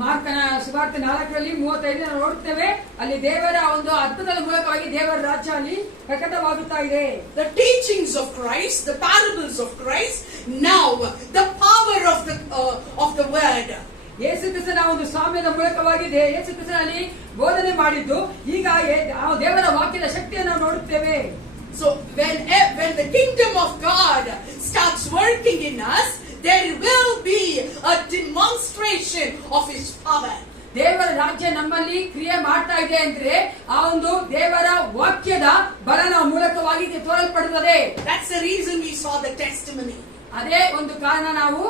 ಮಾರ್ಕನ ಸುವಾರ್ತೆ 4:35 ನಾವು ನೋಡ್ತೇವೆ, ಅಲ್ಲಿ ದೇವರ ಒಂದು ಅದ್ಭುತದ ಮೂಲಕವಾಗಿ ದೇವರ ರಾಜ್ಯ ಅಲ್ಲಿ ಪ್ರಕಟವಾಗುತ್ತಾ ಇದೆ. The teachings of Christ, the parables of Christ, now the power of the word. ಯೇಸು ಕ್ರಿಸ್ತನ ಒಂದು ಸಾಮ್ಯದ ಮೂಲಕವಾಗಿ ಯೇಸು ಕ್ರಿಸ್ತನಲ್ಲಿ ಬೋಧನೆ ಮಾಡಿದ್ದು ಈಗ ದೇವರ ವಾಕ್ಯದ ಶಕ್ತಿಯನ್ನು ನಾವು ನೋಡುತ್ತೇವೆ. So when the kingdom of God starts working in us, there will be a demonstration of His power. ದೇವರ ರಾಜ್ಯ ನಮ್ಮಲ್ಲಿ ಕ್ರಿಯೆ ಮಾಡ್ತಾ ಇದೆ ಅಂದ್ರೆ ಆ ಒಂದು ದೇವರ ವಾಕ್ಯದ ಬಲನ ಮೂಲಕವಾಗಿ ತೋರಲ್ಪಡುತ್ತದೆ. That's the reason we saw the testimony. ಅದೇ ಒಂದು ಕಾರಣ ನಾವು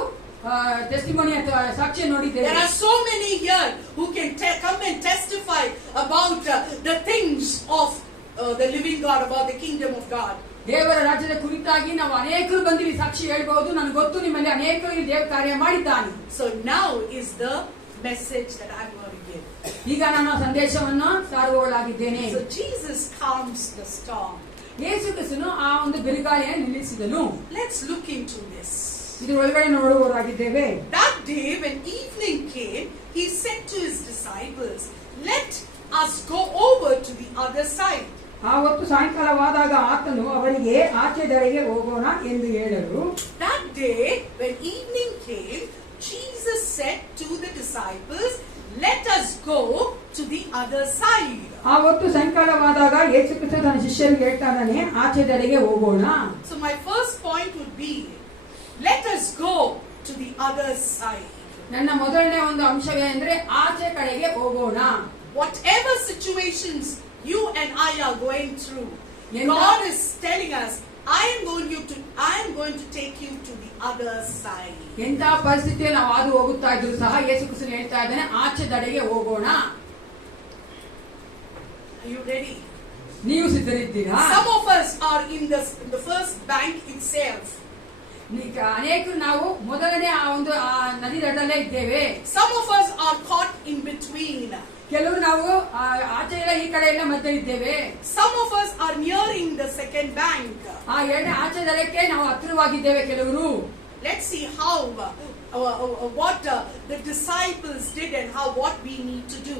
ಟೆಸ್ಟಿಮೋನಿ ಅಥವಾ ಸಾಕ್ಷಿ ನೋಡಿದ್ದೇವೆ. There are so many here who can come and testify about the things of the living God, about the kingdom of God. ದೇವರ ರಾಜ್ಯದ ಕುರಿತಾಗಿ ನಾವು ಅನೇಕರು ಬಂದಿವಿ ಸಾಕ್ಷಿ ಹೇಳ್ಬಹುದು. ನನಗೆ ಗೊತ್ತು ನಿಮ್ಮಲ್ಲಿ ಅನೇಕರು ದೇವ ಕಾರ್ಯ ಮಾಡಿದ್ದಾನೆ. So now is the message that I'm going to give. ಈಗ ನಾನು ಸಂದೇಶವನ್ನು ಸಾರುವವಳಾಗಿದ್ದೇನೆ. So Jesus calms the storm. ಯೇಸು ಕ್ರಿಸ್ತನು ಆ ಒಂದು ಬಿರುಗಾಳಿಯನ್ನು ನಿಲ್ಲಿಸಿದನು. Let's look into this. ಇದರ ಒಳಗಡೆ ನೋಡುವವರಾಗಿದ್ದೇವೆ. That day when evening came, he said to his disciples, let us go over to the other side. ಆ ಹೊತ್ತು ಸಾಯಂಕಾಲವಾದಾಗ ಆತನು ಅವರಿಗೆ ಆಚೆ ದಡೆಗೆ ಹೋಗೋಣ ಎಂದು ಹೇಳಿದರು. That day when evening came, Jesus said to the disciples, let us go to the other side. ಆ ಹೊತ್ತು ಸಾಯಂಕಾಲವಾದಾಗ ಯೇಸು ಕ್ರಿಸ್ತ ತನ್ನ ಶಿಷ್ಯರಿಗೆ ಹೇಳ್ತಾ ಇದ್ದಾನೆ, ಆಚೆ ದಡೆಗೆ ಹೋಗೋಣ. So my first point would be, let us go to the other side. ನನ್ನ ಮೊದಲನೇ ಒಂದು ಅಂಶವೇ ಅಂದ್ರೆ ಆಚೆ ಕಡೆಗೆ ಹೋಗೋಣ. Whatever situations you and I are going through, Yenda- God is telling us, I am going to take you to the other side. ಎಂತ ಪರಿಸ್ಥಿತಿಯಲ್ಲಿ ನಾವು ಹಾದು ಹೋಗುತ್ತಾ ಇದ್ರು ಸಹ ಯೇಸು ಕ್ರಿಸ್ತನು ಹೇಳ್ತಾ ಇದ್ದಾನೆ, ಆಚೆ ದಡೆಗೆ ಹೋಗೋಣ. Are you ready? ನೀವು ಸಿದ್ಧರಿದ್ದೀರಾ? Some of us are in the first bank itself. ಅನೇಕರು ನಾವು ಮೊದಲನೇ ಆ ಒಂದು ನದಿ ದಡದಲ್ಲೇ ಇದ್ದೇವೆ. Some of us are caught in between. ಕೆಲವರು ನಾವು ಆಚೆ ಎಲ್ಲ ಈ ಕಡೆ ಎಲ್ಲ ಮಧ್ಯೆ ಇದ್ದೇವೆ. Some of us are nearing the second bank. ಆ ಎರಡನೇ ಆಚೆ ದಡಕ್ಕೆ ನಾವು ಹತ್ತಿರವಾಗಿದ್ದೇವೆ ಕೆಲವರು. Let's see how what the disciples did and what we need to do.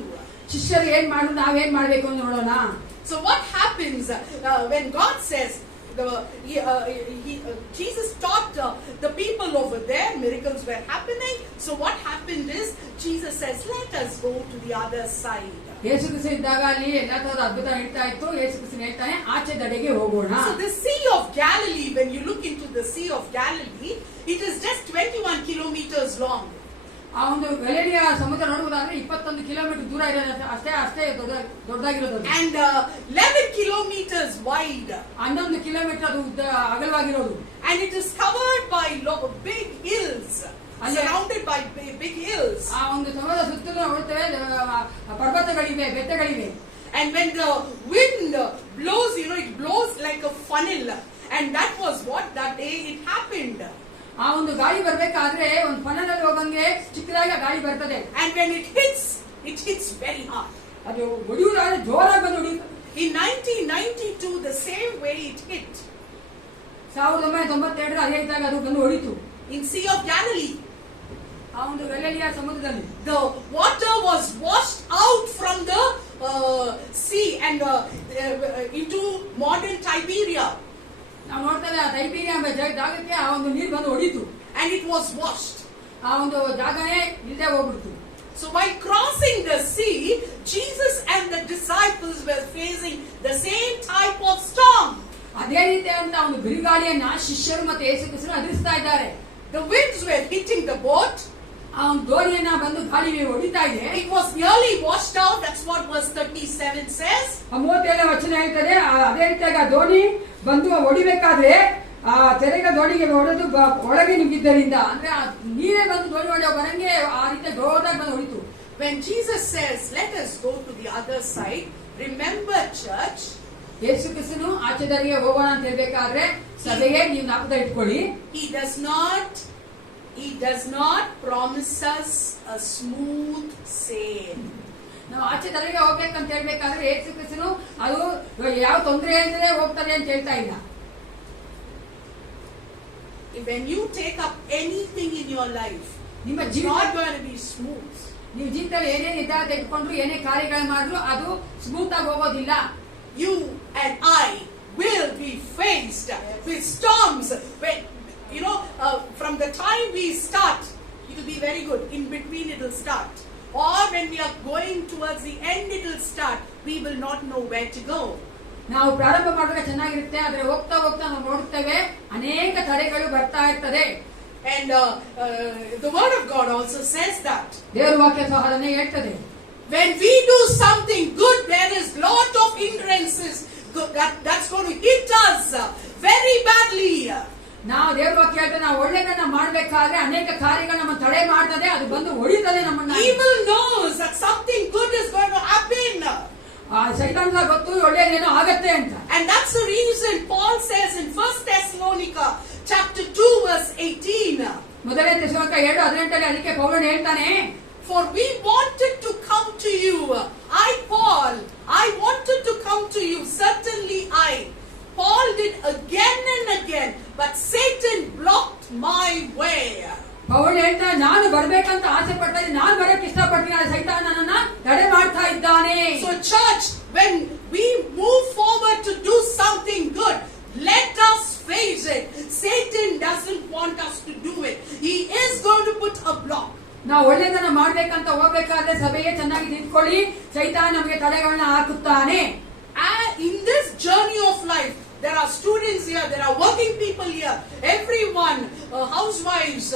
ಶಿಷ್ಯರು ಏನ್ ಮಾಡಿದ್ರು, ನಾವೇನ್ ಮಾಡ್ಬೇಕು ಅಂತ ನೋಡೋಣ. So what happens when God says, Jesus taught the people over there, miracles were happening. So what happened is, Jesus says, let us go to the other side. Yesu Krista ಇದ್ದಾಗ ಅಲ್ಲಿ ಎಲ್ಲಾ ತರದ ಅದ್ಭುತ ನಡೀತಾ ಇತ್ತು. ಯೇಸು ಕ್ರಿಸ್ತ ಹೇಳ್ತಾನೆ, ಆಚೆ ದಡೆಗೆ ಹೋಗೋಣ. So the Sea of Galilee, when you look into the Sea of Galilee, it is just 21 kilometers long. ಆ ಒಂದು ಗಲಿಲಿಯ ಸಮುದ್ರ ನೋಡುವುದಾದ್ರೆ 21 ಕಿಲೋಮೀಟರ್ ದೂರ ಇರೋದು ಅಷ್ಟೇ ದೊಡ್ಡದಾಗಿರೋದು. And 11 kilometers wide. 11 ಕಿಲೋಮೀಟರ್ ಅದು ಉದ್ದ ಅಗಲವಾಗಿರೋದು. And it is covered by big hills. Surrounded by big hills. ಆ ಒಂದು ಸಮುದ್ರ ಸುತ್ತಲೂ ನೋಡುತ್ತೇವೆ ಪರ್ವತಗಳಿವೆ, ಬೆಟ್ಟಗಳಿವೆ. And when the wind blows, it blows like a funnel. And that was what that day it happened. ಆ ಒಂದು ಗಾಳಿ ಬರ್ಬೇಕಾದ್ರೆ ಒಂದು ಫನಲಲ್ಲಿ ಹೋಗಂಗೆ ಚಿಕ್ಕದಾಗಿ ಗಾಳಿ ಬರ್ತದೆ. And when it hits very hard. ಅದು ಹೊಡೆಯುವುದಾದ್ರೆ ಜೋರಾಗಿ ಬಂದು ಹೊಡೆಯುತ್ತೆ. In 1992, the same way it hit. 1992 ಅದೇ ಇದ್ದಾಗ ಅದು ಬಂದು ಹೊಡಿತು. In Sea of Galilee. ಆ ಒಂದು ಗಲಿಲಿಯ ಸಮುದ್ರದಲ್ಲಿ The water was washed out from the sea and into modern Tiberia. ನಾವು ನೋಡ್ತೇವೆ ಆ ಟೈಬೀರಿಯಾ ಎಂಬ ಜಾಗಕ್ಕೆ ಆ ಒಂದು ನೀರು ಬಂದು ಹೊಡಿತು. And it was washed. ಆ ಒಂದು ಜಾಗನೇ ಇಲ್ಲದೆ ಹೋಗ್ಬಿಡ್ತು. So while crossing the sea, Jesus and the disciples were facing the same type of storm. ಅದೇ ರೀತಿಯಾದಂತ ಒಂದು ಬಿರುಗಾಳಿಯನ್ನ ಶಿಷ್ಯರು ಮತ್ತು ಯೇಸು ಕ್ರಿಸ್ತರು ಎದುರಿಸ್ತಾ ಇದ್ದಾರೆ. The winds were hitting the boat. ಆ ಒಂದು ದೋಣಿಯನ್ನ ಬಂದು ಗಾಳಿ ಹೊಡಿತಾ ಇದೆ. It was nearly washed out. That's what verse 37 says. 37 ವಚನ ಹೇಳ್ತದೆ. ಅದೇ ರೀತಿಯಾಗಿ ಆ ದೋಣಿ ಬಂದು ಹೊಡಿಬೇಕಾದ್ರೆ ಆ ತೆರೆಗ ದೋಣಿಗೆ ಹೊಡೆದು ಒಳಗೆ ನುಗ್ಗಿದ್ದರಿಂದ ಅಂದ್ರೆ ಆ ನೀರೇ ಬಂದು ದೋಣಿ ಹೊಡೆಯೋ ಬರಂಗೆ ಆ ರೀತಿ ಜೋರಾಗಿ ಬಂದು ಹೊಡಿತು. When Jesus says, "Let us go to the other side," remember, church. ಯೇಸು ಕ್ರಿಸ್ತನು ಆಚೆ ದಾರಿಗೆ ಹೋಗೋಣ ಅಂತ ಹೇಳ್ಬೇಕಾದ್ರೆ ಸಭೆಗೆ ನೀವು ಜ್ಞಾಪಕ ಇಟ್ಕೊಳ್ಳಿ. He does not promise us a smooth sail. ನಾವು ಆಚೆ ದಾರಿಗೆ ಹೋಗ್ಬೇಕಂತ ಹೇಳ್ಬೇಕಾದ್ರೆ ಯೇಸು ಕ್ರಿಸ್ತನು ಅದು ಯಾವ ತೊಂದರೆ ಇಲ್ಲದೆ ಹೋಗ್ತದೆ ಅಂತ ಹೇಳ್ತಾ ಇಲ್ಲ. When you take up anything in your life, ನಿಮ್ಮ it's ಜೀವನ not going to be smooth. ನೀವು ಜೀವಿತದಲ್ಲಿ ಏನೇ ನಿರ್ಧಾರ ತೆಗೆದುಕೊಂಡ್ರು ಏನೇ ಕಾರ್ಯಗಳು ಮಾಡಿದ್ರು ಅದು ಸ್ಮೂತ್ ಆಗಿ ಹೋಗೋದಿಲ್ಲ. You and I will be faced with storms. When from the time we start, it will be very good. In between, it will start. Or when we are going towards the end, it will start. We will not know where to go. ನಾವು ಪ್ರಾರಂಭ ಮಾಡುವಾಗ ಚೆನ್ನಾಗಿರುತ್ತೆ, ಆದ್ರೆ ಹೋಗ್ತಾ ಹೋಗ್ತಾ ನಾವು ನೋಡುತ್ತೇವೆ ಅನೇಕ ತಡೆಗಳು ಬರ್ತಾ ಇರ್ತದೆ. And the word of God also says that. ದೇವರ ವಾಕ್ಯ ಸಹ ಅದನ್ನೇ ಹೇಳ್ತದೆ. When we do something good, there is lot of hindrances that's going to hit us very badly. ನಾವು ದೇವರ ವಾಕ್ಯ ಹೇಳ್ತದೆ, ನಾವು ಒಳ್ಳೆದನ್ನ ಮಾಡ್ಬೇಕಾದ್ರೆ ಅನೇಕ ಕಾರ್ಯಗಳು ನಮ್ಮ ತಡೆ ಮಾಡ್ತದೆ, ಅದು ಬಂದು ಹೊಡಿತದೆ ನಮ್ಮನ್ನ. Evil knows that something good is going to happen. ಸೈತಾನದ ಗೊತ್ತು ಒಳ್ಳೆಯದೇನೋ ಆಗತ್ತೆ ಅಂತ. And that's the reason Paul says in 1 Thessalonica chapter 2 verse 18. ಮೊದಲನೇ ಥೆಸಲೋನಿಕ 2:18 ಅದಕ್ಕೆ ಪೌಲನು ಹೇಳ್ತಾನೆ, For we wanted to come to you. Paul, I wanted to come to you. Certainly Paul did again and again, but Satan blocked my way. ಪೌಲನು ಹೇಳ್ತಾನೆ, ನಾನು ಬರ್ಬೇಕಂತ ಆಸೆ ಪಡ್ತಾ ಇದ್ದೀನಿ, ನಾನು ಬರಕ್ಕೆ ಇಷ್ಟಪಡ್ತೀನಿ, ಆದರೆ ಸೈತಾನ ನನ್ನನ್ನ ತಡೆ ಮಾಡ್ತಾ ಇದ್ದಾನೆ. So church, when we move forward to do something good, let us face it. Satan doesn't want us to do it. He is going to put a block. ನಾವು ಒಳ್ಳೆದನ್ನ ಮಾಡ್ಬೇಕಂತ ಹೋಗ್ಬೇಕಾದ್ರೆ ಸಭೆಗೆ ಚೆನ್ನಾಗಿ ನಿಂತ್ಕೊಳ್ಳಿ, ಸೈತಾನ ನಮಗೆ ತಡೆಗಳನ್ನ ಹಾಕುತ್ತಾನೆ. And in this journey of life, there are students here, there are working people here, everyone, housewives,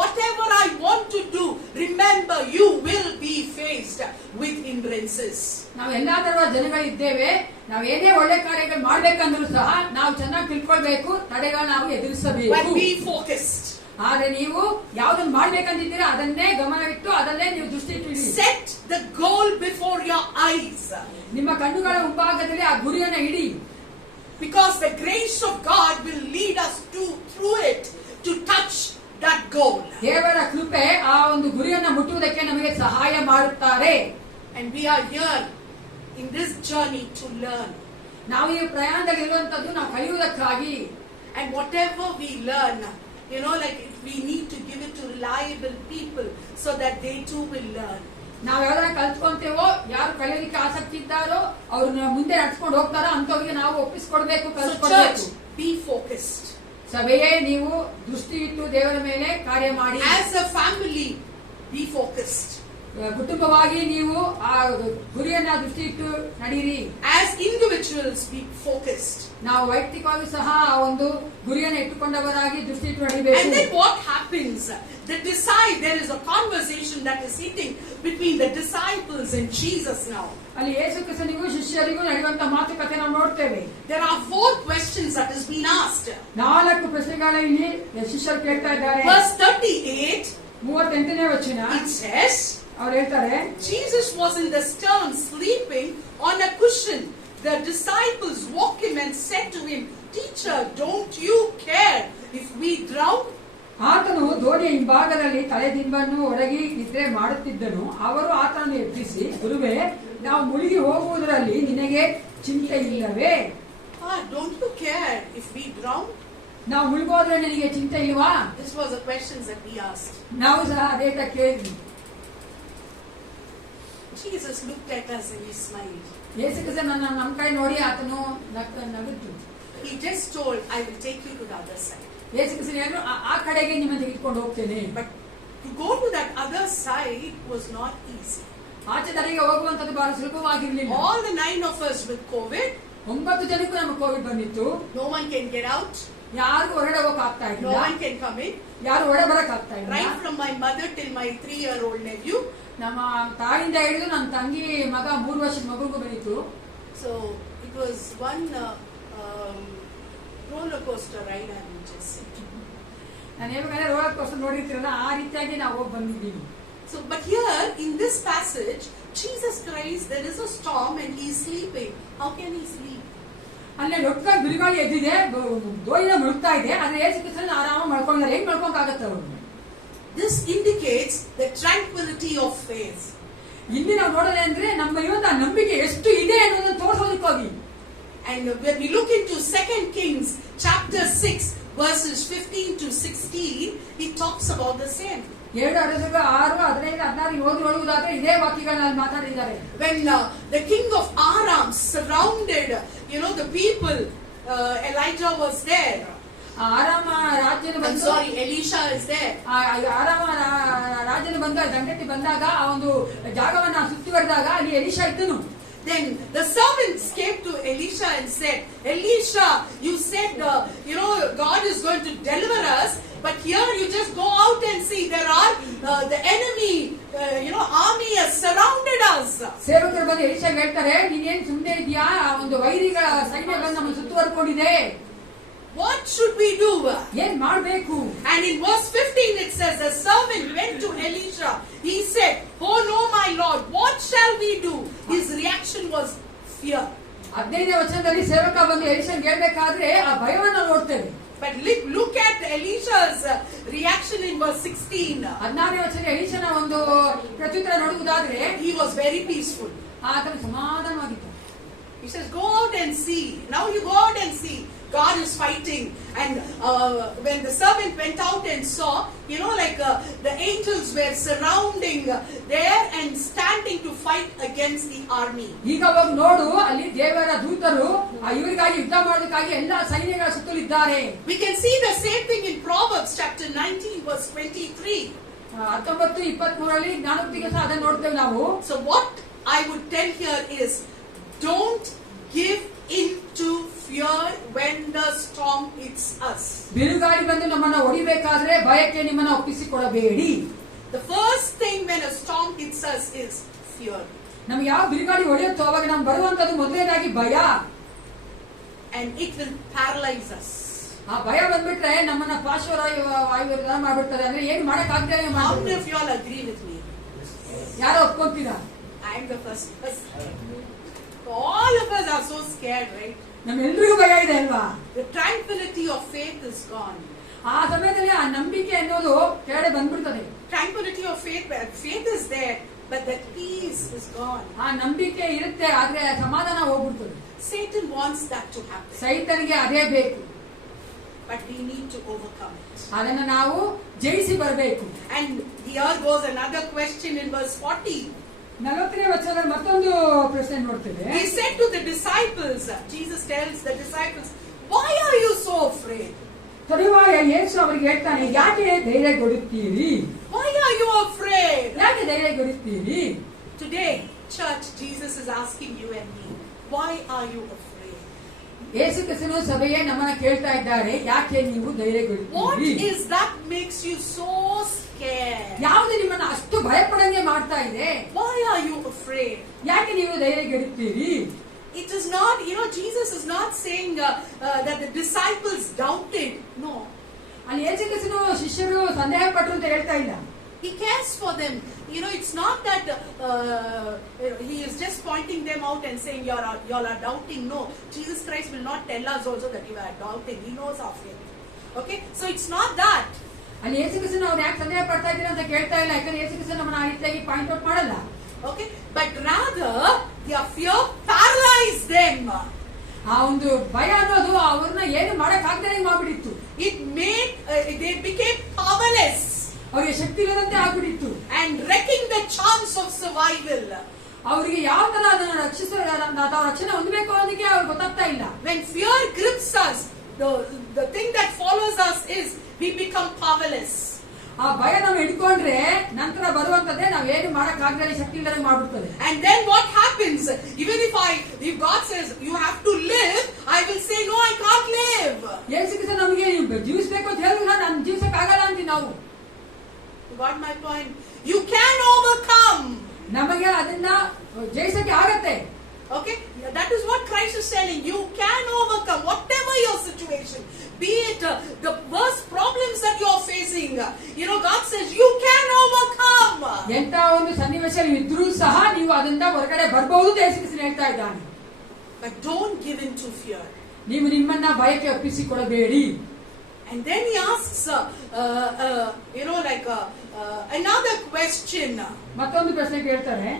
whatever I want to do, remember you will be faced with hindrances. ನಾವು ಎಲ್ಲಾ ತರದ ಜನಗಳಿದ್ದೇವೆ, ನಾವು ಏನೇ ಒಳ್ಳೆ ಕಾರ್ಯಗಳು ಮಾಡ್ಬೇಕಂದ್ರೂ ಸಹ ನಾವು ಚೆನ್ನಾಗಿ ತಿಳ್ಕೊಳ್ಬೇಕು, ತಡೆಗಳನ್ನ ನಾವು ಎದುರಿಸಬೇಕು. But be focused. ಆದ್ರೆ ನೀವು ಯಾವ್ದನ್ನ ಮಾಡ್ಬೇಕಂತಿದ್ದೀರಾ ಅದನ್ನೇ ಗಮನವಿಟ್ಟು ಅದನ್ನೇ ನೀವು ದೃಷ್ಟಿ ಇಟ್ಟು Set the goal before your eyes. ನಿಮ್ಮ ಕಣ್ಣುಗಳ ಮುಂಭಾಗದಲ್ಲಿ ಆ ಗುರಿಯನ್ನ ಇಡಿ. Because the grace of God will lead us through it to touch that goal. ದೇವರ ಕೃಪೆ ಆ ಒಂದು ಗುರಿಯನ್ನ ಮುಟ್ಟುವುದಕ್ಕೆ ನಮಗೆ ಸಹಾಯ ಮಾಡುತ್ತಾರೆ. And we are here in this journey to learn. ನಾವು ಈ ಪ್ರಯಾಣದಲ್ಲಿ ಇರುವಂತದ್ದು ನಾವು ಕಲಿಯುವುದಕ್ಕಾಗಿ. And whatever we learn, we need to give it to reliable people so that they too will learn. ನಾವು ಯಾವ್ದಾರ ಕಲ್ತ್ಕೊಂತೇವೋ, ಯಾರು ಕಲಿಯಲಿಕ್ಕೆ ಆಸಕ್ತಿ ಇದ್ದಾರೋ ಅವ್ರನ್ನ ಮುಂದೆ ನಡ್ಸ್ಕೊಂಡು ಹೋಗ್ತಾರೋ ಅಂತವ್ರಿಗೆ ನಾವು ಒಪ್ಪಿಸ್ಕೊಡ್ಬೇಕು, ಕಲ್ತ್ಕೊಡ್ಬೇಕು. Be focused. ಸಭೆಯೇ ನೀವು ದೃಷ್ಟಿ ಇಟ್ಟು ದೇವರ ಮೇಲೆ ಕಾರ್ಯ ಮಾಡಿ. As a family, be focused. ಕುಟುಂಬವಾಗಿ ನೀವು ಆ ಗುರಿಯನ್ನ ದೃಷ್ಟಿ ಇಟ್ಟು ನಡೀರಿ. As individuals, be focused. ನಾವು ವೈಯಕ್ತಿಕವಾಗಿ ಸಹ ಆ ಒಂದು ಗುರಿಯನ್ನು ಇಟ್ಟುಕೊಂಡವರಾಗಿ ದೃಷ್ಟಿ ಇಟ್ಟು ನಡಿಬೇಕು. And then what happens? happens, there is a conversation that is hitting between the disciples and Jesus now. ಅಲ್ಲಿ ಯೇಸು ಕ್ರಿಸ್ತನಿಗೂ ಶಿಷ್ಯರಿಗೂ ನಡೆಯುವಂತ ಮಾತುಕತೆ ನಾವು ನೋಡ್ತೇವೆ. There are 4 questions that is being asked. 4 ಪ್ರಶ್ನೆಗಳನ್ನ ಇಲ್ಲಿ ಶಿಷ್ಯರು ಕೇಳ್ತಾ ಇದ್ದಾರೆ. Verse 38, 38ನೇ ವಚನ, it says, ಅವ್ರು ಹೇಳ್ತಾರೆ, Jesus was in the stern sleeping on a cushion. The disciples woke him and said to him, "Teacher, don't you care if we drown?" ಆತನು ದೋಣಿಯ ಹಿಂಭಾಗದಲ್ಲಿ ತಲೆದಿಂಬನ್ನು ಒಡಗಿ ನಿದ್ರೆ ಮಾಡುತ್ತಿದ್ದನು. ಅವರು ಆತನನ್ನು ಎಬ್ಬಿಸಿ, ಗುರುವೇ, ನಾವು ಮುಳುಗಿ ಹೋಗುವುದರಲ್ಲಿ ನಿನಗೆ ಚಿಂತೆ ಇಲ್ಲವೇ? Don't you care if we drown? ನಾವು ಮುಳುಗೋದ್ರೆ ನಿನಗೆ ಚಿಂತೆ ಇಲ್ವಾ? This was the questions that we asked. ನಾವು ಸಹ ಅದೇ ಕೇಳಿದ್ವಿ. Jesus looked at us and he smiled. Yesu Krista ನಮ್ಮ ಕೈ ನೋಡಿ ಆತನು ನಗುತ್ತು. He just told, "I will take you to the other side." Yesu Krista ಹೇಳಿದ್ರು, ಆ ಕಡೆಗೆ ನಿಮ್ಮನ್ನು ತೆಗೆದುಕೊಂಡು ಹೋಗ್ತೇನೆ. But to go to that other side was not easy. ಆಚೆ ಕಡೆಗೆ ಹೋಗುವಂತದ್ದು ಬಹಳ ಸುಲಭವಾಗಿರ್ಲಿಲ್ಲ. All the 9 of us with COVID, 9 ಜನಕ್ಕೂ ನಮಗೆ ಕೋವಿಡ್ ಬಂದಿತ್ತು. no one can get out, ಯಾರು ಹೊರಗಡೆ ಹೋಗಕ್ ಆಗ್ತಾ no ಇರಲಿಲ್ಲ, one can come in. ಯಾರು ಹೊರಗೆ ಬರಕ್ ಆಗ್ತಾ ಇಲ್ಲ. Right from my mother till my 3-year-old nephew. ನಮ್ಮ ತಾಯಿಯಿಂದ ಹಿಡಿದು ನನ್ನ ತಂಗಿ ಮಗ 3 ವರ್ಷದ ಮಗುಗೂ ಬಂದಿತ್ತು. So it was one roller coaster ride, I would just say. ನಾನು ಹೇಳ್ಬೇಕಾದ್ರೆ ರೋಲರ್ ಕೋಸ್ಟರ್ ನೋಡಿರ್ತೀರಲ್ಲ, ಆ ರೀತಿಯಾಗಿ ನಾವು ಹೋಗಿ ಬಂದಿದ್ದೀವಿ. So, but here in this passage, Jesus Christ, there is a storm and he is sleeping. How can he sleep? ಅಲ್ಲೇ ದೊಡ್ಡ ಬಿರುಗಾಳಿ ಎದ್ದಿದೆ, ದೋಣಿನ ಮುಳುಗ್ತಾ ಇದೆ, ಆದ್ರೆ ಯೇಸು ಕ್ರಿಸ್ತನ ಆರಾಮ ಮಾಡ್ಕೊಂಡಿದ್ದಾರೆ. ಹೆಂಗ್ ಮಾಡ್ಕೊಂಡಾಗತ್ತೆ ಅವರು? This indicates the tranquility of faith. ಇಲ್ಲಿ ನಾವು ನೋಡೋಣ ಅಂದ್ರೆ ನಮ್ಮ ಇವತ್ತು ಆ ನಂಬಿಕೆ ಎಷ್ಟು ಇದೆ ಅನ್ನೋದನ್ನ ತೋರಿಸೋದಕ್ಕಾಗಿ. And when we look into 2 Kings chapter 6 verses 15 to 16, he talks about the same. 2 ಅರಸರು 6, 15, 16 ಓದುವುದಾದ್ರೆ ಇದೇ ವಾಕ್ಯಗಳನ್ನ ಮಾತಾಡಿದ್ದಾರೆ. When the king of Aram surrounded, the people, Elijah was there. ಆರಾಮ ರಾಜ್ಯದ I'm ಬಂದು, sorry, Elisha is there. ಆರಾಮ ರಾಜ್ಯದ ಬಂದ ದಂಡೆತ್ತಿ ಬಂದಾಗ ಆ ಒಂದು ಜಾಗವನ್ನ ಸುತ್ತುವರೆದಾಗ ಅಲ್ಲಿ ಎಲಿಶಾ ಇದ್ದನು. Then the servants came to Elisha and said, "Elisha, you said, God is going to deliver us, but here you just go out and see there are the enemy, army has surrounded us." ಸೇವಕರು ಬಂದು ಎಲಿಶಾಗೆ ಹೇಳ್ತಾರೆ, ನೀನೇನ್ ಸುಮ್ಮನೆ ಇದೆಯಾ? ಒಂದು ವೈರಿಗಳ ಸೈನ್ಯಗಳು ನಮ್ಮನ್ನು ಸುತ್ತುವರ್ಕೊಂಡಿದೆ. What should we do? ಏನ್ ಮಾಡ್ಬೇಕು? And in verse 15 it says, the servant went to Elisha. He said, "Oh no, my Lord, what shall we do?" His reaction was fear. 15ನೇ ವಚನದಲ್ಲಿ ಸೇವಕ ಬಂದು ಎಲಿಶಾಗೆ ಹೇಳ್ಬೇಕಾದ್ರೆ ಆ ಭಯವನ್ನ ನೋಡ್ತೇವೆ. But look at Elisha's reaction in verse 16. 16ನೇ ವಚನ ಎಲಿಶನ ಒಂದು ಪ್ರತ್ಯುತ್ತರ ನೋಡುವುದಾದ್ರೆ, He was very peaceful. ಆತನು ಸಮಾಧಾನವಾಗಿದ್ದ. He says, "Go out and see." Now you go out and see. God is fighting. And when the servant went out and saw, the angels were surrounding there and standing to fight against the army. ಈಗ ಹೋಗಿ ನೋಡು, ಅಲ್ಲಿ ದೇವರ ದೂತರು ಇವರಿಗಾಗಿ ಯುದ್ಧ ಮಾಡೋದಕ್ಕಾಗಿ ಎಲ್ಲಾ ಸೈನ್ಯಗಳ ಸುತ್ತಲಿದ್ದಾರೆ. We can see the same thing in Proverbs chapter 19 verse 23. 19:23 ಜ್ಞಾನೋಕ್ತಿಗೆ ಸಹ ಅದನ್ನು ನೋಡ್ತೇವೆ ನಾವು. So what I would tell here is, don't give in to fear when the storm hits us. ಬಿರುಗಾಳಿ ಬಂದು ನಮ್ಮನ್ನ ಹೊಡಿಬೇಕಾದ್ರೆ ಭಯಕ್ಕೆ ನಿಮ್ಮನ್ನ ಒಪ್ಪಿಸಿಕೊಡಬೇಡಿ. The first thing when a storm hits us is fear. ನಮ್ಗೆ ಯಾವ ಬಿರುಗಾಳಿ ಹೊಡೆಯುತ್ತೋ ಅವಾಗ ನಮ್ಗೆ ಬರುವಂತದ್ದು ಮೊದಲನೇದಾಗಿ ಭಯ. And it will paralyze us. ಆ ಭಯ ಬಂದ್ಬಿಟ್ರೆ ನಮ್ಮನ್ನ ಪಾರ್ಶ್ವವಾಯು ಮಾಡ್ಬಿಡ್ತದೆ. ಅಂದ್ರೆ ಏನು ಮಾಡಕ್ ಆಗದೆ. How many of you all agree with me? ಯಾರೋ ಒಪ್ಕೊಂತೀರಾ? I am the first person. All of us are so scared, right? ನಮ್ಮೆಲ್ರಿಗೂ ಭಯ ಇದೆ ಅಲ್ವಾ? The tranquility of faith is gone. ಆ ಸಮಯದಲ್ಲಿ ಆ ನಂಬಿಕೆ ಅನ್ನೋದು ಕೆಳಗೆ ಬಂದ್ಬಿಡ್ತದೆ. Tranquility of faith is there, but that peace is gone. ಆ ನಂಬಿಕೆ ಇರುತ್ತೆ, ಆದ್ರೆ ಸಮಾಧಾನ ಹೋಗ್ಬಿಡ್ತದೆ. Satan wants that to happen. ಸೈತನಿಗೆ ಅದೇ ಬೇಕು. But we need to overcome it. ಅದನ್ನ ನಾವು ಜಯಿಸಿ ಬರಬೇಕು. And here goes another question in verse 40. 40ನೇ ವಚನದಲ್ಲಿ ಮತ್ತೊಂದು ಪ್ರಶ್ನೆ ನೋಡ್ತೇವೆ. He said to the disciples, Jesus tells the disciples, "Why are you so afraid?" ತರುವಾಯ ಯೇಸು ಅವರಿಗೆ ಹೇಳ್ತಾನೆ, ಯಾಕೆ ಧೈರ್ಯಗೊಡುತ್ತೀರಿ? Why are you afraid? ಯಾಕೆ ಧೈರ್ಯಗೊಡುತ್ತೀರಿ? Today, church, Jesus is asking you and me, why are you afraid? ಯೇಸು ಕ್ರಿಸ್ತನು ಸಭೆಯೇ ನಮ್ಮನ್ನ ಕೇಳ್ತಾ ಇದ್ದಾರೆ, ಯಾಕೆ ನೀವು What ಧೈರ್ಯಗೊಳ್ಳುತ್ತೀರಿ? is that makes you so scared? ಯಾವುದು ನಿಮ್ಮನ್ನ ಅಷ್ಟು ಭಯಪಡಂಗೆ ಮಾಡ್ತಾ ಇದೆ? Why are you afraid? ಯಾಕೆ ನೀವು ಧೈರ್ಯಗೆಡುತ್ತೀರಿ? It is not, Jesus is not saying that the disciples doubted. No. ಅಲ್ಲಿ ಯೇಸು ಕ್ರಿಸ್ತನು ಶಿಷ್ಯರು ಸಂದೇಹ ಪಟ್ಟರು ಅಂತ ಹೇಳ್ತಾ ಇಲ್ಲ. He cares for them. It's not that he is just pointing them out and saying y'all are doubting. No, Jesus Christ will not tell us also that you are doubting. He knows our faith. Okay, so it's not that. ಅಲ್ಲಿ ಯೇಸು ಕ್ರಿಸ್ತನು ಅವ್ರು ಯಾಕೆ ಸಂದೇಹ ಪಡ್ತಾ ಇದ್ದೀರಾ ಅಂತ ಕೇಳ್ತಾ ಇಲ್ಲ, ಯಾಕಂದ್ರೆ ಯೇಸು ಕ್ರಿಸ್ತನು ನಮ್ಮನ್ನ ಆ ರೀತಿಯಾಗಿ ಪಾಯಿಂಟ್ ಔಟ್ ಮಾಡಲ್ಲ. Okay, but rather their fear paralyzed them. ಆ ಒಂದು ಭಯ ಅನ್ನೋದು ಅವ್ರನ್ನ ಏನು ಮಾಡಕ್ ಆಗದೆ ಮಾಡ್ಬಿಟ್ಟಿತ್ತು. It made they became powerless ಅವ್ರಿಗೆ ಶಕ್ತಿ ಇಲ್ಲದಂತೆ ಆಗ್ಬಿಟ್ಟಿತ್ತು. and wrecking the chance of survival. ಅವರಿಗೆ ಯಾವ ತರ ಅದನ್ನ ರಕ್ಷಣೆ ಹೊಂದಬೇಕು ಅನ್ನೋದಕ್ಕೆ ಅವ್ರಿಗೆ ಗೊತ್ತಾಗ್ತಾ ಇಲ್ಲ. When fear grips us, the thing that follows us is we become powerless. ಆ ಭಯ ನಾವು ಹಿಡ್ಕೊಂಡ್ರೆ ನಂತರ ಬರುವಂತದ್ದೇ ನಾವೇನು ಮಾಡಕ್ ಆಗದೆ ಶಕ್ತಿ ಇಲ್ಲದೆ ಮಾಡ್ಬಿಡ್ತದೆ. And then what happens? Even if God says you have to live, I will say no, I can't live. Yesu Krista ನಮಗೆ ಜೀವಿಸಬೇಕು ಅಂತ ಹೇಳಿದ್ರೆ ನಾನು ಜೀವಿಸಕ್ ಆಗಲ್ಲ ಅಂತೀವಿ ನಾವು. You got my point? You can overcome. ನಮಗೆ ಅದನ್ನ ಜಯಿಸಕ್ಕೆ ಆಗತ್ತೆ. Okay, that is what Christ is telling. You can overcome whatever your situation, be it the worst problems that you are facing. God says you can overcome. ಎಂತ ಒಂದು ಸನ್ನಿವೇಶ ಇದ್ರೂ ಸಹ ನೀವು ಅದರಿಂದ ಹೊರಗಡೆ ಬರಬಹುದು ಅಂತ ಯೇಸು ಕ್ರಿಸ್ತನು ಹೇಳ್ತಾ ಇದ್ದಾನೆ. But don't give in to fear. ನೀವು ನಿಮ್ಮನ್ನ ಭಯಕ್ಕೆ ಒಪ್ಪಿಸಿಕೊಡಬೇಡಿ. And then he asks, another question. ಮತ್ತೊಂದು ಪ್ರಶ್ನೆ ಕೇಳ್ತಾರೆ,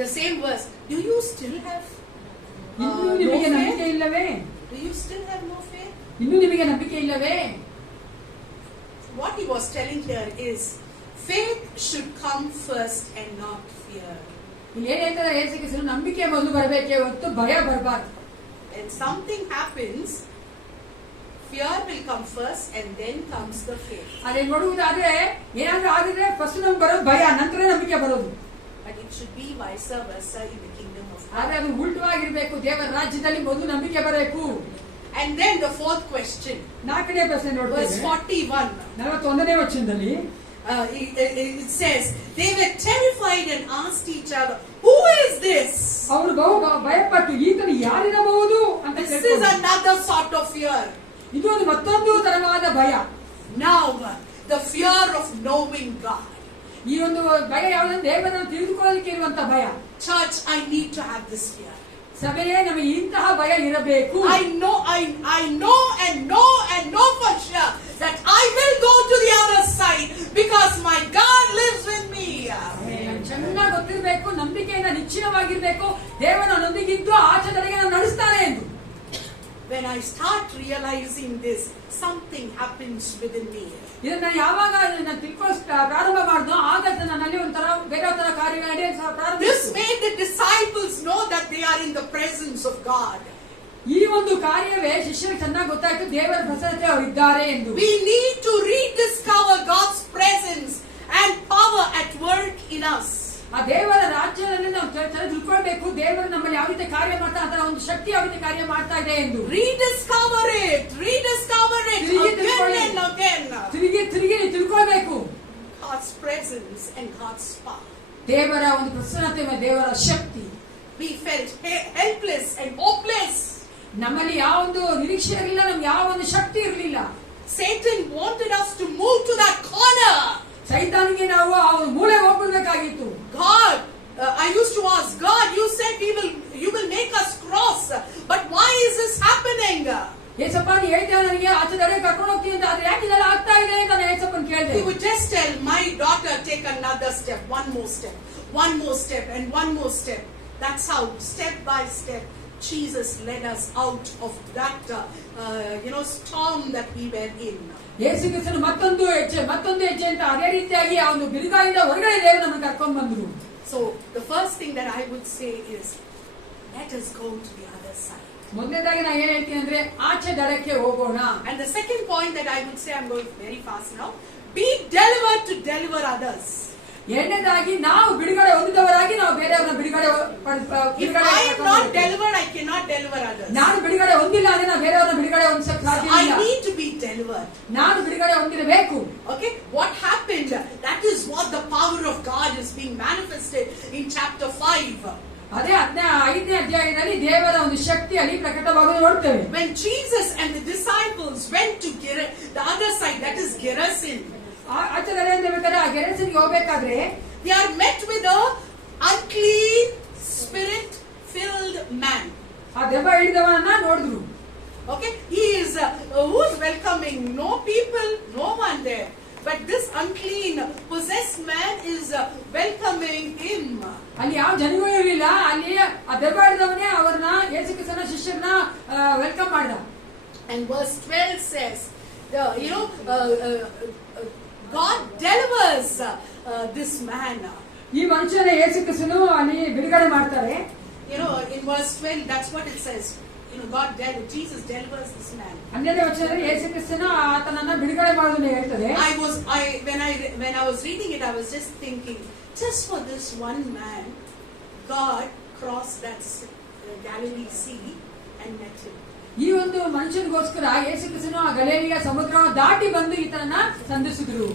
The same verse. Do you still have ಇನ್ನು no ನಿಮಗೆ ನಂಬಿಕೆ faith? ಇಲ್ಲವೇ? Do you still have no faith? ಇನ್ನು ನಿಮಗೆ ನಂಬಿಕೆ ಇಲ್ಲವೇ? What he was telling here is, faith should come first and not fear. ಇಲ್ಲಿ ಏನ್ ಹೇಳ್ತಾರೆ ಯೇಸು ಕ್ರಿಸ್ತನು, ನಂಬಿಕೆ ಮೊದಲು ಬರಬೇಕೇ ಹೊರತು ಭಯ ಬರಬಾರ್ದು. When something happens, fear will come first and then comes the faith. ಅದೇ ನೋಡುವುದಾದ್ರೆ ಏನಾದ್ರೂ ಆಗಿದ್ರೆ ಫಸ್ಟ್ ನಮ್ಗೆ ಬರೋದು ಭಯ, ನಂತರ ನಂಬಿಕೆ ಬರೋದು. But it should be vice versa in the kingdom of ಆದ್ರೆ God. ಅದು ಉಲ್ಟವಾಗಿರ್ಬೇಕು. ದೇವರ ರಾಜ್ಯದಲ್ಲಿ ಮೊದಲು ನಂಬಿಕೆ ಬರಬೇಕು. And then the fourth question, ನಾಲ್ಕನೇ ಪ್ರಶ್ನೆ verse ನೋಡ್ತೇವೆ, 41. 41ನೇ ವಚನದಲ್ಲಿ It says, they were terrified and asked each other, who is this? ಅವರು ಬಹು ಭಯಪಟ್ಟು ಈತನು ಯಾರಿರಬಹುದು ಅಂತ This is ಕೇಳ್ಕೊಂಡ್ರು. another sort of fear. ಇದು ಒಂದು ಮತ್ತೊಂದು ತರವಾದ ಭಯ. Now, the fear of knowing God. ಈ ಒಂದು ಭಯ ಯಾವುದಂದ್ರೆ ದೇವರನ್ನು ತಿಳಿದುಕೊಳ್ಳಲಿಕ್ಕೆ ಇರುವಂತ ಭಯ. Church, I need to have this fear. ಸಭೆಯೇ ನಮಗೆ ಇಂತಹ ಭಯ ಇರಬೇಕು. I know for sure that I will go to the other side because my God lives with me. ಚೆನ್ನಾಗಿ ಗೊತ್ತಿರಬೇಕು, ನಂಬಿಕೆಯಿಂದ ನಿಶ್ಚಯವಾಗಿರ್ಬೇಕು, ದೇವರ ನನ್ನೊಂದಿಗಿದ್ದು ಆಚೆ ಕಡೆಗೆ ನಾನು ನಡೆಸ್ತಾನೆ ಎಂದು. When I start realizing this, something happens within me. ಇದನ್ನ ಯಾವಾಗ ನಾನು ಪ್ರಾರಂಭ ಮಾಡಿದ್ನೋ ಆಗ ನನ್ನಲ್ಲಿ ಒಂಥರ ಬೇರೆ ತರ ಕಾರ್ಯಗಳು ನಡೆಯಲು ಪ್ರಾರಂಭ. This made the disciples know that they are in the presence of God. ಈ ಒಂದು ಕಾರ್ಯವೇ ಶಿಷ್ಯರಿಗೆ ಚೆನ್ನಾಗಿ ಗೊತ್ತಾಯ್ತು, ದೇವರ ಪ್ರಸನ್ನತೆ ಅವರಿದ್ದಾರೆ ಎಂದು. We need to rediscover God's presence and power at work in us. ಆ ದೇವರ ರಾಜ್ಯದಲ್ಲಿ ನಾವು ತಿಳ್ಕೊಳ್ಬೇಕು, ದೇವರು ನಮ್ಮಲ್ಲಿ ಯಾವ ರೀತಿ ಕಾರ್ಯ ಮಾಡ್ತಾ ಅದರ ಒಂದು ಶಕ್ತಿ ಯಾವ ರೀತಿ ಕಾರ್ಯ ಮಾಡ್ತಾ ಇದೆ ಎಂದು. Rediscover it again and again. ತಿರುಗಿ ತಿಳ್ಕೊಳ್ಬೇಕು. God's presence and God's power. ದೇವರ ಒಂದು ಪ್ರಸನ್ನತೆ, ದೇವರ ಶಕ್ತಿ. We felt helpless and hopeless. ನಮ್ಮಲ್ಲಿ ಯಾವ ಒಂದು ನಿರೀಕ್ಷೆ ಇರಲಿಲ್ಲ, ನಮ್ಗೆ ಯಾವ ಒಂದು ಶಕ್ತಿ ಇರಲಿಲ್ಲ. Satan wanted us to move to that corner. ಸೈತಾನಿಗೆ ನಾವು ಆ ಒಂದು ಮೂಲೆಗೆ ಹೋಗ್ಬಿಡ್ಬೇಕಾಗಿತ್ತು. God, I used to ask God, you said you will make us cross, but why is this happening? Yesappa ನೀ ಹೇಳ್ತೇವೆ ನನಗೆ ಆಚೆ ಕಡೆ ಕರ್ಕೊಂಡು ಹೋಗ್ತೀನಿ ಅಂತ, ಆದ್ರೆ ಯಾಕೆ ಇದೆಲ್ಲ ಆಗ್ತಾ ಇದೆ ಅಂತ ನಾನು ಏಸಪ್ಪನ ಕೇಳಿದೆ. He would just tell my daughter, take another step, one more step, and one more step. That's how, step by step, Jesus led us out of that storm that we were in. ಯೇಸು ಕ್ರಿಸ್ತನು ಮತ್ತೊಂದು ಹೆಜ್ಜೆ ಅಂತ ಅದೇ ರೀತಿಯಾಗಿ ಆ ಒಂದು ಬಿರುಗಾಳಿಂದ ಹೊರಗಡೆ ದೇವರು ನಮ್ಮನ್ನು ಕರ್ಕೊಂಡು ಬಂದ್ರು. So the first thing that I would say is, let us go to the other side. ಮೊದಲನೇದಾಗಿ ನಾನು ಏನ್ ಹೇಳ್ತೀನಿ ಅಂದ್ರೆ ಆಚೆ ದಡಕ್ಕೆ ಹೋಗೋಣ. And the second point that I would say, I'm going very fast now, be delivered to deliver others. ಎರಡನೇದಾಗಿ ನಾವು ಬಿಡುಗಡೆ ಹೊಂದಿದವರಾಗಿ ನಾವು ಬೇರೆಯವರನ್ನ If I am not delivered, I cannot deliver others. ನಾನು ಬಿಡುಗಡೆ ಹೊಂದಿಲ್ಲ ಅಂದ್ರೆ ನಾವು ಬೇರೆಯವರನ್ನ ಬಿಡುಗಡೆ ಹೊಂದಿಸಕ್ಕೆ ಸಾಧ್ಯ I ಇಲ್ಲ. need to be delivered. ನಾನು ಬಿಡುಗಡೆ ಹೊಂದಿರಬೇಕು. Okay, what happened? That is what the power of God is being manifested in chapter 5. ಅದೇ 5ನೇ ಅಧ್ಯಾಯದಲ್ಲಿ ದೇವರ ಒಂದು ಶಕ್ತಿಯಲ್ಲಿ ಪ್ರಕಟವಾಗುವುದು ನೋಡ್ತೇವೆ. When Jesus and the disciples went to the other side, that is Gerasene. ಆಚರಣೆ ಬೇಕಾದ್ರೆ ಆ ಗೆರಸನಿಗೆ ಹೋಗ್ಬೇಕಾದ್ರೆ They are met with a unclean spirit filled man. ಆ ದೆವ್ವ ಹಿಡಿದವನನ್ನ ನೋಡಿದ್ರು. Okay, he is who's welcoming? No people, no one there. But this unclean, possessed man is welcoming him. ಅಲ್ಲಿ ಯಾವ ಜನಗಳು ಇರಲಿಲ್ಲ. ಅಲ್ಲಿ ಆ ದೆವ್ವ ಹಿಡಿದವನೇ ಅವರನ್ನ ಯೇಸು ಕ್ರಿಸ್ತನ ಶಿಷ್ಯರನ್ನ ವೆಲ್ಕಮ್ ಮಾಡಿದ. And verse 12 says, God delivers this man. ಈ ಮನುಷ್ಯನ ಯೇಸು ಕ್ರಿಸ್ತನು ಅಲ್ಲಿ ಬಿಡುಗಡೆ ಮಾಡ್ತಾರೆ. In verse 12, that's what it says. Jesus delivers this man. 12ನೇ ವಚನದಲ್ಲಿ ಯೇಸು ಕ್ರಿಸ್ತನು ಆತನನ್ನ ಬಿಡುಗಡೆ ಮಾಡೋದನ್ನ ಹೇಳ್ತದೆ. When I was reading it, I was just thinking, just for this one man, God crossed that Galilee Sea and met him. ಈ ಒಂದು ಮನುಷ್ಯನಿಗೋಸ್ಕರ ಯೇಸು ಕ್ರಿಸ್ತನು ಆ ಗಲಿಲೆಯ ಸಮುದ್ರವನ್ನು ದಾಟಿ ಬಂದು ಈತನನ್ನ ಸಂಧಿಸಿದ್ರು.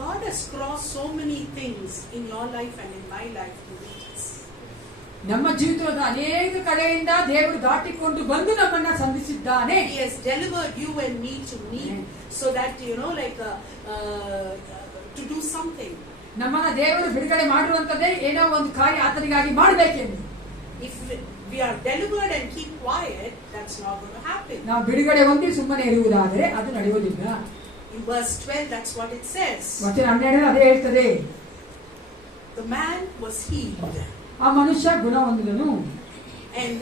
God has crossed so many things in your life and in my life to reach us. ನಮ್ಮ ಜೀವಿತದ ಅನೇಕ ಕಡೆಯಿಂದ ದೇವರು ದಾಟಿಕೊಂಡು ಬಂದು ನಮ್ಮನ್ನ ಸಂಧಿಸಿದ್ದಾನೆ. He has delivered you and me to meet, so that to do something. ನಮ್ಮನ್ನ ದೇವರು ಬಿಡುಗಡೆ ಮಾಡಿರುವಂತದ್ದೇ ಏನೋ ಒಂದು ಕಾರ್ಯ ಆತನಿಗಾಗಿ ಮಾಡಬೇಕೆಂದು. If we are delivered and keep quiet, that's not going to happen. ನಾವು ಬಿಡುಗಡೆ ಹೊಂದಿ ಸುಮ್ಮನೆ ಇರುವುದಾದರೆ ಅದು ನಡೆಯುವುದಿಲ್ಲ. In verse 12, that's what it says. ವಚನ 12 ಅದೇ ಹೇಳ್ತದೆ. The man was healed. ಆ ಮನುಷ್ಯ ಗುಣ ಹೊಂದಿದನು. And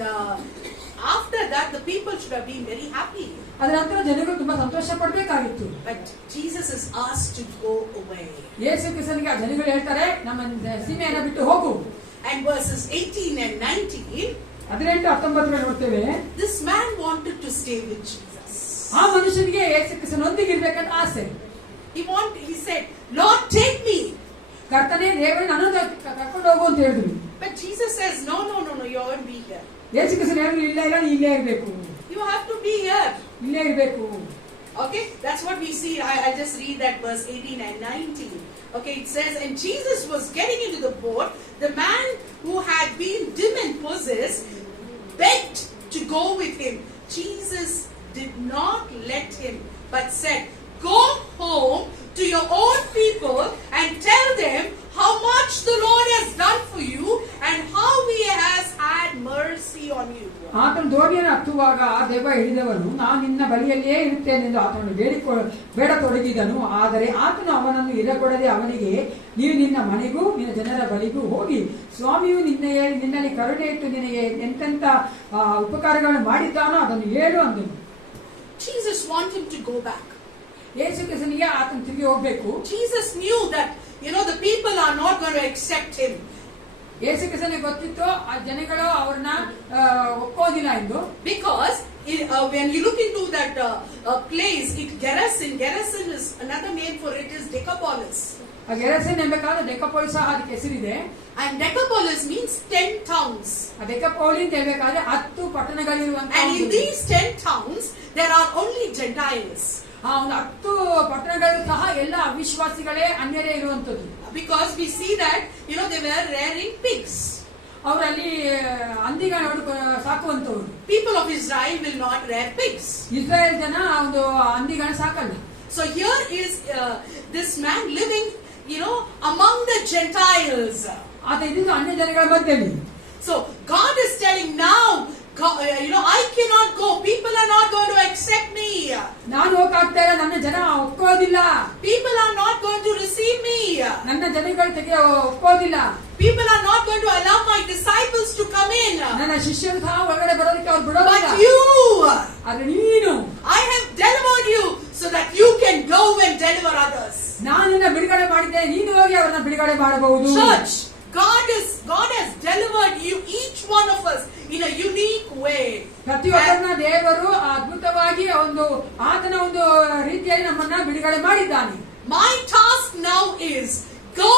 after that, the people should have been very happy. ಅದರ ನಂತರ ಜನಗಳು ತುಂಬಾ ಸಂತೋಷ ಪಡಬೇಕಾಗಿತ್ತು. But Jesus is asked to go away. ಯೇಸು ಕ್ರಿಸ್ತನಿಗೆ ಆ ಜನಗಳು ಹೇಳ್ತಾರೆ, ನಮ್ಮ ಸೀಮೆಯನ್ನು ಬಿಟ್ಟು ಹೋಗು. And verses 18 and 19, 18-19 ನೋಡ್ತೇವೆ. this man wanted to stay with Jesus. ಆ ಮನುಷ್ಯನಿಗೆ ಯೇಸು ಕ್ರಿಸ್ತನೊಂದಿಗೆ ಇರಬೇಕಂತ ಆಸೆ. He said, Lord, take me. ಕರ್ತನೇ ದೇವರೇ ನನ್ನನ್ನು ಕರ್ಕೊಂಡು ಹೋಗು ಅಂತ ಹೇಳಿದ್ರು. But Jesus says, no, you won't be here. ಯೇಸು ಕ್ರಿಸ್ತನು ಹೇಳಿದ್ರು, ಇಲ್ಲ ನೀ ಇಲ್ಲೇ ಇರಬೇಕು. You have to be here. ಇಲ್ಲೇ ಇರಬೇಕು. Okay, that's what we see. I'll just read that verse 18 and 19. Okay, it says, and Jesus was getting into the boat. The man who had been demon possessed begged to go with him. Jesus did not let him, but said, go home to your own people and tell them how much the Lord has done for you and how he has had mercy on you. ಆತನು ದೋಣಿಯನ್ನು ಹತ್ತುವಾಗ ಆ ದೆವ್ವ ಹಿಡಿದವನು, ನಾನು ನಿನ್ನ ಬಳಿಯಲ್ಲಿಯೇ ಇರುತ್ತೇನೆಂದು ಆತನನ್ನು ಬೇಡತೊಡಗಿದನು. ಆದರೆ ಆತನು ಅವನನ್ನು ಇರಕೊಡದೆ ಅವನಿಗೆ, ನೀವು ನಿನ್ನ ಮನೆಗೂ ನಿನ್ನ ಜನರ ಬಳಿಗೂ ಹೋಗಿ ಸ್ವಾಮಿಯು ನಿನ್ನಲ್ಲಿ ಕರುಣೆ ಇಟ್ಟು ನಿನಗೆ ಎಂತೆಂತ ಉಪಕಾರಗಳನ್ನು ಮಾಡಿದ್ದಾನೋ ಅದನ್ನು ಹೇಳು ಅಂದನು. Jesus wanted him to go back. ಯೇಸು ಕ್ರಿಸ್ತನಿಗೆ ಆತನು ತಿರುಗಿ ಹೋಗ್ಬೇಕು. Jesus knew that the people are not going to accept him. ಯೇಸು ಕ್ರಿಸ್ತನಿಗೆ ಗೊತ್ತಿತ್ತು ಆ ಜನಗಳು ಅವ್ರನ್ನ ಒಪ್ಪೋದಿಲ್ಲ ಎಂದು. Because when you look into that place, Gerasene is another name for it is Decapolis. ಆ ಗೆರಸೇನ್ ಎಂಬಕಾದ ಡೆಕಪೋಲಿಸ್ ಸಹ ಅದಕ್ಕೆ ಹೆಸರಿದೆ. And Decapolis means 10 towns. ಆ ಡೆಕಪೋಲಿ ಅಂತ ಹೇಳ್ಬೇಕಾದ್ರೆ 10 ಪಟ್ಟಣಗಳಿರುವಂತಹ. And in these 10 towns there are only Gentiles. ಆ ಒಂದು 10 ಪಟ್ಟಣಗಳು ಸಹ ಎಲ್ಲ ಅವಿಶ್ವಾಸಿಗಳೇ ಅನ್ಯರೇ ಇರುವಂತದ್ದು. Because we see that they were rearing pigs. ಅವರಲ್ಲಿ ಹಂದಿಗಳನ್ನು ಸಾಕುವಂತವರು. People of Israel will not rear pigs. Israel ಜನ ಒಂದು ಹಂದಿಗಳನ್ನು ಸಾಕಲ್ಲ. So here is this man living among the Gentiles. ಆತ ಇದ್ದಿದ್ದು ಅನ್ಯ ಜನಗಳ ಮಧ್ಯದಲ್ಲಿ. So God is telling now, I cannot go. People are not going to accept me. ನಾನು ಹೋಗಕ್ಕಾಗ್ತಾ ಇಲ್ಲ, ನನ್ನ ಜನ ಒಪ್ಪೋದಿಲ್ಲ. People are not going to receive me. ನನ್ನ ಜನಗಳು ಒಪ್ಪೋದಿಲ್ಲ. People are not going to allow my disciples to come in. ನನ್ನ ಶಿಷ್ಯರು ಸಹ ಒಳಗಡೆ ಬರೋದಕ್ಕೆ ಅವ್ರು ಬಿಡೋದಿಲ್ಲ. But you, ಆದ್ರೆ ನೀನು, I have delivered you so that you can go and deliver others. ನಾನು ನಿನ್ನ ಬಿಡುಗಡೆ ಮಾಡಿದ್ದೇನೆ, ನೀನು ಹೋಗಿ ಅವರನ್ನ ಬಿಡುಗಡೆ ಮಾಡಬಹುದು. Church, God has delivered you, each one of us, in a unique way. ಪ್ರತಿಯೊಬ್ಬರನ್ನ ದೇವರು ಅದ್ಭುತವಾಗಿ ಆತನ ಒಂದು ರೀತಿಯಲ್ಲಿ ನಮ್ಮನ್ನ ಬಿಡುಗಡೆ ಮಾಡಿದ್ದಾನೆ. My task now is go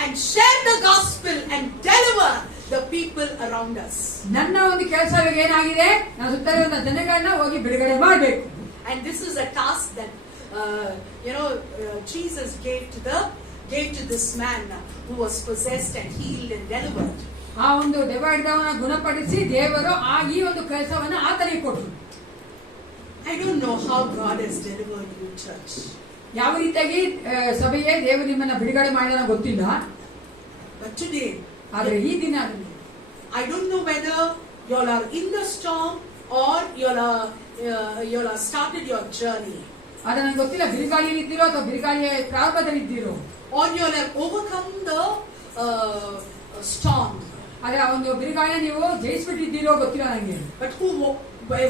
and share the gospel and deliver the people around us. ನನ್ನ ಒಂದು ಕೆಲಸ ಏನಾಗಿದೆ, ನಾವು ಸುತ್ತಲಿರುವ ಜನಗಳನ್ನ ಹೋಗಿ ಬಿಡುಗಡೆ ಮಾಡಬೇಕು. And this is a task that Jesus gave to this man who was possessed and healed and delivered. ಆ ಒಂದು ದೆವ್ವಹಿಡಿದವನ ಗುಣಪಡಿಸಿ ದೇವರು ಈ ಒಂದು ಕೆಲಸವನ್ನ ಆತನಿಗೆ ಕೊಟ್ಟರು. I don't know how God has delivered you, church. ಯಾವ ರೀತಿಯಾಗಿ ಸಭೆಯೇ ದೇವರು ನಿಮ್ಮನ್ನ ಬಿಡುಗಡೆ ಮಾಡಿದ ಗೊತ್ತಿಲ್ಲ. But today, ಆದ್ರೆ ಈ ದಿನ I don't know whether you all are in the storm or you all are started your journey. ಆದ್ರೆ ನಂಗೆ ಗೊತ್ತಿಲ್ಲ ಬಿರುಗಾಳಿಯಲ್ಲಿ ಇದ್ದೀರೋ ಅಥವಾ ಬಿರುಗಾಳಿಯ ಪ್ರಾರಂಭದಲ್ಲಿ ಇದ್ದೀರೋ, Or you all have overcome the storm. ಆದ್ರೆ ಆ ಒಂದು ಬಿರುಗಾಳಿಯ ನೀವು ಜಯಿಸ್ಬಿಟ್ಟಿದ್ದೀರೋ ಗೊತ್ತಿಲ್ಲ ನಂಗೆ. But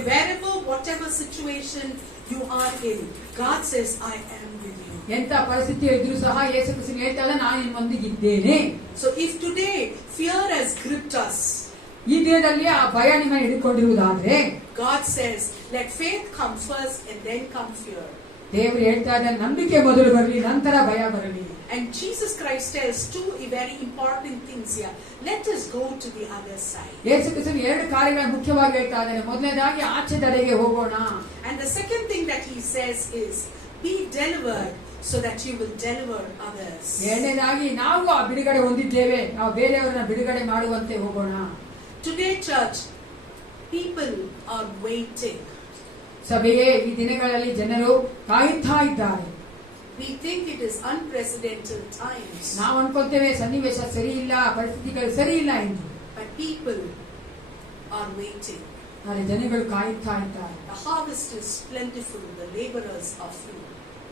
wherever, whatever situation you are in, God says, I am with you. ಎಂತ ಪರಿಸ್ಥಿತಿ ಇದ್ರೂ ಸಹ ಯೇಸು ಕ್ರಿಸ್ತನು ಹೇಳ್ತಾನೆ, ನಾನು ನಿಮ್ಮೊಂದಿಗೆ ಇದ್ದೇನೆ. So if today fear has gripped us, ಈ ದಿನದಲ್ಲಿ ಆ ಭಯ ನಿಮ್ಮನ್ನು ಹಿಡಿದುಕೊಂಡಿರುವುದಾದ್ರೆ, God says, let faith come first and then come fear. ದೇವರು ಹೇಳ್ತಾ ಇದ್ದಾರೆ, ನಂಬಿಕೆ ಮೊದಲು ಬರಲಿ, ನಂತರ ಭಯ ಬರಲಿ. And Jesus Christ tells two very important things here. Let us go to the other side. ಯೇಸು ಕ್ರಿಸ್ತನು ಎರಡು ಕಾರ್ಯಗಳನ್ನು ಮುಖ್ಯವಾಗಿ ಹೇಳ್ತಾ ಇದ್ದಾನೆ. ಮೊದಲನೇದಾಗಿ ಆಚೆ ದಡೆಗೆ ಹೋಗೋಣ. And the second thing that he says is, be delivered so that you will deliver others. ಎರಡನೇದಾಗಿ ನಾವು ಆ ಬಿಡುಗಡೆ ಹೊಂದಿದ್ದೇವೆ, ನಾವು ಬೇರೆಯವರನ್ನ ಬಿಡುಗಡೆ ಮಾಡುವಂತೆ ಹೋಗೋಣ. Today, church, people are waiting. ಸಭೆಯೇ ಈ ದಿನಗಳಲ್ಲಿ ಜನರು ಕಾಯುತ್ತಾ ಇದ್ದಾರೆ. We think it is unprecedented times. ನಾವು ಅನ್ಕೊಳ್ತೇವೆ ಸನ್ನಿವೇಶ ಸರಿ ಇಲ್ಲ, ಪರಿಸ್ಥಿತಿಗಳು ಸರಿ ಇಲ್ಲ ಎಂದು. But people are waiting. ಆದರೆ ಜನಗಳು ಕಾಯುತ್ತಾ ಇದ್ದಾರೆ. The harvest is plentiful, the laborers are few.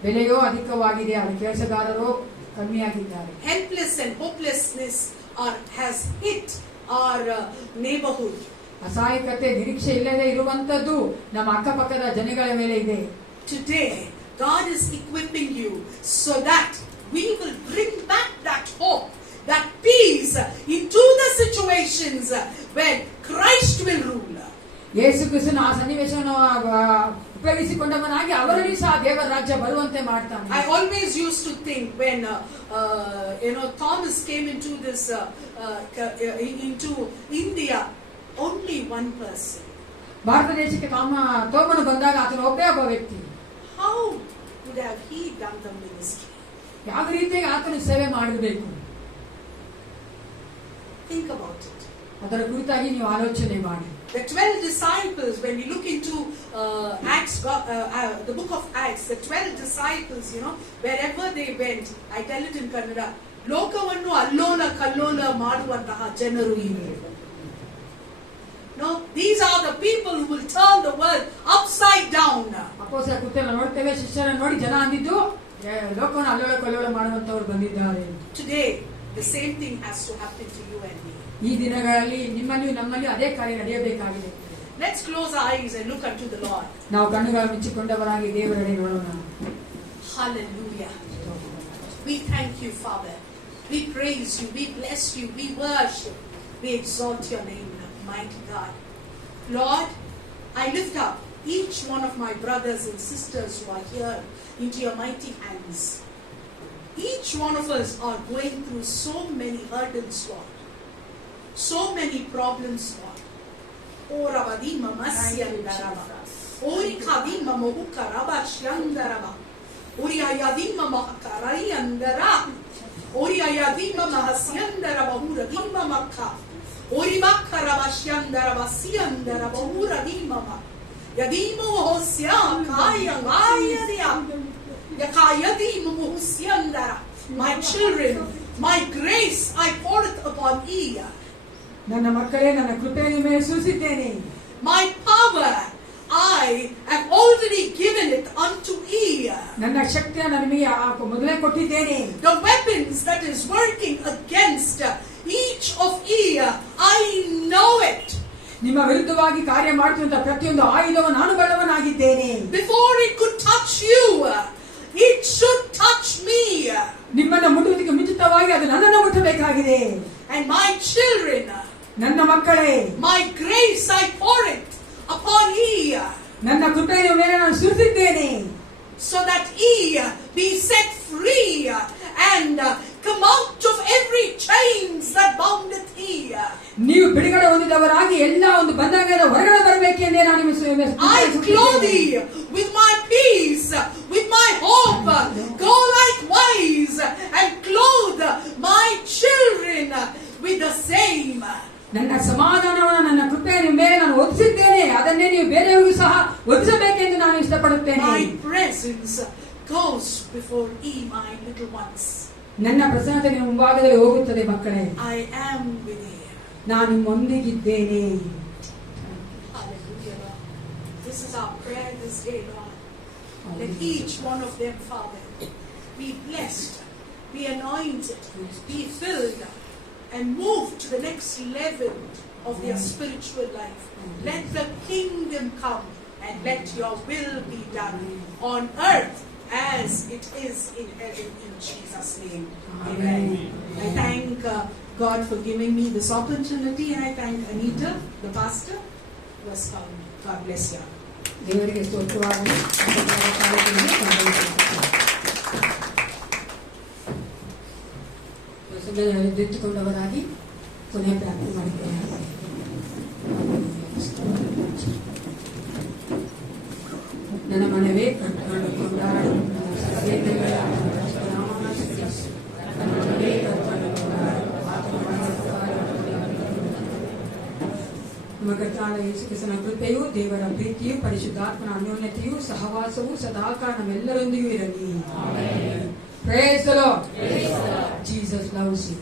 ಬೆಲೆಯೋ ಅಧಿಕವಾಗಿದೆ, ಆದರೆ ಕೆಲಸಗಾರರು ಕಮ್ಮಿಯಾಗಿದ್ದಾರೆ. Helpless and hopelessness has hit our neighborhood. ಅಸಹಾಯಕತೆ, ನಿರೀಕ್ಷೆ ಇಲ್ಲದೆ ಇರುವಂತದ್ದು ನಮ್ಮ ಅಕ್ಕಪಕ್ಕದ ಜನಗಳ ಮೇಲೆ ಇದೆ. Today, God is equipping you so that we will bring back that hope, that peace into the situations where Christ will rule. ಯೇಸು ಕ್ರಿಸ್ತನು ಆ ಸನ್ನಿವೇಶವನ್ನು ಉಪಯೋಗಿಸಿಕೊಂಡವನಾಗಿ ಅವರಲ್ಲಿ ಸಹ ದೇವರ ರಾಜ್ಯ ಬರುವಂತೆ ಮಾಡ್ತಾನೆ. I always used to think when Thomas came into India, only one person. Bharat ದೇಶಕ್ಕೆ ತೋಮನು ಬಂದಾಗ ಆತನ ಒಬ್ಬೇ ಒಬ್ಬ ವ್ಯಕ್ತಿ. How would have he done the ministry? ಯಾವ ರೀತಿಯಾಗಿ ಆತನು ಸೇವೆ ಮಾಡಬೇಕು, Think about it. ಅದರ ಕುರಿತಾಗಿ ನೀವು ಆಲೋಚನೆ ಮಾಡಿ. The 12 disciples, when we look into the book of Acts, the 12 disciples, wherever they went, I tell it in Kannada, ಲೋಕವನ್ನು ಅಲ್ಲೋಲ ಕಲ್ಲೋಲ ಮಾಡುವಂತಹ ಜನರು ಇವರು. No, these are the people who will turn the world upside down. ಅಪೊಸ್ತಲರ ಕೃತ್ಯಗಳನ್ನು ನೋಡ್ತೇವೆ, ಶಿಷ್ಯರನ್ನು ನೋಡಿ ಜನ ಅಂದಿದ್ದು ಲೋಕವನ್ನು ಅಲ್ಲೋಲ ಕಲ್ಲೋಲ ಮಾಡುವಂತವರು ಬಂದಿದ್ದಾರೆ. Today, the same thing has to happen to you and me. ಈ ದಿನಗಳಲ್ಲಿ ನಿಮ್ಮಲ್ಲಿ ನಮ್ಮಲ್ಲಿ ಅದೇ ಕಾರ್ಯ ನಡೆಯಬೇಕಾಗಿದೆ. Let's close our eyes and look unto the Lord. ನಾವು ಕಣ್ಣುಗಳನ್ನು ಮುಚ್ಚಿಕೊಂಡವರಾಗಿ ದೇವರೆಡೆ ನೋಡೋಣ. Hallelujah. We thank you, Father. We praise you, we bless you, we worship, we exalt your name, mighty God. Lord, I lift up each one of my brothers and sisters who are here into your mighty hands. Each one of us are going through so many hurdles, Lord. So many problems, Lord. Ora vadima masyandaraba. Ori kadima mohukaraba shyandaraba. Ori ayadima mahakaraiyandara. Ori ayadima mahasyandaraba huradima makka. Ori makkaraba shyandaraba siyandaraba huradima makka. Yadima hosya kaya ngayariya. Yakayadima mohusyandara. My children, my grace I pour it upon ye. ನನ್ನ ಮಕ್ಕಳೇ, ನನ್ನ ಕೃಪೆಯನ್ನು ಮೇಲೆ ಸುರಿಸಿದ್ದೇನೆ. My power I have already given it unto ye. ನನ್ನ ಶಕ್ತಿಯನ್ನು ನಿಮಗೆ ಮೊದಲೇ ಕೊಟ್ಟಿದ್ದೇನೆ. The weapons that is working against each of ye, I know it. ನಿಮ್ಮ ವಿರುದ್ಧವಾಗಿ ಕಾರ್ಯ ಮಾಡುತ್ತಿರುವಂತಹ ಪ್ರತಿಯೊಂದು ಆಯುಧವನ್ನು ನಾನು ಬಲ್ಲವನಾಗಿದ್ದೇನೆ. Before it could touch you, it should touch me. ನಿಮ್ಮನ್ನು ಮುಟ್ಟುವುದಕ್ಕೆ ಮುಂಚಿತವಾಗಿ ಅದು ನನ್ನನ್ನು ಮುಟ್ಟಬೇಕಾಗಿದೆ. And my children, ನನ್ನ ಮಕ್ಕಳೇ, my grace I pour it upon ye. ನನ್ನ ಕೃಪೆಯ ಮೇಲೆ ನಾನು ಸುರಿಸಿದ್ದೇನೆ. So that ye be set free and come out of every chains that boundeth thee. ನೀವು ಬಿಡುಗಡೆ ಹೊಂದಿದವರಾಗಿ ಎಲ್ಲ ಒಂದು ಬಂಧನಗಳಿಂದ ಹೊರಗಡೆ ಬರಬೇಕೆಂದೇ ನಾನು I clothe thee with my peace, with my hope. Go likewise and clothe my children with the same. ನನ್ನ ಸಮಾಧಾನವನ್ನು ನನ್ನ ಕೃಪೆಯ ನಿಮ್ಮ ಮೇಲೆ ನಾನು ಒದಗಿಸಿದ್ದೇನೆ, ಅದನ್ನೇ ನೀವು ಬೇರೆಯವರಿಗೂ ಸಹ ಒದಗಿಸಬೇಕೆಂದು ನಾನು ಇಷ್ಟಪಡುತ್ತೇನೆ. My presence goes before ye, my little ones. ನನ್ನ ಪ್ರಸನ್ನತೆ ನಿಮ್ಮ ಮುಂಭಾಗದಲ್ಲಿ ಹೋಗುತ್ತದೆ ಮಕ್ಕಳೇ. I am with you. ನಾನು ನಿಮ್ಮೊಂದಿಗಿದ್ದೇನೆ. Hallelujah, Lord. This is our prayer this day, Lord. Let each one of them, Father, be blessed, be anointed, be filled, and move to the next level of their spiritual life. Let the kingdom come and let your will be done on earth as it is in heaven, in Jesus' name. Amen. I thank God for giving me this opportunity, and I thank Anita, the pastor, who has come. God bless you. ದೇವರಿಗೆ ಸ್ತೋತ್ರವಾಗಲಿ. ಎದ್ದುಕೊಂಡವರಾಗಿ ಕೊನೆಯ ಪ್ರಾರ್ಥನೆ ಮಾಡಿದ್ದೇನೆ. ನನ್ನ ಮನವೇ ಕಟ್ಕೊಂಡು ಕೊಂಡಾಡು ನಮ್ಮ ಕರ್ತಾದ ಯೇಸು ಕ್ರಿಸ್ತನ ಕೃಪೆಯು, ದೇವರ ಪ್ರೀತಿಯು, ಪರಿಶುದ್ಧಾತ್ಮನ ಅನ್ಯೋನ್ಯತೆಯು, ಸಹವಾಸವು ಸದಾಕಾಲ ನಮ್ಮೆಲ್ಲರೊಂದಿಗೂ ಇರಲಿ. Praise the Lord. Jesus loves you.